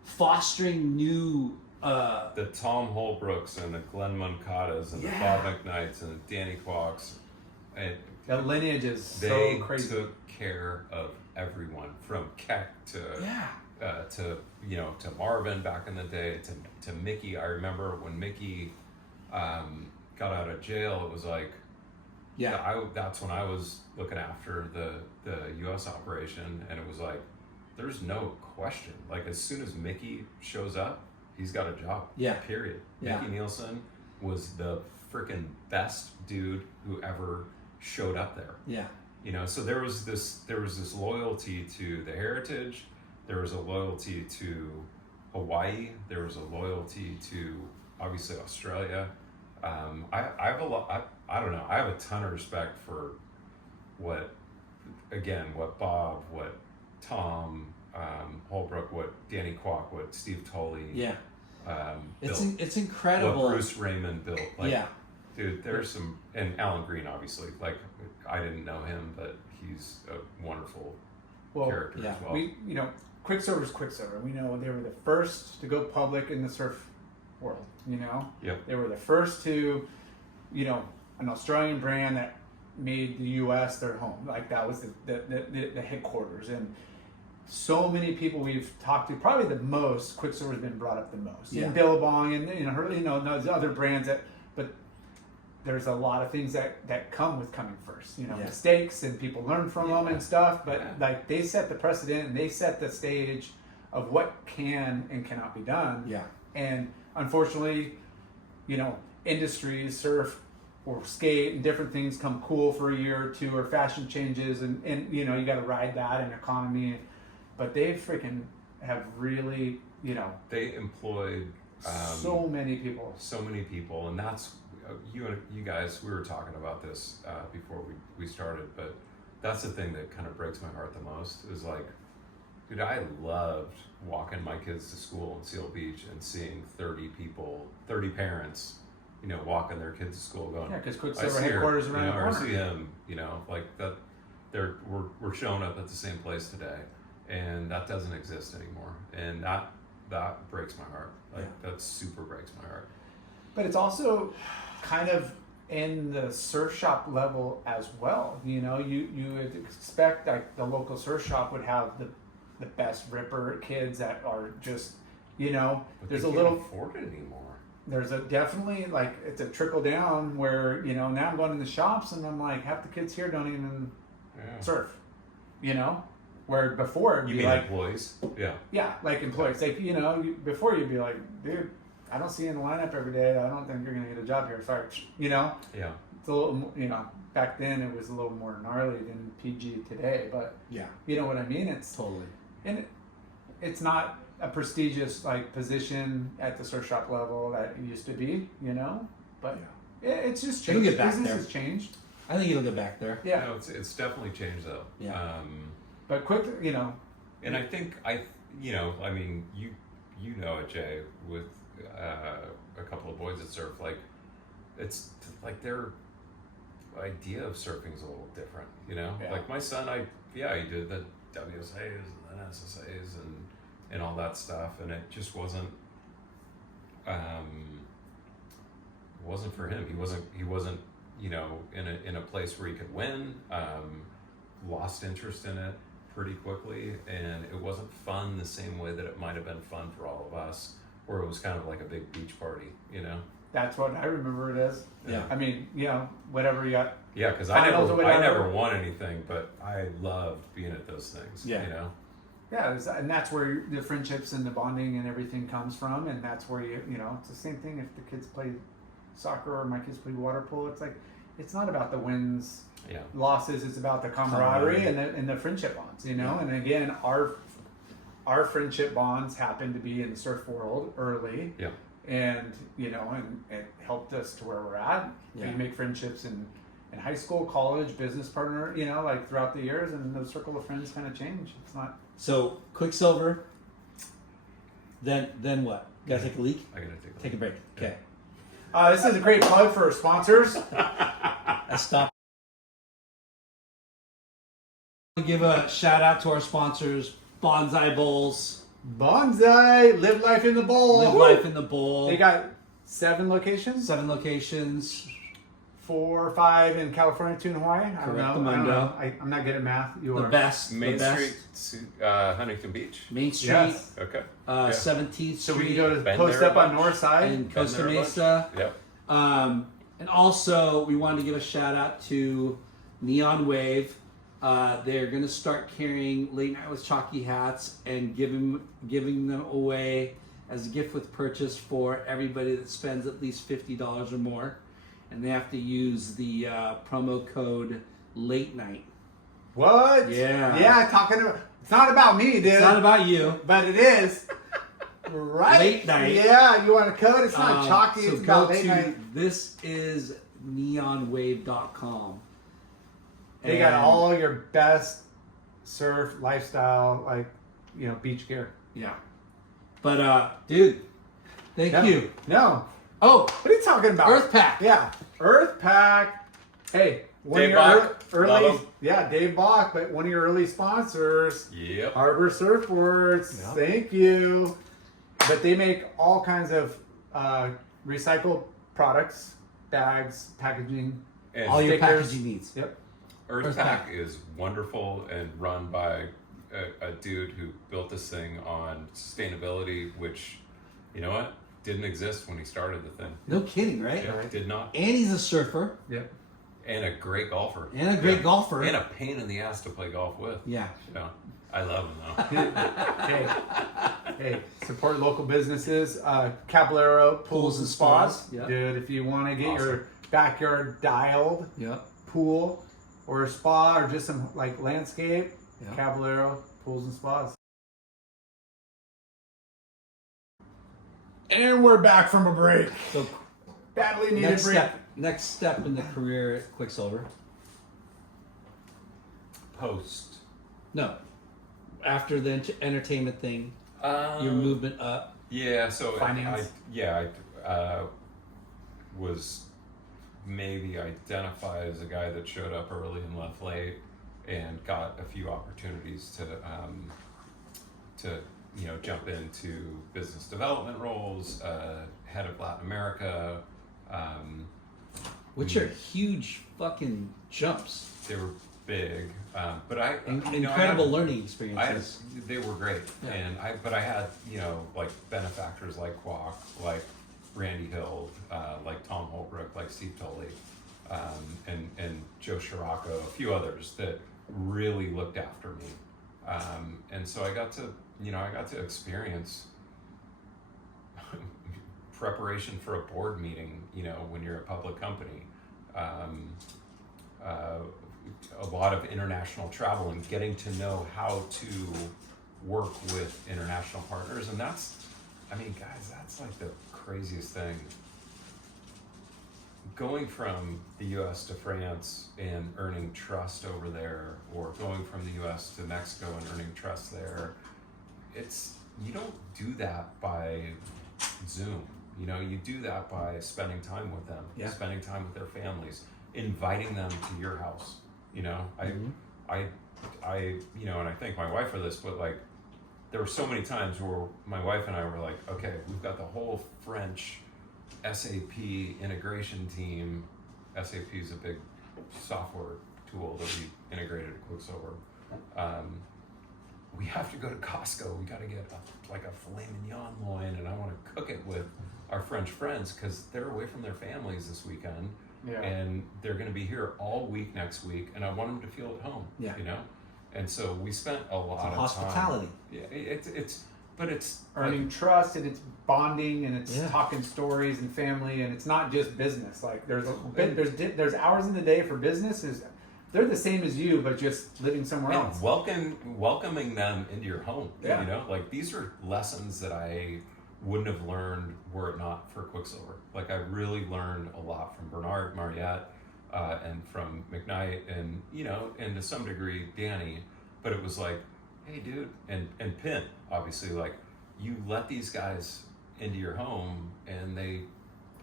fostering new. The Tom Holbrooks and the Glenn Moncadas and the Bob McKnights and the Danny Kwocks. And That lineage is they so crazy. took care of everyone from Keck to to Marvin back in the day to Mickey. I remember when Mickey got out of jail, it was like that's when I was looking after the U.S. operation, and it was like there's no question. Like as soon as Mickey shows up, he's got a job. Yeah. Period. Yeah. Mickey Nielsen was the freaking best dude who ever showed up there. Yeah. You know, so there was this loyalty to the heritage, there was a loyalty to Hawaii, there was a loyalty to obviously Australia. I have I don't know, I have a ton of respect for what Bob, what Tom Holbrook, what Danny Kwock, what Steve Tully, It's built, incredible. what Bruce Raymond built. Like, Yeah. dude, there's some, and Alan Green, obviously. Like, I didn't know him, but he's a wonderful character as well. We, Quiksilver's Quiksilver. We know they were the first to go public in the surf world. Yep. They were the first to, an Australian brand that made the U.S. their home. Like that was the headquarters. And so many people we've talked to, probably the most, Quiksilver's been brought up the most. Yeah. And Billabong and those other brands but there's a lot of things that come with coming first. Mistakes, and people learn from them and stuff. But like they set the precedent and they set the stage of what can and cannot be done. Yeah. And unfortunately, industries, surf or skate and different things come cool for a year or two, or fashion changes, and you got to ride that and economy. But they freaking have really, They employed so many people. So many people, and that's you guys. We were talking about this before we started, but that's the thing that kind of breaks my heart the most. Is like, dude, I loved walking my kids to school in Seal Beach and seeing 30 parents, walking their kids to school, going, because I Quiksilver see her, headquarters around the or corner. I see him, like that. We're showing up at the same place today, and that doesn't exist anymore, and that breaks my heart. That super breaks my heart. But it's also kind of in the surf shop level as well. You would expect like the local surf shop would have the best ripper kids that are just, But there's they a can't little. afford it anymore. There's a definitely like it's a trickle down where now I'm going in the shops and I'm like half the kids here don't even surf, where before it'd You be mean like employees? Yeah. like employees, like before you'd be like, dude, I don't see you in the lineup every day. I don't think you're gonna get a job here. Sorry, Yeah. It's a little, back then it was a little more gnarly than PG today, but you know what I mean. It's Totally. and it's not a prestigious like position at the surf shop level that it used to be, but it's just It'll changed. get back Business there. has changed. I think it'll get back there. Yeah, No, it's definitely changed though. Yeah. but quick, And I think I mean, you know it, Jay, with a couple of boys that surf, like it's like their idea of surfing is a little different, Yeah. Like my son, he did the WSAs and then SSAs and all that stuff, and it just wasn't for him. He wasn't in a place where he could win. Lost interest in it pretty quickly, and it wasn't fun the same way that it might have been fun for all of us, where it was kind of like a big beach party, that's what I remember it as. Yeah. I mean, whatever you got. Yeah, because I Finals or never whatever. won anything, but I loved being at those things. Yeah. Yeah, and that's where the friendships and the bonding and everything comes from, and that's where it's the same thing if the kids play soccer or my kids play water polo. It's like, it's not about the wins, losses. It's about the camaraderie and the friendship bonds, And again, our friendship bonds happen to be in the surf world early. Yeah. And and it helped us to where we're at. Yeah. We make friendships in high school, college, business partner, like throughout the years, and the circle of friends kind of change. It's not. So Quiksilver. Then what? Gotta take a leak. I gotta Take a break. Okay. This is a great plug for our sponsors. I stopped. Give a shout out to our sponsors, Bonsai Bowls. Bonsai, live life in the bowl. Live Woo! life in the bowl. They got 7 locations. 7 locations. 4 or 5 in California, 2 in Hawaii. I don't know. I'm not good at math. You The are. best. Main the best. Street, Huntington Beach. Main Street. Yes. Okay. 17th So Street. we can go to Been post there up a on bunch. North Side. in Costa there a bunch. Mesa. Yep. And also, we wanted to give a shout out to Neon Wave. They're going to start carrying Late Night with Chalky hats and giving them away as a gift with purchase for everybody that spends at least $50 or more. And they have to use the promo code Late Night. What? Yeah. Yeah, talking about. It's not about me, dude. It's not about you. But it is. Right? Late Night. Yeah, you want a code? It's not chalky, So it's about go late to night. thisisneonwave.com. They got all your best surf lifestyle, like, beach gear. Yeah. But, dude, thank you. No. Oh, What are you talking about? Earth Pack. Yeah. Earth Pack. Hey, one Dave of your Bach. early. Love him. Yeah, Dave Bach, but one of your early sponsors. Yep. Harbor Surfboards. Yeah. Thank you. But they make all kinds of recycled products, bags, packaging. And All your stickers. packaging needs. Yep. Earth Pack is wonderful and run by a dude who built this thing on sustainability, which, you know what, didn't exist when he started the thing. No kidding, right? Yeah, did not. And he's a surfer Yep. And a great golfer. and a great Yeah. golfer. And a pain in the ass to play golf with. Yeah. You know, I love him though. Hey, support local businesses. Caballero Pools and Spas. Yep. Dude, if you want to get Awesome. your backyard dialed Yep. pool or a spa or just some like landscape, Yep. Caballero Pools and Spas. And we're back from a break. So Badly needed break. next step in the career at Quiksilver. Post. No. After the entertainment thing, your movement up. Yeah, so Finance. I was maybe identified as a guy that showed up early and left late, and got a few opportunities to jump into business development roles, head of Latin America. Which are huge fucking jumps. They were big, but I Incredible learning experiences. They were great, Yeah. and I had like benefactors like Kwock, like Randy Hill, like Tom Holbrook, like Steve Tolley, and Joe Scirocco, a few others that really looked after me, and so I got to experience preparation for a board meeting. When you're a public company. A lot of international travel and getting to know how to work with international partners, and that's like the craziest thing. Going from the US to France and earning trust over there, or going from the US to Mexico and earning trust there, you don't do that by Zoom. You do that by spending time with them, Yeah. spending time with their families, inviting them to your house. I and I thank my wife for this, but like, there were so many times where my wife and I were like, okay, we've got the whole French SAP integration team. SAP is a big software tool that we integrated at Quiksilver. We have to go to Costco. We got to get a filet mignon loin, and I want to cook it with our French friends because they're away from their families this weekend. Yeah. And they're going to be here all week next week, and I want them to feel at home. Yeah. And so we spent a lot of Hospitality. time. Yeah, it's Earning trust, and it's bonding, and it's Yeah. talking stories and family, and it's not just business. Like there's hours in the day for business. They're the same as you, but just living somewhere and else. welcoming them into your home. Yeah. Like these are lessons that I wouldn't have learned were it not for Quiksilver. Like I really learned a lot from Bernard Mariette and from McKnight and and to some degree Danny, but it was like, hey dude, and Pin, obviously, like you let these guys into your home and they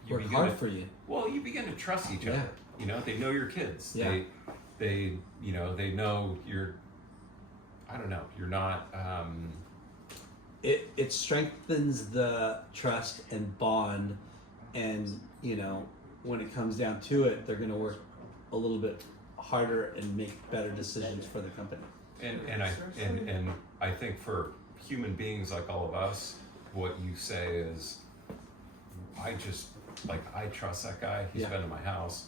Work hard for you. Well, you begin to trust each Yeah. other. They know your kids. Yeah. They know you're, I don't know, you're not It strengthens the trust and bond, and when it comes down to it, they're going to work a little bit harder and make better decisions for the company. And I think for human beings like all of us, what you say is, I trust that guy. He's been to my house.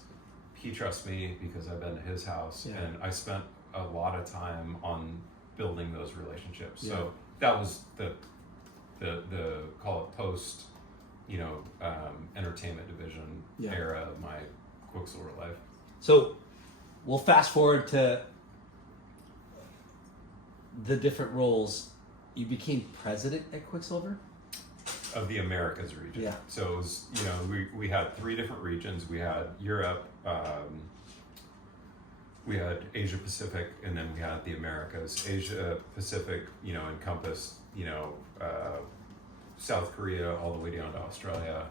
He trusts me because I've been to his house, and I spent a lot of time on building those relationships. So that was the call it post, entertainment division era of my Quiksilver life. So we'll fast forward to the different roles. You became president at Quiksilver? Of the Americas region. Yeah. So it was, we had 3 different regions. We had Europe, we had Asia Pacific, and then we had the Americas. Asia Pacific, encompassed, South Korea all the way down to Australia,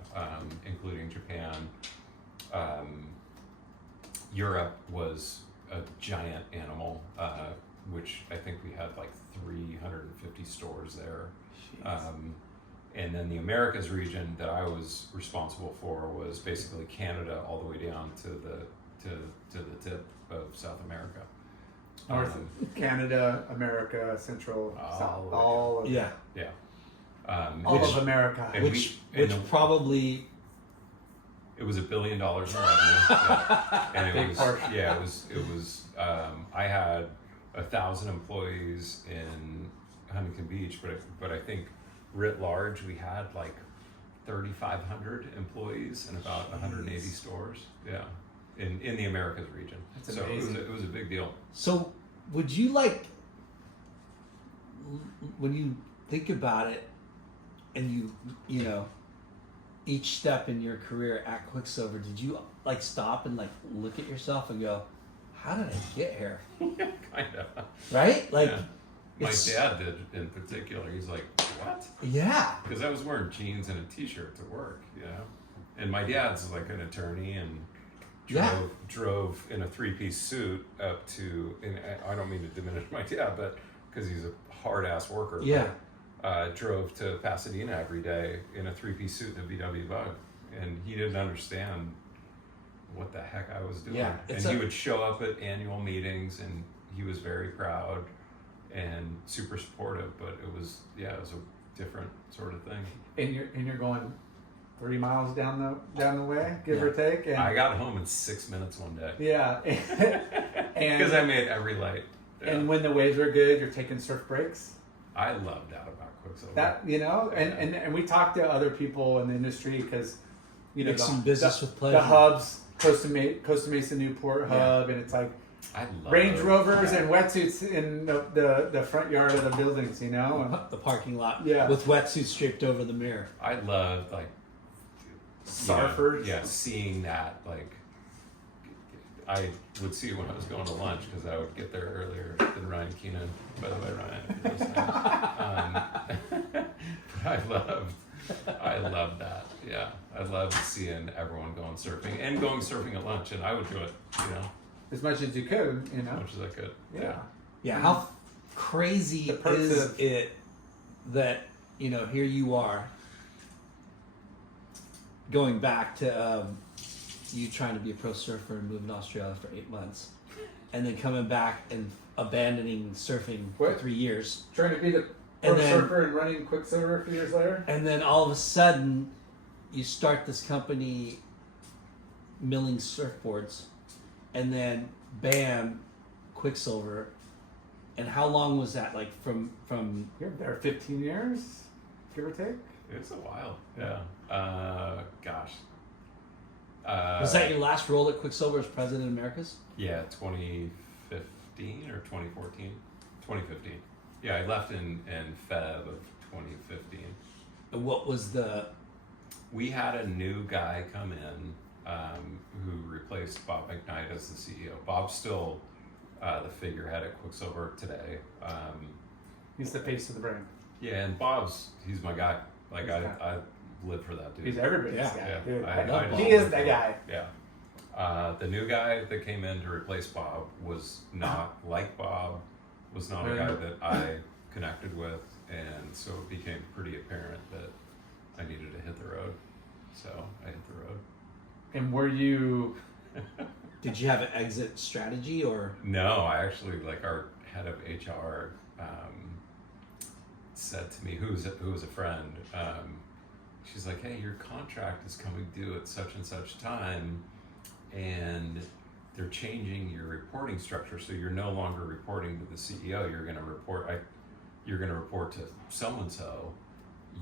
including Japan. Europe was a giant animal, which I think we had like 350 stores there. And then the Americas region that I was responsible for was basically Canada all the way down to the tip of South America. North Canada, America, Central, South, all of yeah. all of America. Which probably it was $1 billion in revenue. Yeah. And Big portion. it was I had 1,000 employees in Huntington Beach, but I think writ large we had like 3,500 employees and about 180 stores. Yeah. In the Americas region. That's so amazing. it was a big deal. So would you when you think about it and you each step in your career at Quiksilver, did you stop and look at yourself and go, how did I get here? Yeah, kind of. Right? Yeah. My dad did in particular. He's like, what? Yeah. Because I was wearing jeans and a t-shirt to work, And my dad's like an attorney and drove in a 3-piece suit up to, and I don't mean to diminish my dad, but because he's a hard-ass worker. Yeah. But, drove to Pasadena every day in a 3-piece suit and a VW Bug. And he didn't understand what the heck I was doing. Yeah, and he would show up at annual meetings and he was very proud and super supportive, but it was a different sort of thing. And you're going 3 miles down the way, give or take. And I got home in 6 minutes one day. Yeah. Because I made every light. Yeah. And when the waves are good, you're taking surf breaks. I love that about Quiksilver. That and we talk to other people in the industry because Mixing business with pleasure. The hubs, Costa Mesa Newport hub, and it's like I love Range Rovers and wetsuits in the front yard of the buildings, and the parking lot with wetsuits draped over the mirror. I love surfers. Seeing that I would see when I was going to lunch because I would get there earlier than Ryan Keenan. By the way, Ryan, but I loved that. Yeah, I loved seeing everyone going surfing and going surfing at lunch, and I would do it. As much as you could, As much as I could. Yeah. How crazy is it that here you are going back to you trying to be a pro surfer and moving to Australia for 8 months, and then coming back and abandoning surfing for 3 years, trying to be the pro surfer and running Quiksilver a few years later, and then all of a sudden you start this company milling surfboards, and then bam, Quiksilver. And how long was that? From you're there 15 years, give or take. It's a while. Yeah. Gosh. Was that your last role at Quiksilver as president of Americas? Yeah, 2015 or 2014? 2015. Yeah, I left in Feb of 2015. And what was We had a new guy come in who replaced Bob McKnight as the CEO. Bob's still the figurehead at Quiksilver today. He's the face of the brand. Yeah, and he's my guy. I live for that dude. He's everybody's guy. Yeah. Dude. He is the guy. Yeah. The new guy that came in to replace Bob was not like Bob, was not a guy that I connected with, and so it became pretty apparent that I needed to hit the road. So I hit the road. And were you? Did you have an exit strategy or? No, I actually, like, our head of HR said to me, who was a friend, she's like, hey, your contract is coming due at such and such time, and they're changing your reporting structure, so you're no longer reporting to the CEO. You're going to report to so and so.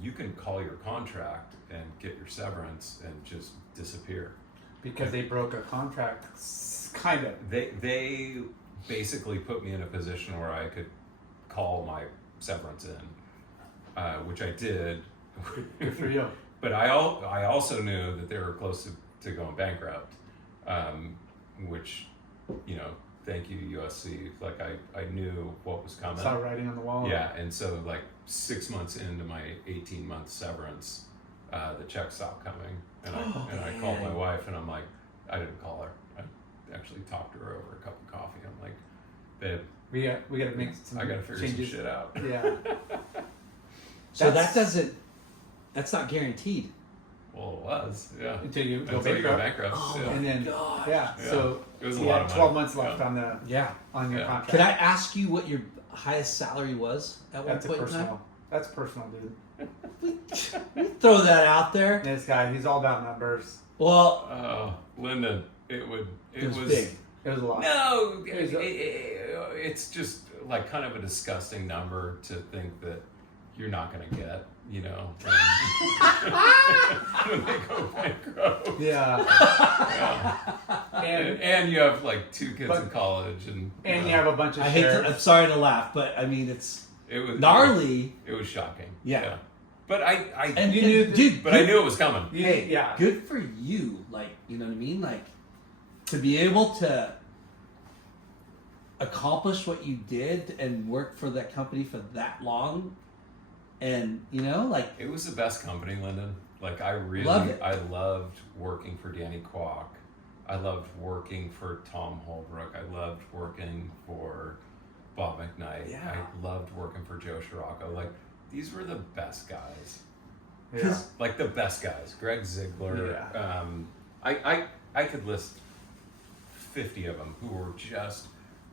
You can call your contract and get your severance and just disappear. Because they broke a contract, kind of. They basically put me in a position where I could call my severance in, which I did. Good for you. But I also knew that they were close to going bankrupt, which, you know, thank you USC. Like I knew what was coming. Saw writing on the wall. Yeah, and so like 6 months into my 18-month severance, the check stopped coming, and I called my wife, and I'm like, I didn't call her. I actually talked to her over a cup of coffee. I'm like, babe, we got to make some. I got to figure changes. some shit out. Yeah. So that's not guaranteed. Well, it was, yeah. Until you go Until you go bankrupt. bankrupt. Oh, yeah. And then gosh. yeah, so It was a you lot had of 12 money. months left Yeah. on your Yeah. contract. Can I ask you what your highest salary was at one That's point in personal. time? That's personal, dude. We throw that out there. This guy, he's all about numbers. Well, Oh, Lyndon, it was big. It was a lot. No, It was it's just like kind of a disgusting number to think that you're not going to get, you know, when they go bankrupt. Yeah. Yeah. And And you have like 2 kids But- in college, and you have a bunch of I hate shares. to, I'm sorry to laugh, but I mean, it's it was gnarly. It was shocking. Yeah. But I And You knew dude, but I knew it was coming. Hey, yeah. good for you. Like, you know what I mean? Like, to be able to accomplish what you did and work for that company for that long, and you know, like, It was the best company, Lyndon. Like I really, Love it. I loved working for Danny Kwock. I loved working for Tom Holbrook. I loved working for Bob McKnight. Yeah. I loved working for Joe Scirocco. Like these were the best guys. Yeah. Like the best guys. Greg Ziegler. Yeah. I could list 50 of them who were just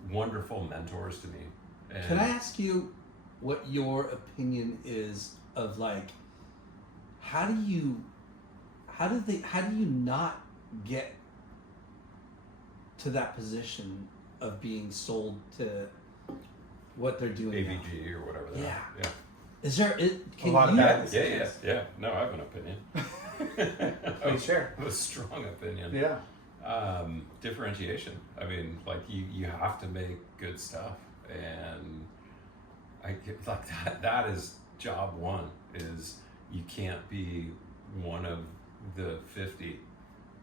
wonderful mentors to me. And can I ask you what your opinion is of, like, how do you not get to that position of being sold to what they're doing now? AVG or whatever. They Yeah. are. Yeah. Is there can A lot of you, bad Yeah. No, I have an opinion. Please share. A strong opinion. Yeah. Differentiation. I mean, like you have to make good stuff, and I get like that is job one. Is you can't be one of the 50,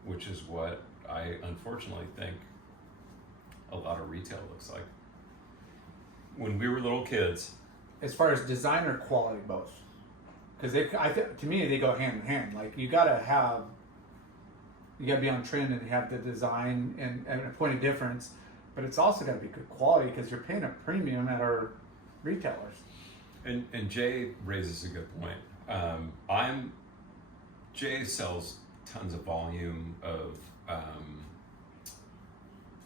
which is what I unfortunately think a lot of retail looks like. When we were little kids, As far as design or quality, both. Because to me, they go hand in hand. Like you gotta be on trend and have the design and a point of difference, but it's also gotta be good quality because you're paying a premium at our retailers. and Jay raises a good point. Jay sells tons of volume of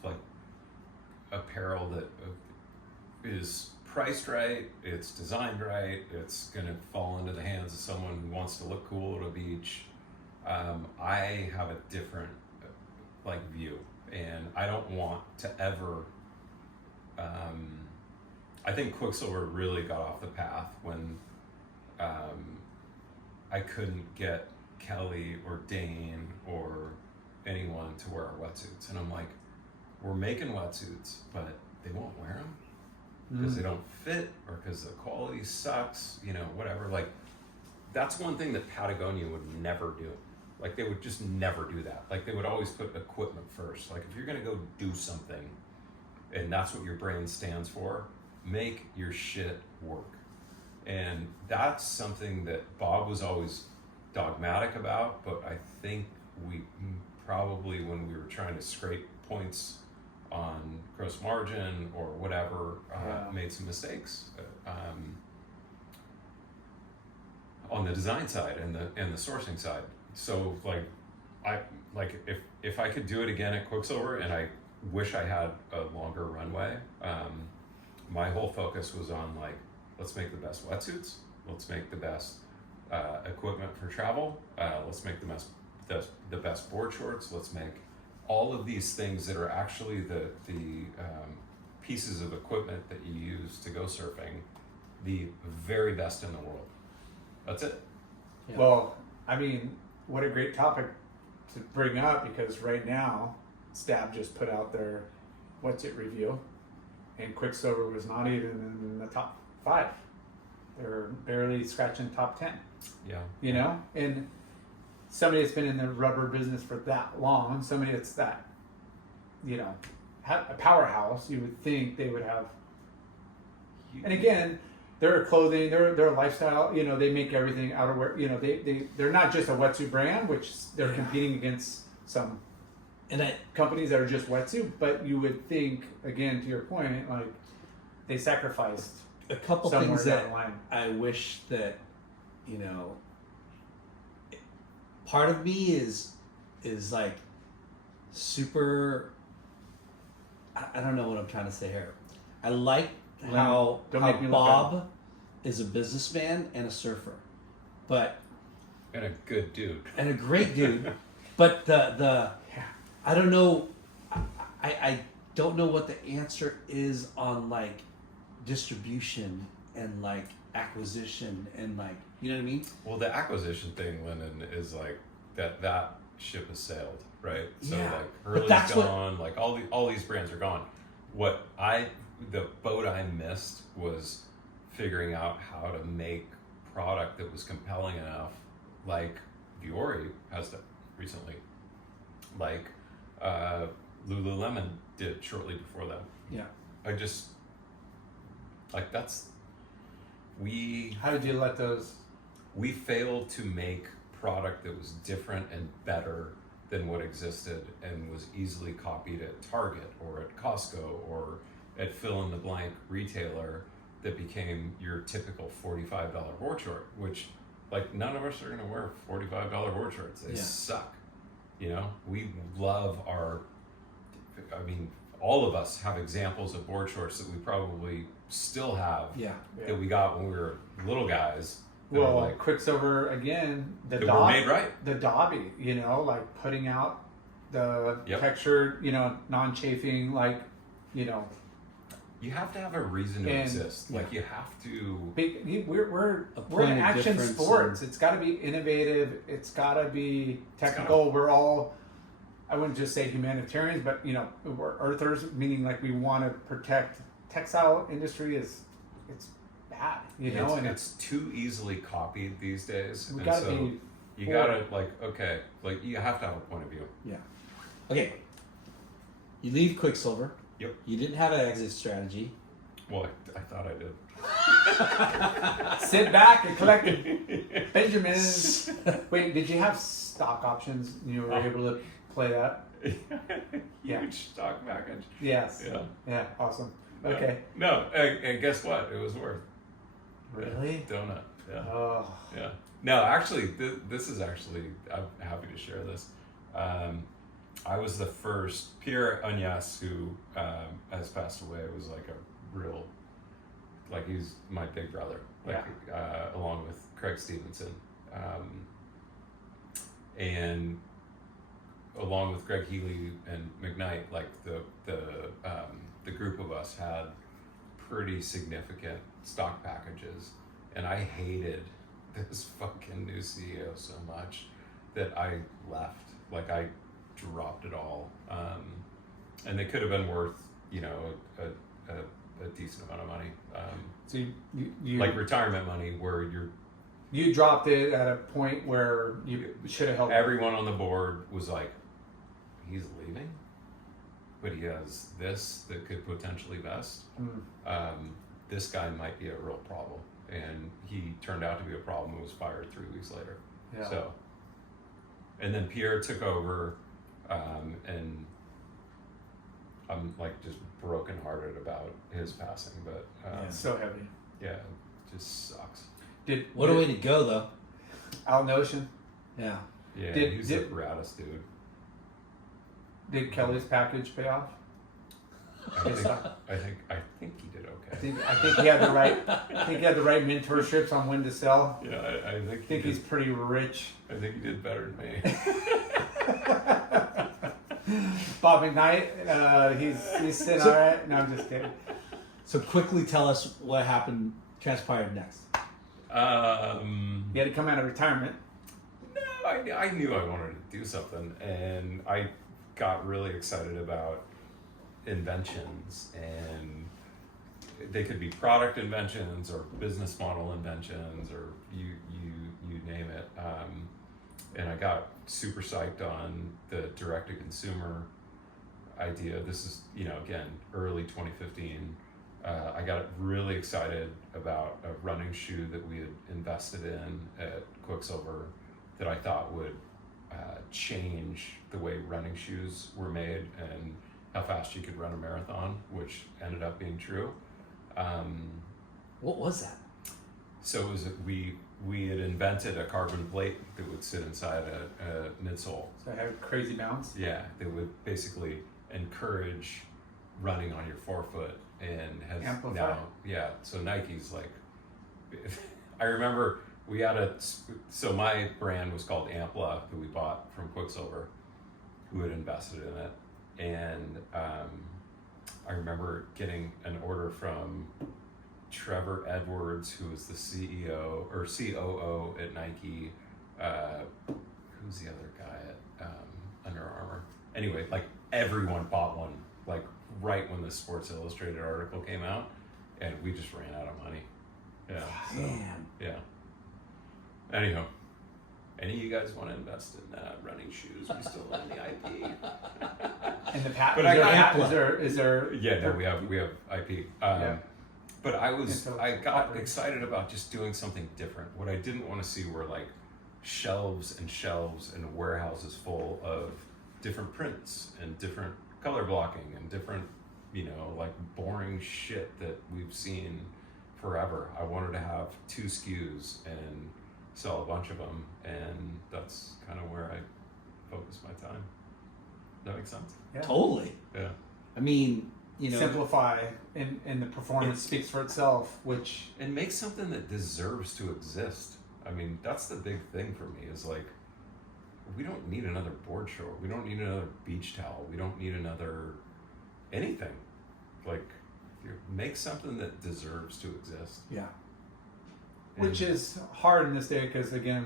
like apparel that is priced right, it's designed right, it's gonna fall into the hands of someone who wants to look cool at a beach. I have a different like view, and I don't want to ever. I think Quiksilver really got off the path when I couldn't get Kelly or Dane or anyone to wear our wetsuits, and I'm like, we're making wetsuits, but they won't wear them because they don't fit or because the quality sucks, you know, whatever. Like, that's one thing that Patagonia would never do. Like, they would just never do that. Like, they would always put equipment first. Like, if you're gonna go do something and that's what your brand stands for, make your shit work. And that's something that Bob was always dogmatic about, but I think we probably, when we were trying to scrape points on gross margin or whatever, made some mistakes on the design side and the sourcing side. So like if I could do it again at Quiksilver, and I wish I had a longer runway, my whole focus was on like, let's make the best wetsuits, let's make the best equipment for travel, let's make the best board shorts, let's make all of these things that are actually the pieces of equipment that you use to go surfing, the very best in the world. That's it. Yeah. Well, I mean, what a great topic to bring up, because right now, Stab just put out their What's It review, and Quiksilver was not even in the top 5. They're barely scratching top 10. Yeah. You know? And somebody that's been in the rubber business for that long, somebody that's that, you know, a powerhouse, you would think they would have. And again, they're clothing, they're a lifestyle, you know, they make everything outerwear, you know, they're not just a wetsuit brand, which they're competing against some companies that are just wetsuit, but you would think, again, to your point, like they sacrificed a couple somewhere things down that the line. I wish that, you know, part of me is like super, I don't know what I'm trying to say here. I like how Don't make me look Bob is a businessman and a surfer, but And a good dude. and a great dude, but the I don't know, I don't know what the answer is on like distribution and like acquisition and like, you know what I mean? Well, the acquisition thing, Lennon, is like that ship has sailed, right? So Yeah, like but Hurley's that's gone, like all these brands are gone. The boat I missed was figuring out how to make product that was compelling enough, like Viore has done recently, like Lululemon did shortly before that. Yeah. I just like How did you let those? we failed to make product that was different and better than what existed and was easily copied at Target or at Costco or at fill in the blank retailer that became your typical $45 board short, which like none of us are going to wear $45 board shorts. They suck. You know, we love all of us have examples of board shorts that we probably still have that we got when we were little guys. Well, like Quiksilver again, that were made right. the Dobby, you know, like putting out the Yep. textured, you know, non-chafing, like, you know. You have to have a reason to exist. Like you have to. We're point in of action difference sports. It's got to be innovative. It's got to be technical. We're all, I wouldn't just say humanitarians, but you know, we're earthers, meaning like we want to protect. Textile industry it's bad, you know, and it's too easily copied these days. we And gotta so be. you gotta like you have to have a point of view. Yeah. Okay. You leave Quiksilver. Yep. You didn't have an exit strategy. Well, I thought I did. Sit back and collect Benjamins. Wait, did you have stock options? You were able to play that? Huge stock package. Yes. Yeah. Yeah. Awesome. No. Okay. No, and guess what? It was worth. Really? Donut. Yeah. Oh. Yeah. No, actually, this is actually. I'm happy to share this. I was the first. Pierre Agnes, who has passed away, was like a real, like he's my big brother. Like along with Craig Stevenson, and along with Greg Healy and McKnight, like the group of us had pretty significant stock packages, and I hated this fucking new CEO so much that I left. Like I dropped it all, and they could have been worth, you know, a decent amount of money. So you like retirement money, where you dropped it at a point where you should have helped. Everyone on the board was like, he's leaving, but he has this that could potentially vest. This guy might be a real problem, and he turned out to be a problem and was fired 3 weeks later. Yeah. So, and then Pierre took over, and I'm like just brokenhearted about his passing, but So heavy. yeah, it just sucks. What a way to go, though. Out in the ocean. Yeah. Yeah, Did- he's did- the raddest dude. Did Kelly's package pay off? I think he did okay. I think he had the right. I think he had the right mentorships on when to sell. Yeah, I think. I think he's pretty rich. I think he did better than me. Bob McKnight, he's sitting all right. No, I'm just kidding. So quickly tell us what transpired next. He had to come out of retirement. No, I knew I wanted to do something, and I got really excited about inventions, and they could be product inventions or business model inventions, or you name it. And I got super psyched on the direct-to-consumer idea. This is, again, early 2015. I got really excited about a running shoe that we had invested in at Quiksilver that I thought would change the way running shoes were made and how fast you could run a marathon, which ended up being true. What was that? So it was we had invented a carbon plate that would sit inside a midsole. So I had crazy bounce. Yeah, that would basically encourage running on your forefoot and has Amplify. now, yeah. So Nike's like, I remember we had so my brand was called Ampla that we bought from Quiksilver, who had invested in it, and I remember getting an order from Trevor Edwards, who was the CEO or COO at Nike. Who's the other guy at Under Armour? Anyway, like everyone bought one, like right when the Sports Illustrated article came out, and we just ran out of money. Yeah. So, Damn. yeah. Anyhow, any of you guys want to invest in running shoes? We still own the IP. And the patent. But I got Is there? Yeah, no, we have IP. Yeah. But I got operating. excited about just doing something different. What I didn't want to see were like shelves and shelves and warehouses full of different prints and different color blocking and different, like boring shit that we've seen forever. I wanted to have 2 SKUs and sell a bunch of them, and that's kind of where I focus my time. Does that make sense? Yeah. Totally. Yeah. I mean, Simplify, and the performance speaks for itself. Which And make something that deserves to exist. I mean, that's the big thing for me is like, we don't need another board short. We don't need another beach towel. We don't need another anything. Like, make something that deserves to exist. yeah. which is hard in this day because again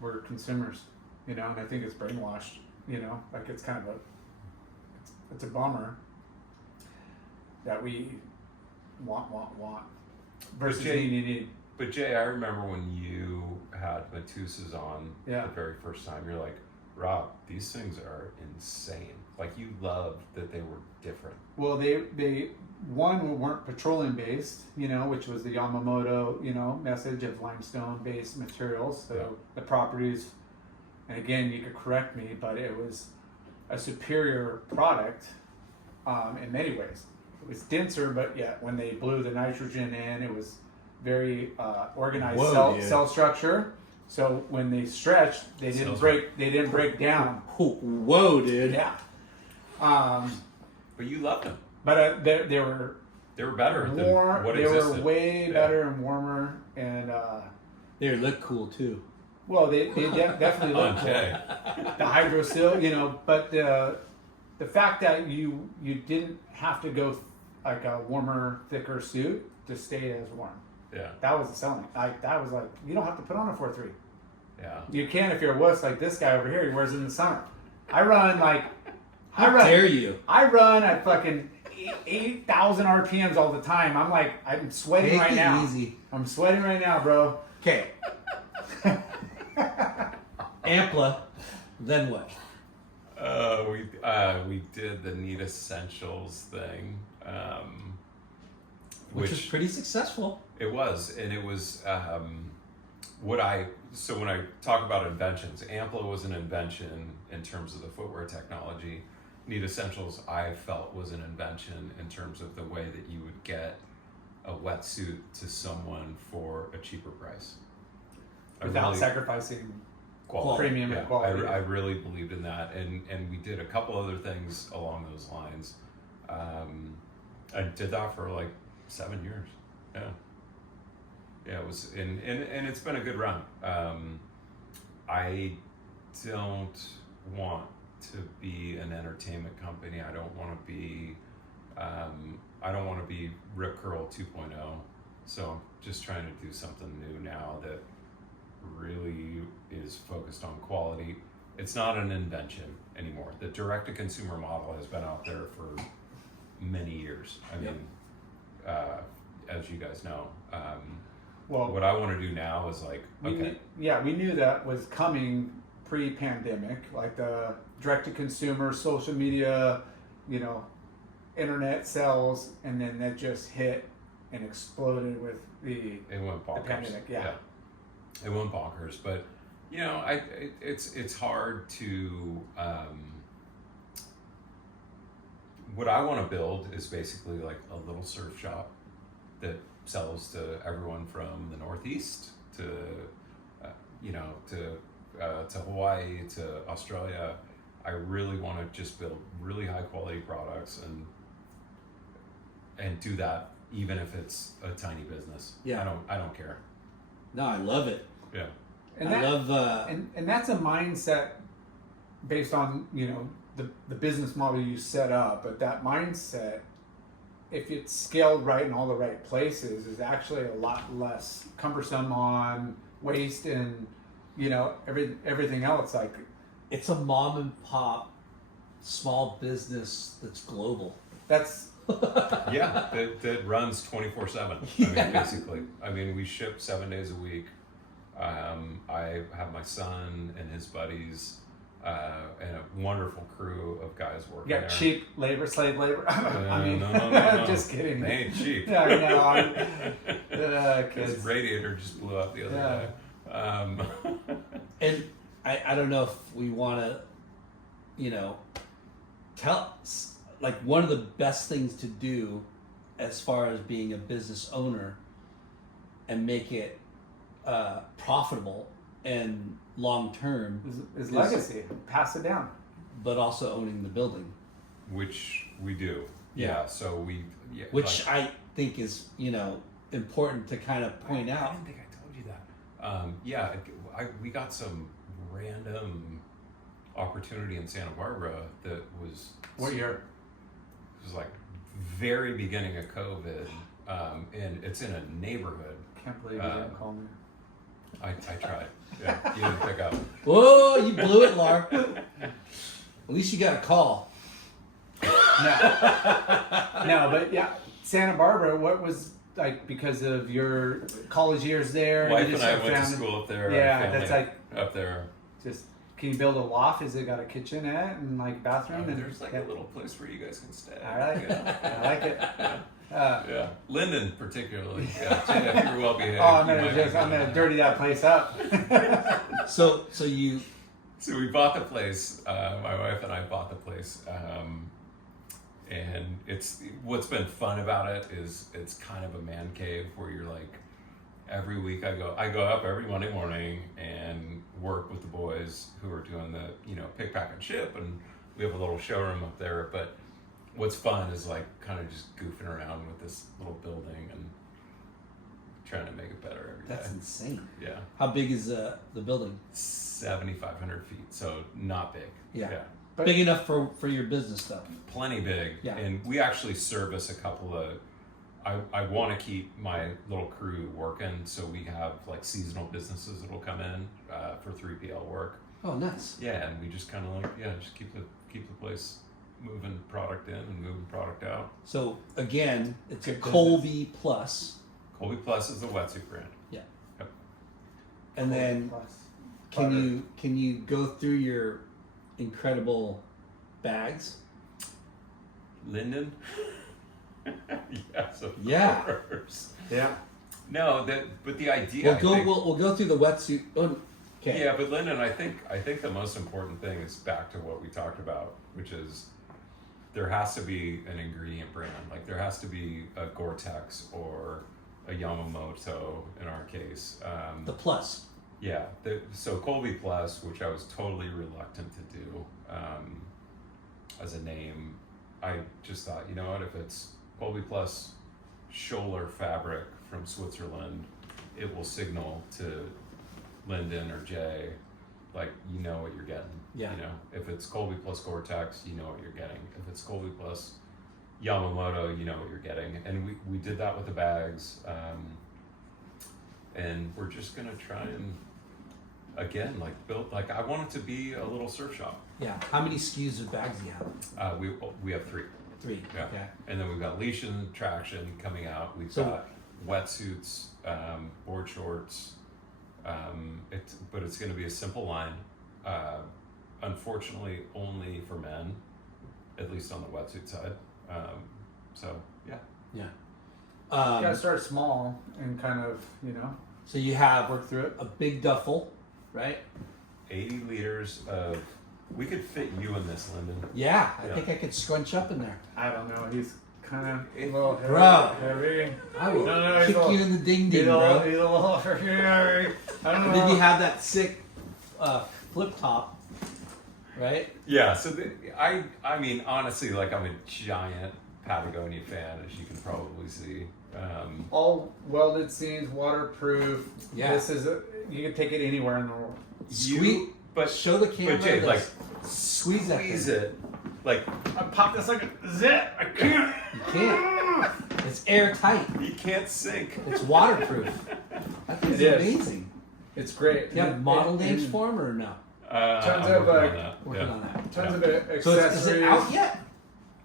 we're consumers, and I think it's brainwashed. Like it's kind of it's a bummer that we want versus need. But Jay, I remember when you had Matusas on Yeah. the very first time, you're like, Rob, these things are insane. Like you loved that they were different. Well, they weren't petroleum based, which was the Yamamoto, message of limestone based materials. So Yeah. the properties, and again, you could correct me, but it was a superior product in many ways. It was denser, but yet when they blew the nitrogen in, it was very organized cell structure. So when they stretched, they didn't break down. Whoa, dude. Yeah. But you loved them. But they were better than what they existed. were way better and warmer, and They look cool too. well, they definitely look cool. Okay. The hydro seal, but the fact that you didn't have to go like a warmer, thicker suit to stay as warm. Yeah. That was the selling. That was like, you don't have to put on a 4.3. Yeah. You can if you're a wuss like this guy over here. He wears it in the summer. I run How dare you? I run at fucking 8,000 RPMs all the time. I'm sweating Take right it now. easy. I'm sweating right now, bro. Okay. Ampla, then what? We did the Need Essentials thing, Which was pretty successful. It was, and it was so when I talk about inventions, Ampla was an invention in terms of the footwear technology. Need Essentials, I felt, was an invention in terms of the way that you would get a wetsuit to someone for a cheaper price. Without sacrificing quality. Premium and quality. I really believed in that, and we did a couple other things along those lines. I did that for like 7 years. Yeah, it was, and it's been a good run. I don't want to be an entertainment company. I don't want to be Rip Curl 2.0. So I'm just trying to do something new now that really is focused on quality. It's not an invention anymore. The direct-to-consumer model has been out there for many years. I mean, as you guys know. Well, what I want to do now is like, we knew that was coming pre-pandemic, like the direct-to-consumer, social media, internet sales, and then that just hit and exploded with it went bonkers. the pandemic. Yeah. It went bonkers, but it's hard to. What I want to build is basically like a little surf shop that sells to everyone from the Northeast to Hawaii to Australia. I really want to just build really high quality products and do that even if it's a tiny business. Yeah. I don't care. No, I love it. Yeah. And that's a mindset based on the business model you set up, but that mindset, if it's scaled right in all the right places, is actually a lot less cumbersome on waste and everything else. Like, it's a mom and pop small business that's global. That's that runs 24/7. I mean, basically. I mean, we ship 7 days a week. I have my son and his buddies and a wonderful crew of guys working there. Cheap labor, slave labor. I mean, no. Just kidding. They ain't cheap. Yeah, I know. His radiator just blew up the other day. And I don't know if we want to, tell, like, one of the best things to do as far as being a business owner and make it profitable and long term is legacy. Pass it down. But also owning the building, which we do. So which I think is important to kind of point out. I didn't think I told you that. We got some random opportunity in Santa Barbara that was. What year? It was like very beginning of COVID, and it's in a neighborhood. Can't believe you didn't call me. I tried. Yeah, you didn't pick up. Whoa, you blew it, Lar. At least you got a call. No, but yeah, Santa Barbara. What was like because of your college years there? Wife and I went to school up there. Yeah, that's like up there. Just can you build a loft? Has it got a kitchenette and like bathroom? And there's like a little place where you guys can stay. I like it. I like it. Yeah, Linden particularly. Yeah, if you're well behaved. I'm gonna dirty that place up. So we bought the place. My wife and I bought the place, and what's been fun about it is it's kind of a man cave where you're like, every week I go up every Monday morning and work with the boys who are doing the pick, pack, and ship, and we have a little showroom up there, but. What's fun is like kind of just goofing around with this little building and trying to make it better every day. That's insane. Yeah. How big is the building? 7,500 feet, so not big. Yeah. But big enough for your business stuff. Plenty big. Yeah. And we actually service a couple of. I want to keep my little crew working, so we have like seasonal businesses that'll come in for 3PL work. Oh, nice. Yeah, and we just kind of just keep the place. Moving product in and moving product out. So again, it's a Colby Plus. Colby Plus is the wetsuit brand. Yeah. Yep. And then can you go through your incredible bags? Linden? Yes, of course. Yeah. No, but the idea. We'll go through the wetsuit. Okay. Yeah, but Linden, I think the most important thing is back to what we talked about, which is. There has to be an ingredient brand. Like there has to be a Gore-Tex or a Yamamoto in our case. The Plus. Yeah, so Colby Plus, which I was totally reluctant to do as a name, I just thought, you know what, if it's Colby Plus Scholler fabric from Switzerland, it will signal to Lyndon or Jay, like, you know what you're getting. Yeah. You know, if it's Colby Plus Gore-Tex, you know what you're getting. If it's Colby Plus Yamamoto, you know what you're getting. And we did that with the bags. And we're just gonna try and again, like build, like I want it to be a little surf shop. Yeah. How many SKUs of bags do you have? We have 3. 3. Yeah. Okay. And then we've got leash and traction coming out. We've got wetsuits, board shorts. But it's going to be a simple line. Unfortunately, only for men, at least on the wetsuit side. So yeah. Yeah. You gotta start small and kind of, So you have work through it. a big duffel, right? 80 liters of. We could fit you in this, Lyndon. Yeah, I think I could scrunch up in there. I don't know. He's kind of a little heavy. Bro. Heavy. I will No, kick you in the ding ding, He's bro. a little heavy. I don't know. Then you have that sick flip top, right? Yeah. So I mean, honestly, like I'm a giant Patagonia fan, as you can probably see. All welded seams, waterproof. Yeah. This is you can take it anywhere in the world. Sweet. But Show the camera. But Jay, this. like squeeze that squeeze thing. it, like I pop this like a zip. I can't. You can't. It's airtight. you can't sink. It's waterproof. That thing's It is. amazing. It's great. Do you have model names for them or no? Tons I'm of, working on that. Working Yeah. on that. Tons of So accessories. is it out yet?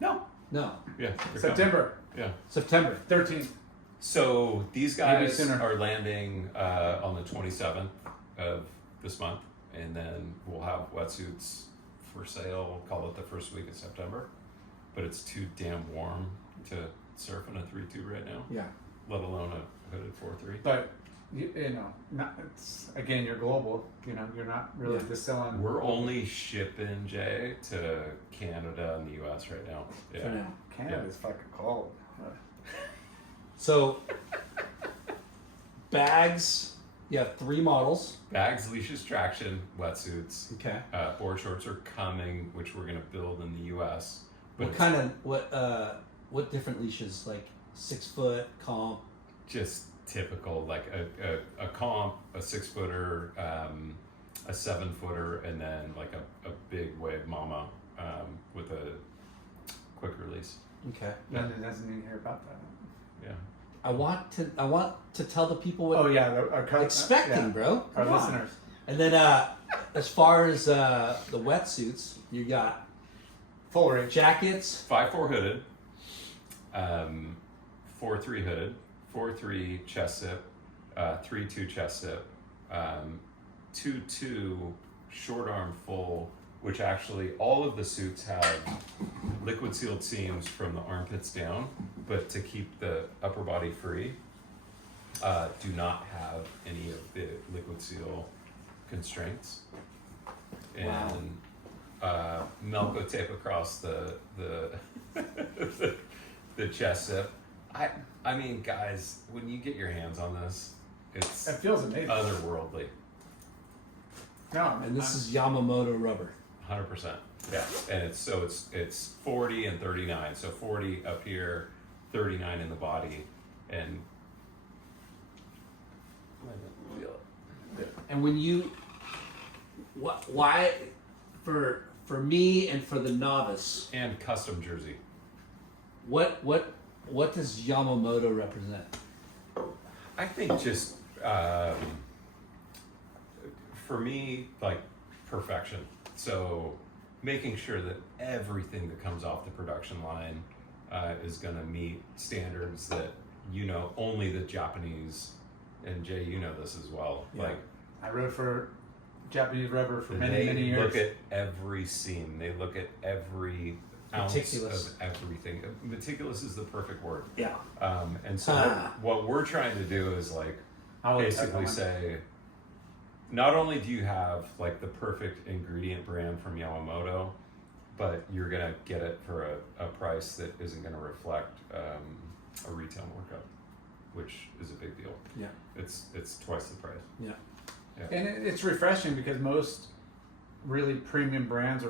No. No. Yeah. they're September coming. Yeah. September. 13th. So these Maybe guys sooner. are landing on the 27th of this month, and then we'll have wetsuits for sale. Call it the first week of September, but it's too damn warm to surf in a 3.2 right now, Yeah. let alone a hooded 4.3. But again, you're global. You're not really Yeah. just selling. We're only shipping, Jay, to Canada and the U.S. right now. For Yeah. now. Canada's fucking cold. So bags. You have 3 models. Bags, leashes, traction, wetsuits. Okay. Board shorts are coming, which we're going to build in the U.S. But What kind of what different leashes? Like 6 foot comp. just typical, like a comp, a 6-footer, a 7-footer, and then like a big wave mama with a quick release. Okay. London doesn't even hear about that. Yeah. I want to tell the people what Oh yeah, our expecting, bro. Our Come on. listeners. And then as far as the wetsuits, you got Full range. jackets. 5.4 hooded, 4.3 hooded, 4.3 chest zip, 3.2 chest zip, 2.2 short arm full, which actually all of the suits have liquid sealed seams from the armpits down, but to keep the upper body free, do not have any of the liquid seal constraints. And Melco tape across the the chest zip. I mean, guys, when you get your hands on this, it's It feels amazing. otherworldly. No, And this is Yamamoto rubber. 100%. Yeah, and it's 40 and 39. So 40 up here, 39 in the body, and And when you, why, for me and for the novice, and custom jersey. what does Yamamoto represent? I think just for me, like perfection. So making sure that everything that comes off the production line is going to meet standards that only the Japanese, and Jay, you know this as well. Yeah. Like I rode for Japanese rubber for they many years. look at every seam. They look at every ounce Meticulous. of everything. Meticulous is the perfect word. Yeah. And so what we're trying to do is like I'll take basically that one. say, not only do you have like the perfect ingredient brand from Yamamoto, but you're gonna get it for a price that isn't gonna reflect a retail markup, which is a big deal. Yeah. It's twice the price. Yeah. Yeah. And it's refreshing because most really premium brands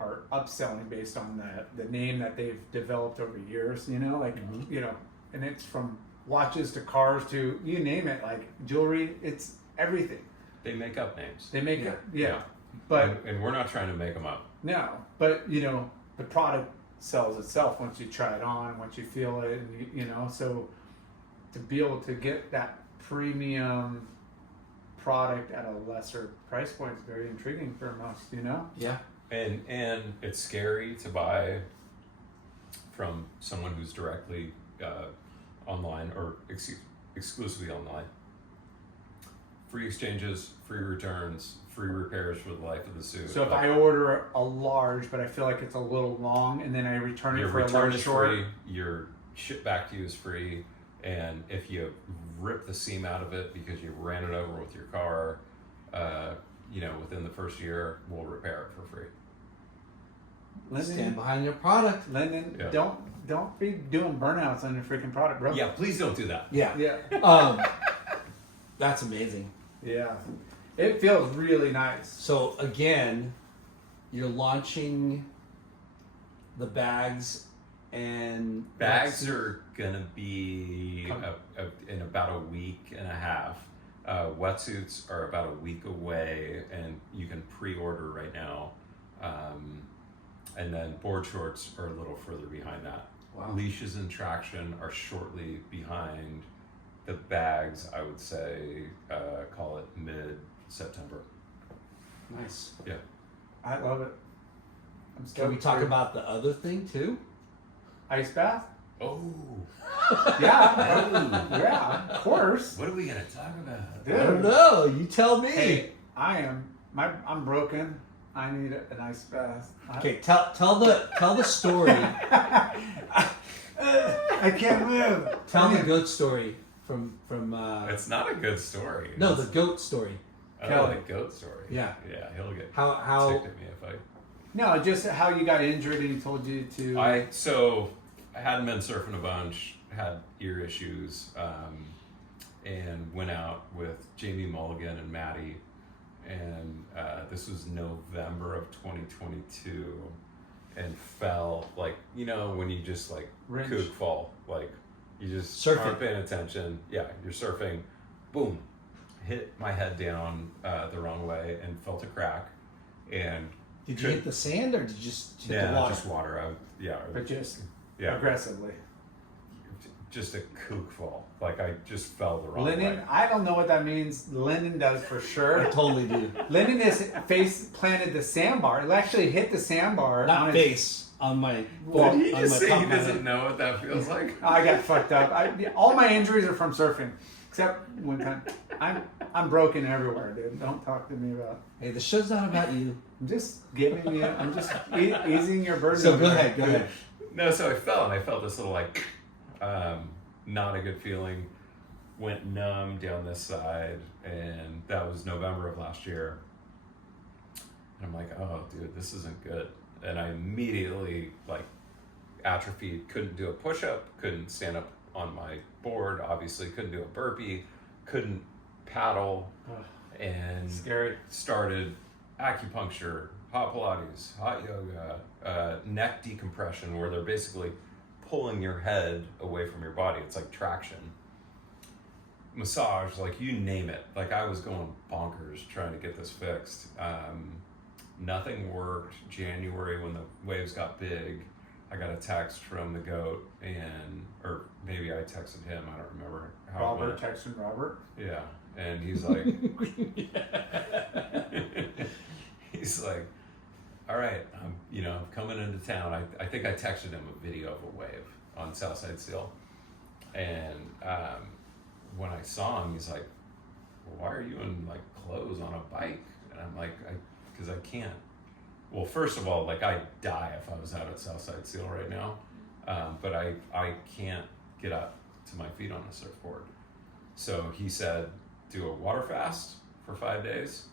are upselling based on the name that they've developed over years, you know, like, you know, and it's from watches to cars to you name it, like jewelry, it's everything. They make up names. They make Yeah. it, yeah. But and we're not trying to make them up. no, but you know, the product sells itself once you try it on, once you feel it, and you know, so to be able to get that premium product at a lesser price point is very intriguing for most, you know? Yeah. And it's scary to buy from someone who's directly online or exclusively online. Free exchanges, free returns, free repairs for the life of the suit. So if I order a large, but I feel like it's a little long, and then I return it your for a return large is short, free, your ship back to you is free, and if you rip the seam out of it because you ran it over with your car, you know, within the first year, we'll repair it for free. Stand Lyndon, behind your product. Lyndon, Yeah. don't be doing burnouts on your freaking product, bro. Yeah, please don't do that. Yeah. Yeah. That's amazing. Yeah. It feels really nice. So again, you're launching the bags and Bags are gonna be in about a week and a half. Wetsuits are about a week away, and you can pre-order right now. And then board shorts are a little further behind that. Wow. Leashes and traction are shortly behind. The bags, I would say, call it mid-September. Nice. Yeah. I love it. I'm Can we stoked talk for about the other thing too? ice bath? Oh, Yeah. Yeah, of course. what are we gonna talk about? Dude. I don't know. You tell me. Hey, I'm broken. I need an ice bath. Okay, tell the story. I can't move. Tell the goat story from It's not a good story. no, the goat story. Oh, the goat story. Yeah. Yeah, he'll get How ticked at me if I. No, just how you got injured and he told you to. So I hadn't been surfing a bunch, had ear issues, and went out with Jamie Mulligan and Maddie, and this was November of 2022, and fell, like, you know, when you just like Wrench. kook fall, like you just Surfing. aren't paying attention. Yeah, you're surfing, boom, hit my head down the wrong way and felt a crack, and did you hit the sand or did you just hit yeah, the water? just water. But just Yeah. aggressively. Just a kook fall. Like I just fell the wrong Lyndon, way. I don't know what that means. Lyndon does for sure. I totally do. Lyndon has face planted the sandbar. It actually hit the sandbar. Not on his- face on my. What did he on just my say? top He of my doesn't head. know what that feels like. I got fucked up. All my injuries are from surfing, except one time. I'm broken everywhere, dude. Don't talk to me about. Hey, the show's not about you. I'm just giving you. I'm just easing your burden. So go ahead. Go ahead. No, so I fell and I felt this little like, not a good feeling. Went numb down this side, and that was November of last year. And I'm like, oh, dude, this isn't good. And I immediately like atrophied. Couldn't do a push-up. Couldn't stand up on my board. Obviously, couldn't do a burpee. Couldn't paddle. Ugh. And Scary. started acupuncture, hot Pilates, hot yoga, neck decompression, where they're basically pulling your head away from your body. It's like traction. Massage, like you name it. Like I was going bonkers trying to get this fixed. Nothing worked. January, when the waves got big, I got a text from the goat, or maybe I texted him. I don't remember how it Robert, went. texting Robert. Yeah, and he's like, he's like, all right, I'm coming into town. I think I texted him a video of a wave on Southside Seal, and when I saw him, he's like, well, why are you in like clothes on a bike? And I'm like, because I can't. Well, first of all, like I'd die if I was out at Southside Seal right now, but I can't get up to my feet on a surfboard. So he said, do a water fast for 5 days,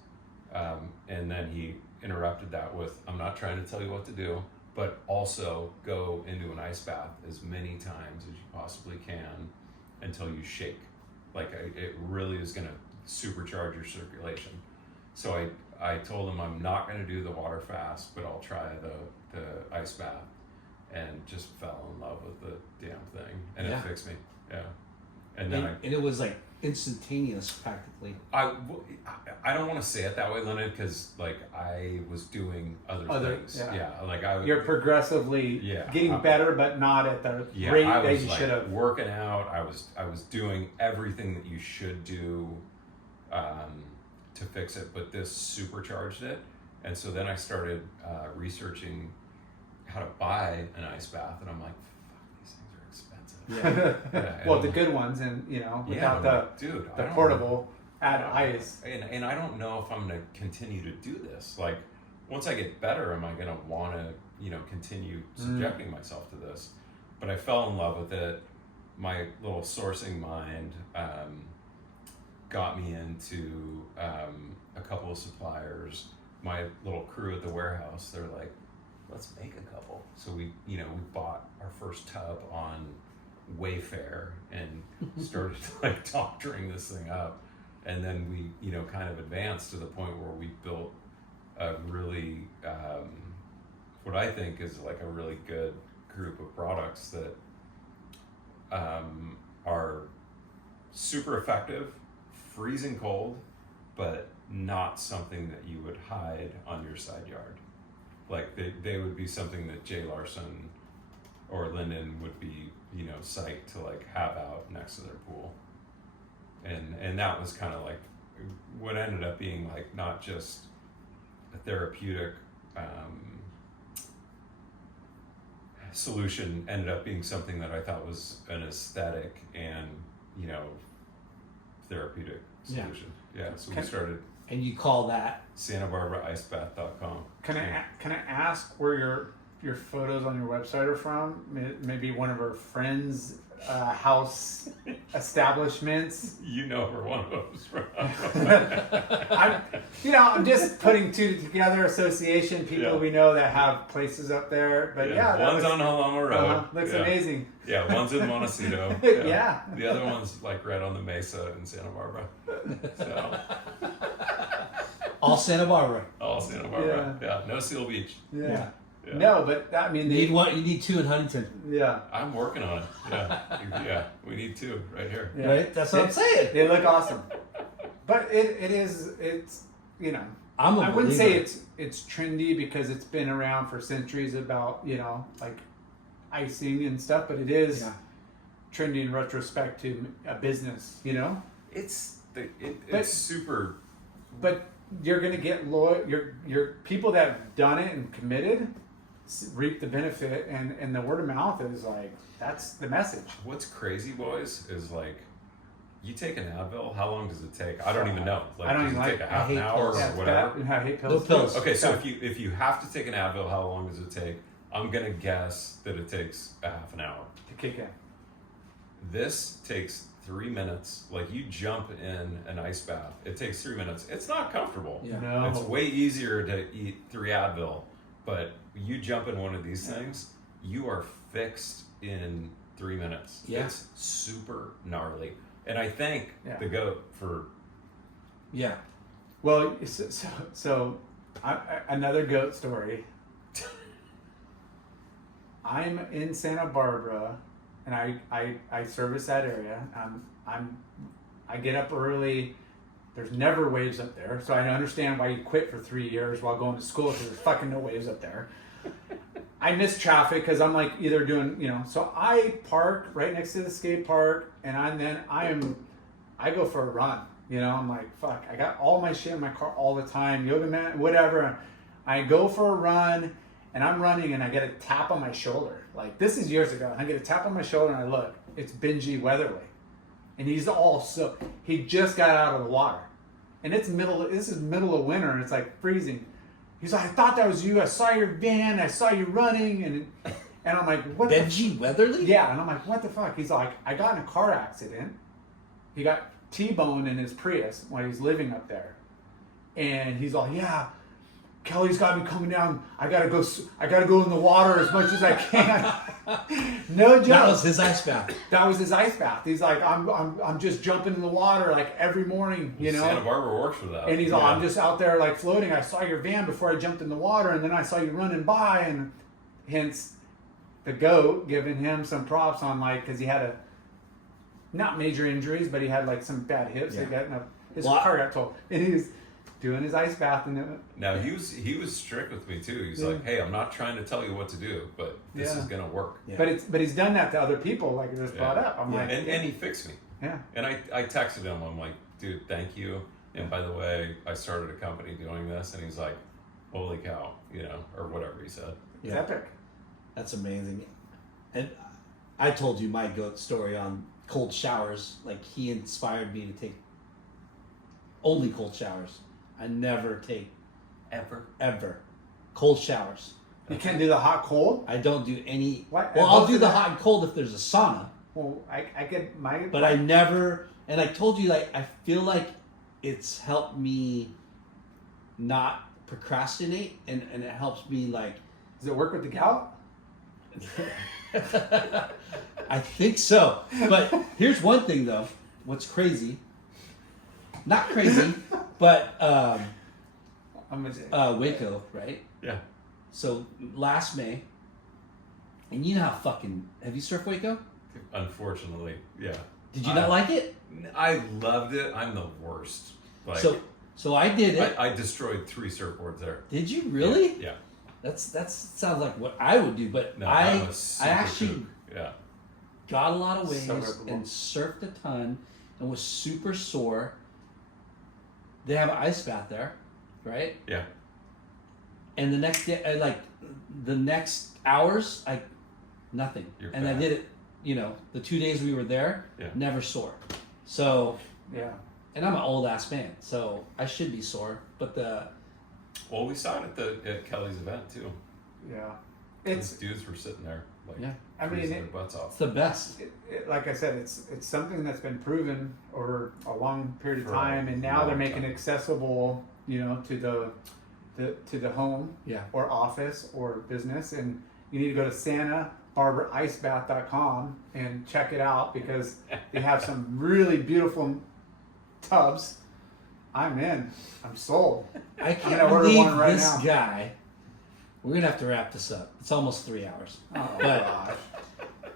and then he interrupted that with, I'm not trying to tell you what to do, but also go into an ice bath as many times as you possibly can until you shake. Like it really is gonna supercharge your circulation. So I told him I'm not going to do the water fast, but I'll try the ice bath, and just fell in love with the damn thing, and it fixed me. Yeah, and then and it was like instantaneous practically. I don't want to say it that way, Leonard, because like I was doing other things. Yeah, like You're progressively getting better, but not at the rate I that was you like should have. working out. I was doing everything that you should do to fix it, but this supercharged it. And so then I started researching how to buy an ice bath, and I'm like, fuck, these things are expensive. Well, the good ones, and without the portable add ice. And I don't know if I'm going to continue to do this. Like, once I get better, am I going to want to, continue subjecting myself to this? But I fell in love with it. My little sourcing mind got me into a couple of suppliers. My little crew at the warehouse, they're like, let's make a couple. So we bought our first tub on Wayfair and started like doctoring this thing up. And then we, kind of advanced to the point where we built a really, what I think is like a really good group of products that are super effective, freezing cold, but not something that you would hide on your side yard. Like they would be something that Jay Larson or Lyndon would be, psyched to like have out next to their pool. And that was kind of like what ended up being like not just a therapeutic solution, ended up being something that I thought was an aesthetic and therapeutic solution. Yeah, so we started. And you call that SantaBarbaraIcebath.com. Can I ask where your photos on your website are from? Maybe one of her friends' house establishments. You know where one of those from. I'm just putting two together. Association people we know that have places up there. But one's on Halama Road. Looks amazing. Yeah, one's in Montecito. Yeah. The other one's like right on the Mesa in Santa Barbara. So. All Santa Barbara. All Santa Barbara. Yeah. No Seal Beach. Yeah. No, but I mean, you need two in Huntington. Yeah. I'm working on it. Yeah. We need two right here. Yeah. Right? That's what I'm saying. They look awesome. But it's I wouldn't say it's trendy because it's been around for centuries about, like icing and stuff, but it is trendy in retrospect to a business, It's super. But you're going to get loyal. Your people that have done it and committed reap the benefit, and the word of mouth is like that's the message. What's crazy, boys, is like you take an Advil. How long does it take? I don't even know. Like, I don't does even it take a half an hour or whatever? I hate pills. No pills. Okay, so if you have to take an Advil, how long does it take? I'm gonna guess that it takes a half an hour to kick in. This takes 3 minutes. Like you jump in an ice bath, it takes 3 minutes. It's not comfortable. Yeah. No. It's way easier to eat 3 Advil, but you jump in one of these things, you are fixed in 3 minutes. Yeah. It's super gnarly. And I thank the goat for. Yeah. Well, so another goat story. I'm in Santa Barbara, and I service that area. I get up early. There's never waves up there, so I understand why you quit for 3 years while going to school because there's fucking no waves up there. I miss traffic because I'm like either doing, so I park right next to the skate park, and I go for a run. I'm like, fuck, I got all my shit in my car all the time, yoga mat, whatever. I go for a run, and I'm running, and I get a tap on my shoulder. Like, this is years ago. And I get a tap on my shoulder, and I look. It's Benji Weatherly. And he just got out of the water. And this is middle of winter, and it's like freezing. He's like, I thought that was you. I saw your van. I saw you running. And I'm like, what Benji Weatherly? Yeah. And I'm like, what the fuck? He's like, I got in a car accident. He got T-boned in his Prius while he's living up there. And he's all, yeah. Kelly's got me coming down. I gotta go in the water as much as I can. No joke. That was his ice bath. That was his ice bath. He's like, I'm just jumping in the water like every morning, you know. Santa Barbara works for that. And he's like, I'm just out there like floating. I saw your van before I jumped in the water, and then I saw you running by, and hence the GOAT giving him some props on like because he had not major injuries, but he had like some bad hips. Yeah. His car got towed, and he was doing his ice bath. And now he was strict with me too. He's like, hey, I'm not trying to tell you what to do, but this is gonna work. Yeah. But he's done that to other people, like it was brought up. I'm like, and he fixed me. Yeah. And I texted him. I'm like, dude, thank you. And by the way, I started a company doing this. And he's like, holy cow, you know, or whatever he said. It's epic. That's amazing. And I told you my GOAT story on cold showers. Like he inspired me to take only cold showers. I never take ever cold showers. You can't do the hot cold? I don't do any. What? Well, I'll do the hot and cold if there's a sauna. Well, I get my. But I never. And I told you, like, I feel like it's helped me not procrastinate, and it helps me like. Does it work with the gout? I think so. But here's one thing though. What's crazy? Not crazy, but Waco, right? Yeah. So last May, and you know how fucking have you surfed Waco? Unfortunately, yeah. Did you not like it? I loved it. I'm the worst. Like, so I did it. I destroyed 3 surfboards there. Did you really? Yeah. That sounds like what I would do, but No, I was super actually kook. Yeah. got a lot of waves workable. and surfed a ton and was super sore. They have an ice bath there, right? Yeah. And the next day, like the next hours, nothing. And I did it, you know, the 2 days we were there, never sore. So Yeah. and I'm an old ass man, so I should be sore. But Well, we saw it at Kelly's event too. Yeah. Those dudes were sitting there like I mean, freezing their butts it's off. the best. Like I said, it's something that's been proven over a long period of For a time, and now long they're making time. it accessible, you know, to the home Yeah. or office or business. And you need to go to SantaBarbaraIcebath.com and check it out because they have some really beautiful tubs. I'm in. I'm sold. I I'm can't gonna order believe one right this now. guy. We're gonna have to wrap this up. It's almost 3 hours. Oh But- gosh.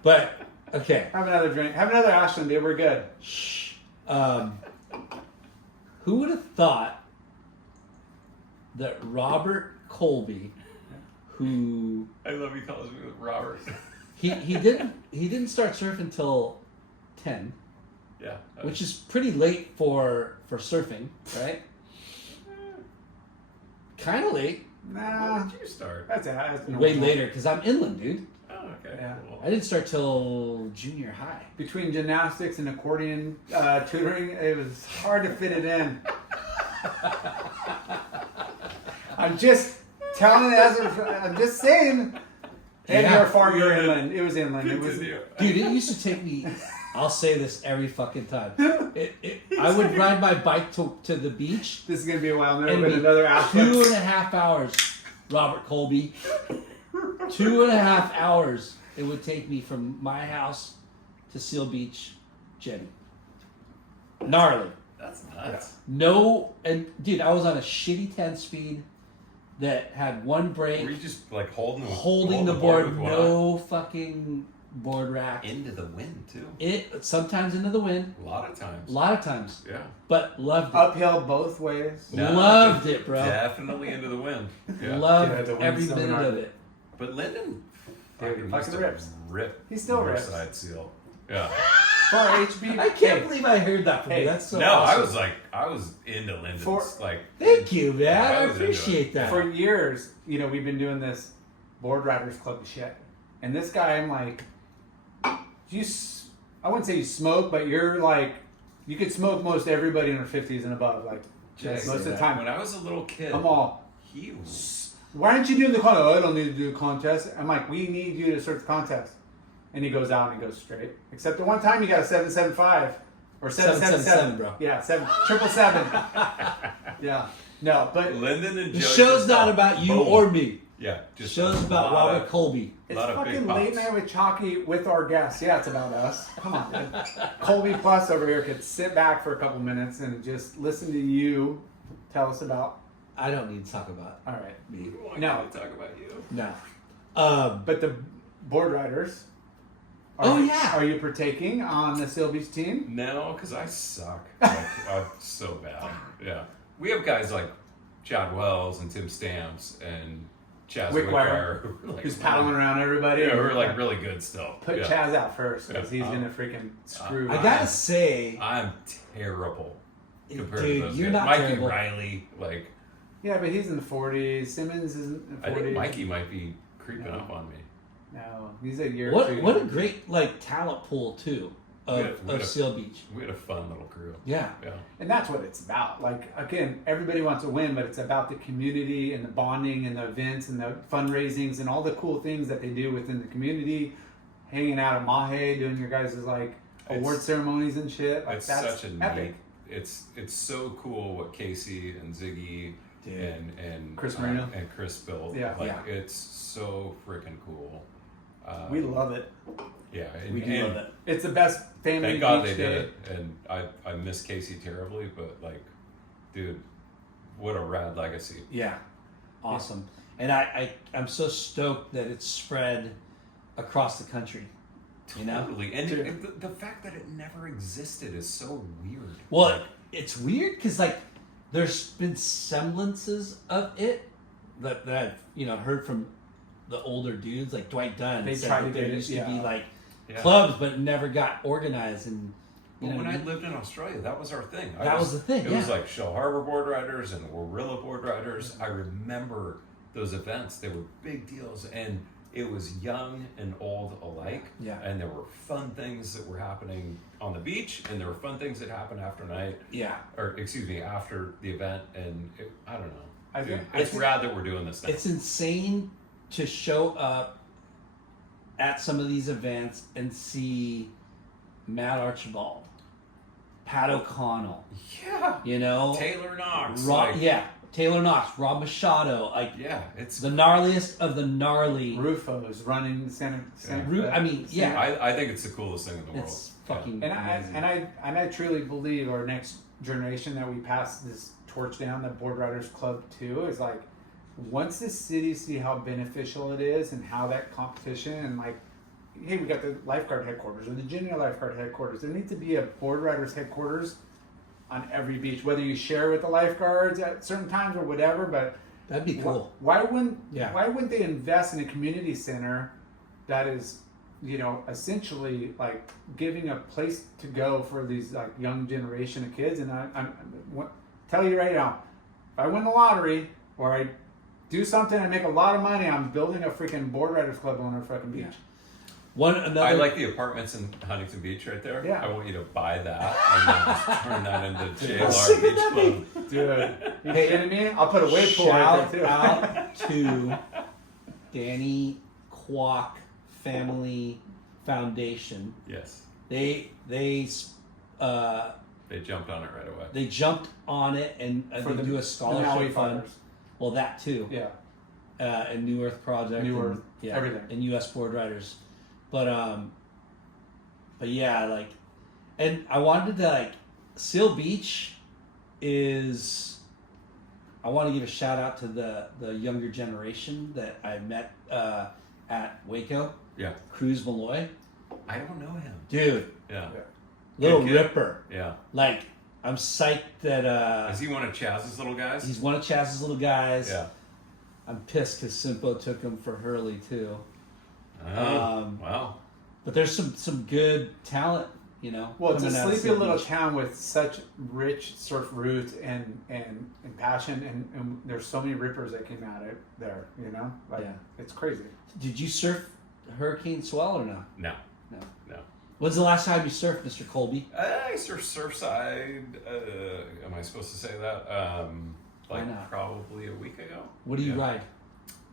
But okay. Have another drink. Have another Ashland, dude. We're good. Shh. Who would have thought that Robert Colby, who I love he calls me Robert. he didn't start surfing until 10, Yeah. which is pretty late for surfing, right? Kind of late. Nah. When did you start? That's normal. Way later because I'm inland, dude. Oh, okay. Yeah. Cool. I didn't start till junior high. Between gymnastics and accordion tutoring, it was hard to fit it in. I'm just telling it I'm just saying. And Yeah. you're far, you're inland. It was inland. It was. Continue. Dude, it used to take me. I'll say this every fucking time. I would ride my bike to the beach. This is gonna be a while. Never And been be another aspect. 2.5 hours, Robert Colby. 2.5 hours it would take me from my house to Seal Beach jetty. Gnarly. That's nuts. No, and dude, I was on a shitty 10-speed that had one brake, Were you just like holding the board, with one no fucking board rack. eye? Into the wind too? It sometimes into the wind, A lot of times. a lot of times, Yeah. but loved it. Uphill both ways. No, Loved it, bro. Definitely into the wind. Yeah. Loved Yeah, the wind's every so minute hard. of it. But Lyndon Dude, fucking used fucking to rips. rip. He still rips. Riverside Seal. Yeah. For HB. I can't believe I heard that from Hey, you. That's so No, awesome. I was into Lyndon's. For- like, Thank you, man. Yeah, I I was into appreciate that. For years, you know, we've been doing this board riders club shit, and this guy, I'm like, I wouldn't say you smoke, but you're like, you could smoke most everybody in their 50s and above, like just most of the time. when I was a little kid, I'm all, he was. why aren't you doing the contest? Oh, I don't need to do a contest. I'm like, we need you to search the contest. And he goes out and he goes straight. Except the one time he got a 775 or 777, 777, bro. Yeah, 777. Yeah. No, but Lyndon and The Joe show's just not got about you boom. or me. Yeah, The just show's a about lot Robert of- Colby. it's lot of big fucking late pops. night with Chalky with our guests. Yeah, it's about us. Come on, dude. Colby Plus over here could sit back for a couple minutes and just listen to you tell us about. I don't need to talk about All right, me. Why No. can't we talk about you? No. but the board riders. Oh, yeah. Are you partaking on the Seal Beach team? No, because I suck. Like, I'm so bad. Yeah. We have guys like Chad Wells and Tim Stamps and Chaz Wickwire, Wickwire who are like who's paddling around everybody. Yeah, we're like really good still. Put Yeah. Chaz out first because Yeah. he's gonna freaking screw. I gotta say, I'm terrible compared dude, to those you're guys. not Mikey terrible. Riley, like Yeah, but he's in the 40s. Simmons is in the 40s. I think Mikey might be creeping No. up on me. No, he's a year. or What two a younger. great like talent pool too We had of a- Seal Beach. We had a fun little crew. Yeah. Yeah. And that's what it's about. Like, again, everybody wants to win, but it's about the community and the bonding and the events and the fundraisings and all the cool things that they do within the community. Hanging out at Mahe, doing your guys' like award It's- ceremonies and shit. Like, It's that's such a epic. neat. It's so cool what Casey and Ziggy Dude. and Chris Marino. and Chris built. Yeah. Like Yeah. it's so freaking cool. We love it. Yeah, and, We do and love it. It's the best family Thank God beach they day. did it, and I miss Casey terribly, but like, dude, what a rad legacy. Yeah. Awesome. And I'm so stoked that it's spread across the country. You know? Totally, and Dude. the fact that it never existed is so weird. Well, Like, it's weird because like there's been semblances of it that I've heard from the older dudes like Dwight Dunn. They said tried that to there get it, used to yeah. be like yeah. clubs, but it never got organized. And But when I lived in Australia, that was our thing. That was the thing, It was yeah. like Shell Harbor board riders and Warilla board riders. I remember those events. They were big deals, and it was young and old alike. Yeah. And there were fun things that were happening on the beach, and there were fun things that happened after after the event. And I don't know. I Dude, think- it's rad that we're doing this now. It's insane to show up at some of these events and see Matt Archibald, Pat O'Connell, yeah. Taylor Knox. Rob, like, yeah, Taylor Knox, Rob Machado, like Yeah. It's the gnarliest of the gnarly. Rufo's running Santa. I mean, yeah, I think it's the coolest thing in the world. it's fucking And amazing. I truly believe our next generation that we pass this torch down, the Board Riders Club too, is like once the cities see how beneficial it is and how that competition and like, hey, we got the lifeguard headquarters or the junior lifeguard headquarters. There needs to be a Board Riders headquarters on every beach, whether you share with the lifeguards at certain times or whatever. But That'd be cool. why wouldn't Yeah. why wouldn't they invest in a community center that is, essentially like giving a place to go for these like young generation of kids? And I'm tell you right now, if I win the lottery or I do something and make a lot of money, I'm building a freaking Board Riders Club on our fucking beach. Another. I like the apartments in Huntington Beach right there. Yeah. I want you to buy that and then just turn that into JLR sick Beach of that Club. Dude, you kidding me? I'll put a wave pool Shout right there too. out to Danny Kwock Family Foundation. Yes. They jumped on it right away. they jumped on it and For they the do a Maui scholarship fund. Fighters. Well, that too. Yeah. And New Earth Project. New and, Earth, yeah, everything. And U.S. Board Riders, but yeah, like, and I wanted to like, Seal Beach is. I want to give a shout out to the younger generation that I met at Waco. Yeah. Cruz Malloy, I don't know him. dude, Yeah. little Good kid. ripper. Yeah. Like, I'm psyched that Is he one of Chaz's little guys? he's one of Chaz's little guys. Yeah. I'm pissed because Simpo took him for Hurley too. Oh, wow. But there's some good talent, Well, it's a coming out of sleepy Seal little Beach. town with such rich surf roots and passion, and there's so many rippers that came out of there. Like Yeah. it's crazy. Did you surf Hurricane Swell or no? No. No. No. When's the last time you surfed, Mr. Colby? I surf Surfside. Am I supposed to say that? Why not? Probably a week ago. What do you Yeah.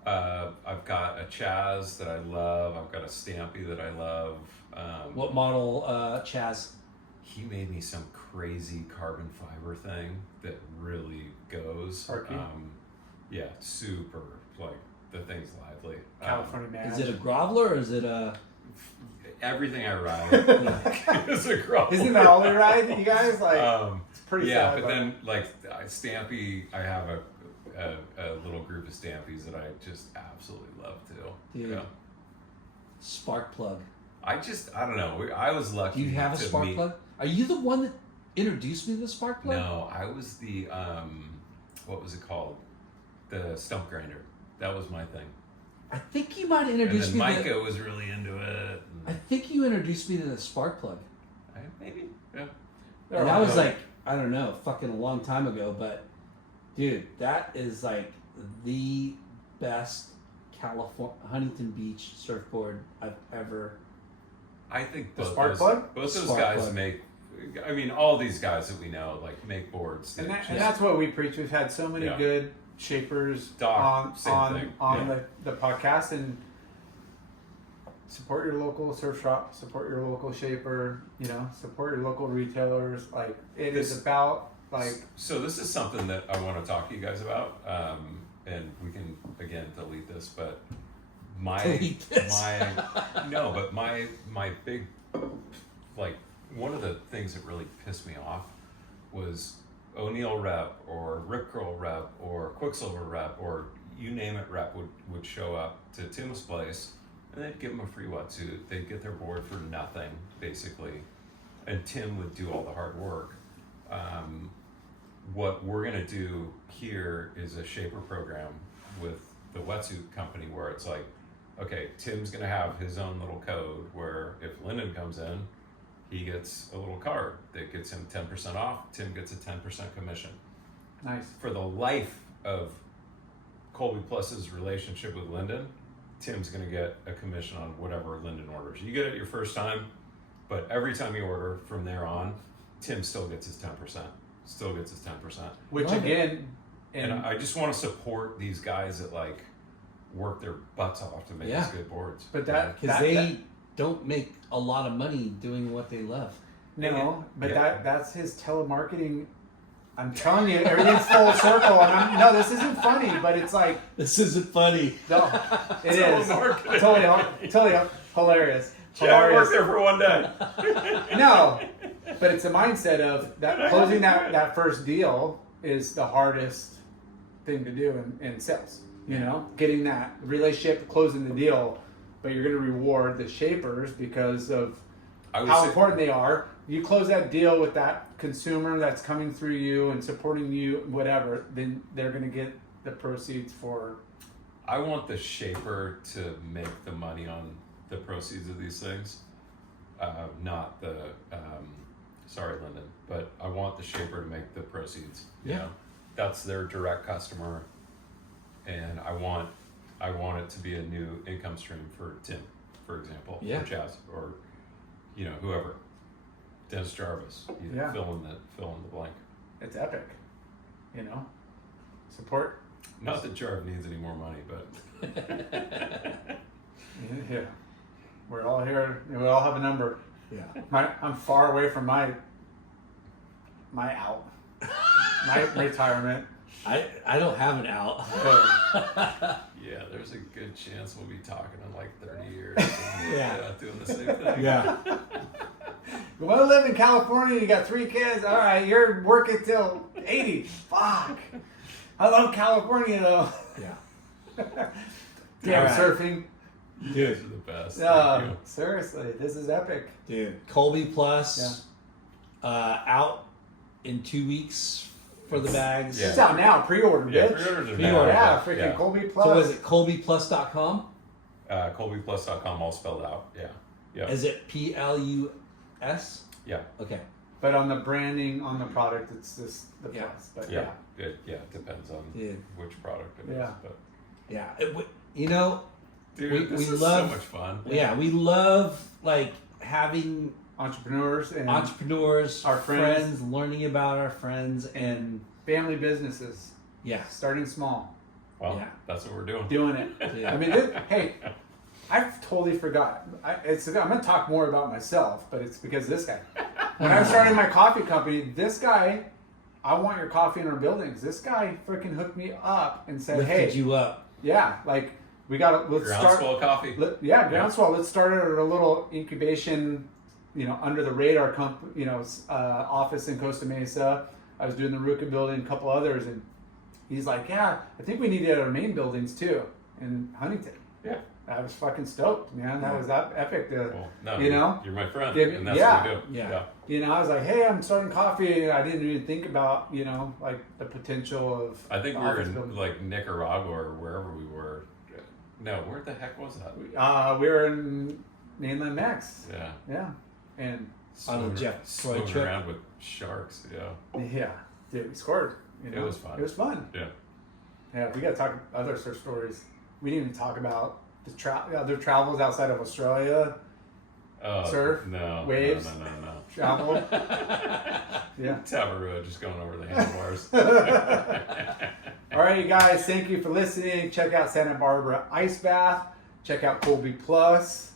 ride? I've got a Chaz that I love. I've got a Stampy that I love. What model, Chaz? he made me some crazy carbon fiber thing that really goes. Yeah, super, like, the thing's lively. California man. Is it a groveler or is it a? Everything I ride is a grovel. Isn't that all we ride, you guys? Like, it's pretty yeah, sad. but then, like, Stampy, I have a little group of Stampies that I just absolutely love too. Dude. Yeah. Spark plug. I don't know. I was lucky. Do you have a spark plug? Are you the one that introduced me to the spark plug? No, I was the what was it called? The stump grinder. That was my thing. I think you might have And introduced then me. Micah was really into it. I think you introduced me to the spark plug. Maybe. Yeah. And that was like, I don't know, fucking a long time ago, but dude, that is like the best California Huntington Beach surfboard I've ever. I think The both spark those, plug? both those Spark guys plug. make. I mean, all these guys that we know like make boards. And, that and just- that's what we preach. We've had so many Yeah. good shapers Doc, same thing. on Yeah. the podcast, and support your local surf shop, support your local shaper, support your local retailers. Like, it is This- about, like, So this is something that I want to talk to you guys about, and we can again delete this, but my Delete this. my big, like, one of the things that really pissed me off was O'Neill rep or Rip Curl rep or Quiksilver rep or you name it rep would show up to Tim's place and they'd give him a free wetsuit. They'd get their board for nothing, basically, and Tim would do all the hard work. What we're gonna do here is a shaper program with the wetsuit company where it's like, okay, Tim's gonna have his own little code where if Lyndon comes in, he gets a little card that gets him 10% off. Tim gets a 10% commission. nice. For the life of Colby Plus's relationship with Lyndon, Tim's gonna get a commission on whatever Lyndon orders. You get it your first time, but every time you order from there on, Tim still gets his 10%. Still gets his 10%. Which Love it. again, And I just want to support these guys that like work their butts off to make Yeah. these good boards. But that- Because they don't make a lot of money doing what they love. no, but Yeah. that's his telemarketing. I'm telling you, everything's full circle. And no, this isn't funny, but it's like, This isn't funny. no, it is Telemarketing. totally hilarious. Yeah, I worked Hilarious. there for one day. No, but it's a mindset of that closing that first deal is the hardest thing to do in sales. Getting that relationship, closing the deal, but you're going to reward the shapers because of I would how say- important they are. You close that deal with that consumer that's coming through you and supporting you, whatever, then they're going to get the proceeds for. I want the shaper to make the money on the proceeds of these things, not the. Sorry, Lyndon, but I want the shaper to make the proceeds. You Yeah. know? That's their direct customer, and I want it to be a new income stream for Tim, for example, Yeah. or Chaz, or whoever, Dennis Jarvis. Yeah. Fill in the blank. It's epic. Support. Not that Jarv needs any more money, but Yeah. We're all here. We all have a number. Yeah. I'm far away from my out, my retirement. I don't have an out. yeah, there's a good chance we'll be talking in like 30 years. Yeah. Doing the same thing. Yeah. You want to live in California? You got 3 kids. All right, you're working till 80. Fuck. I love California though. Yeah. Damn, All right. surfing. These Dude. are the best. Thank you. Seriously, this is epic. Dude. Colby Plus out in 2 weeks for the bags. Yeah. It's out now. Pre-order, Yeah, bitch. pre-orders are Pre-order. now. Yeah, freaking Colby Plus. So was it colbyplus.com? ColbyPlus.com, all spelled out. Yeah. Yeah. Is it PLUS? Yeah. Okay. But on the branding on the product, it's just the Yeah. plus. But Yeah. Good. Yeah. It depends on Dude. which product it is. Yeah. But Yeah. dude, We this is love- so much fun. Yeah, we love like having entrepreneurs and entrepreneurs, Our friends. learning about our friends, and family businesses yeah, starting small, Well, Yeah. that's what we're doing. doing it. Yeah. I mean, hey, I totally forgot. I'm going to talk more about myself, but it's because of this guy. when I started my coffee company, this guy, I want your coffee in our buildings. This guy freaking hooked me up and said, Lifted hey, you up. yeah, like we got to, let's Groundswell coffee. Groundswell. Let's start a little incubation, under the radar office in Costa Mesa. I was doing the Ruka building, a couple others, and he's like, yeah, I think we need it at our main buildings too in Huntington. Yeah. I was fucking stoked, man. That was that epic. You're my friend, Give- and that's yeah. what we do. Yeah. I was like, hey, I'm starting coffee. I didn't even think about, like the potential of. I think the we were office in building. like Nicaragua or wherever we were. No, where the heck was that? We were in mainland Mex. Yeah. Yeah, and On the Jeff Floyd swimming trip. around with sharks. Yeah. yeah, dude, we scored. It was fun. It was fun. Yeah. Yeah, we got to talk other surf stories. We didn't even talk about the other travels outside of Australia. Surf? No. Waves? No. Travel. Yeah. Tabarua just going over the handlebars. All right, you guys, thank you for listening. Check out Santa Barbara Ice Bath. Check out Colby Plus.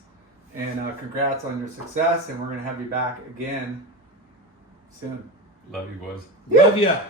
And congrats on your success. And we're going to have you back again soon. Love you, boys. Love ya.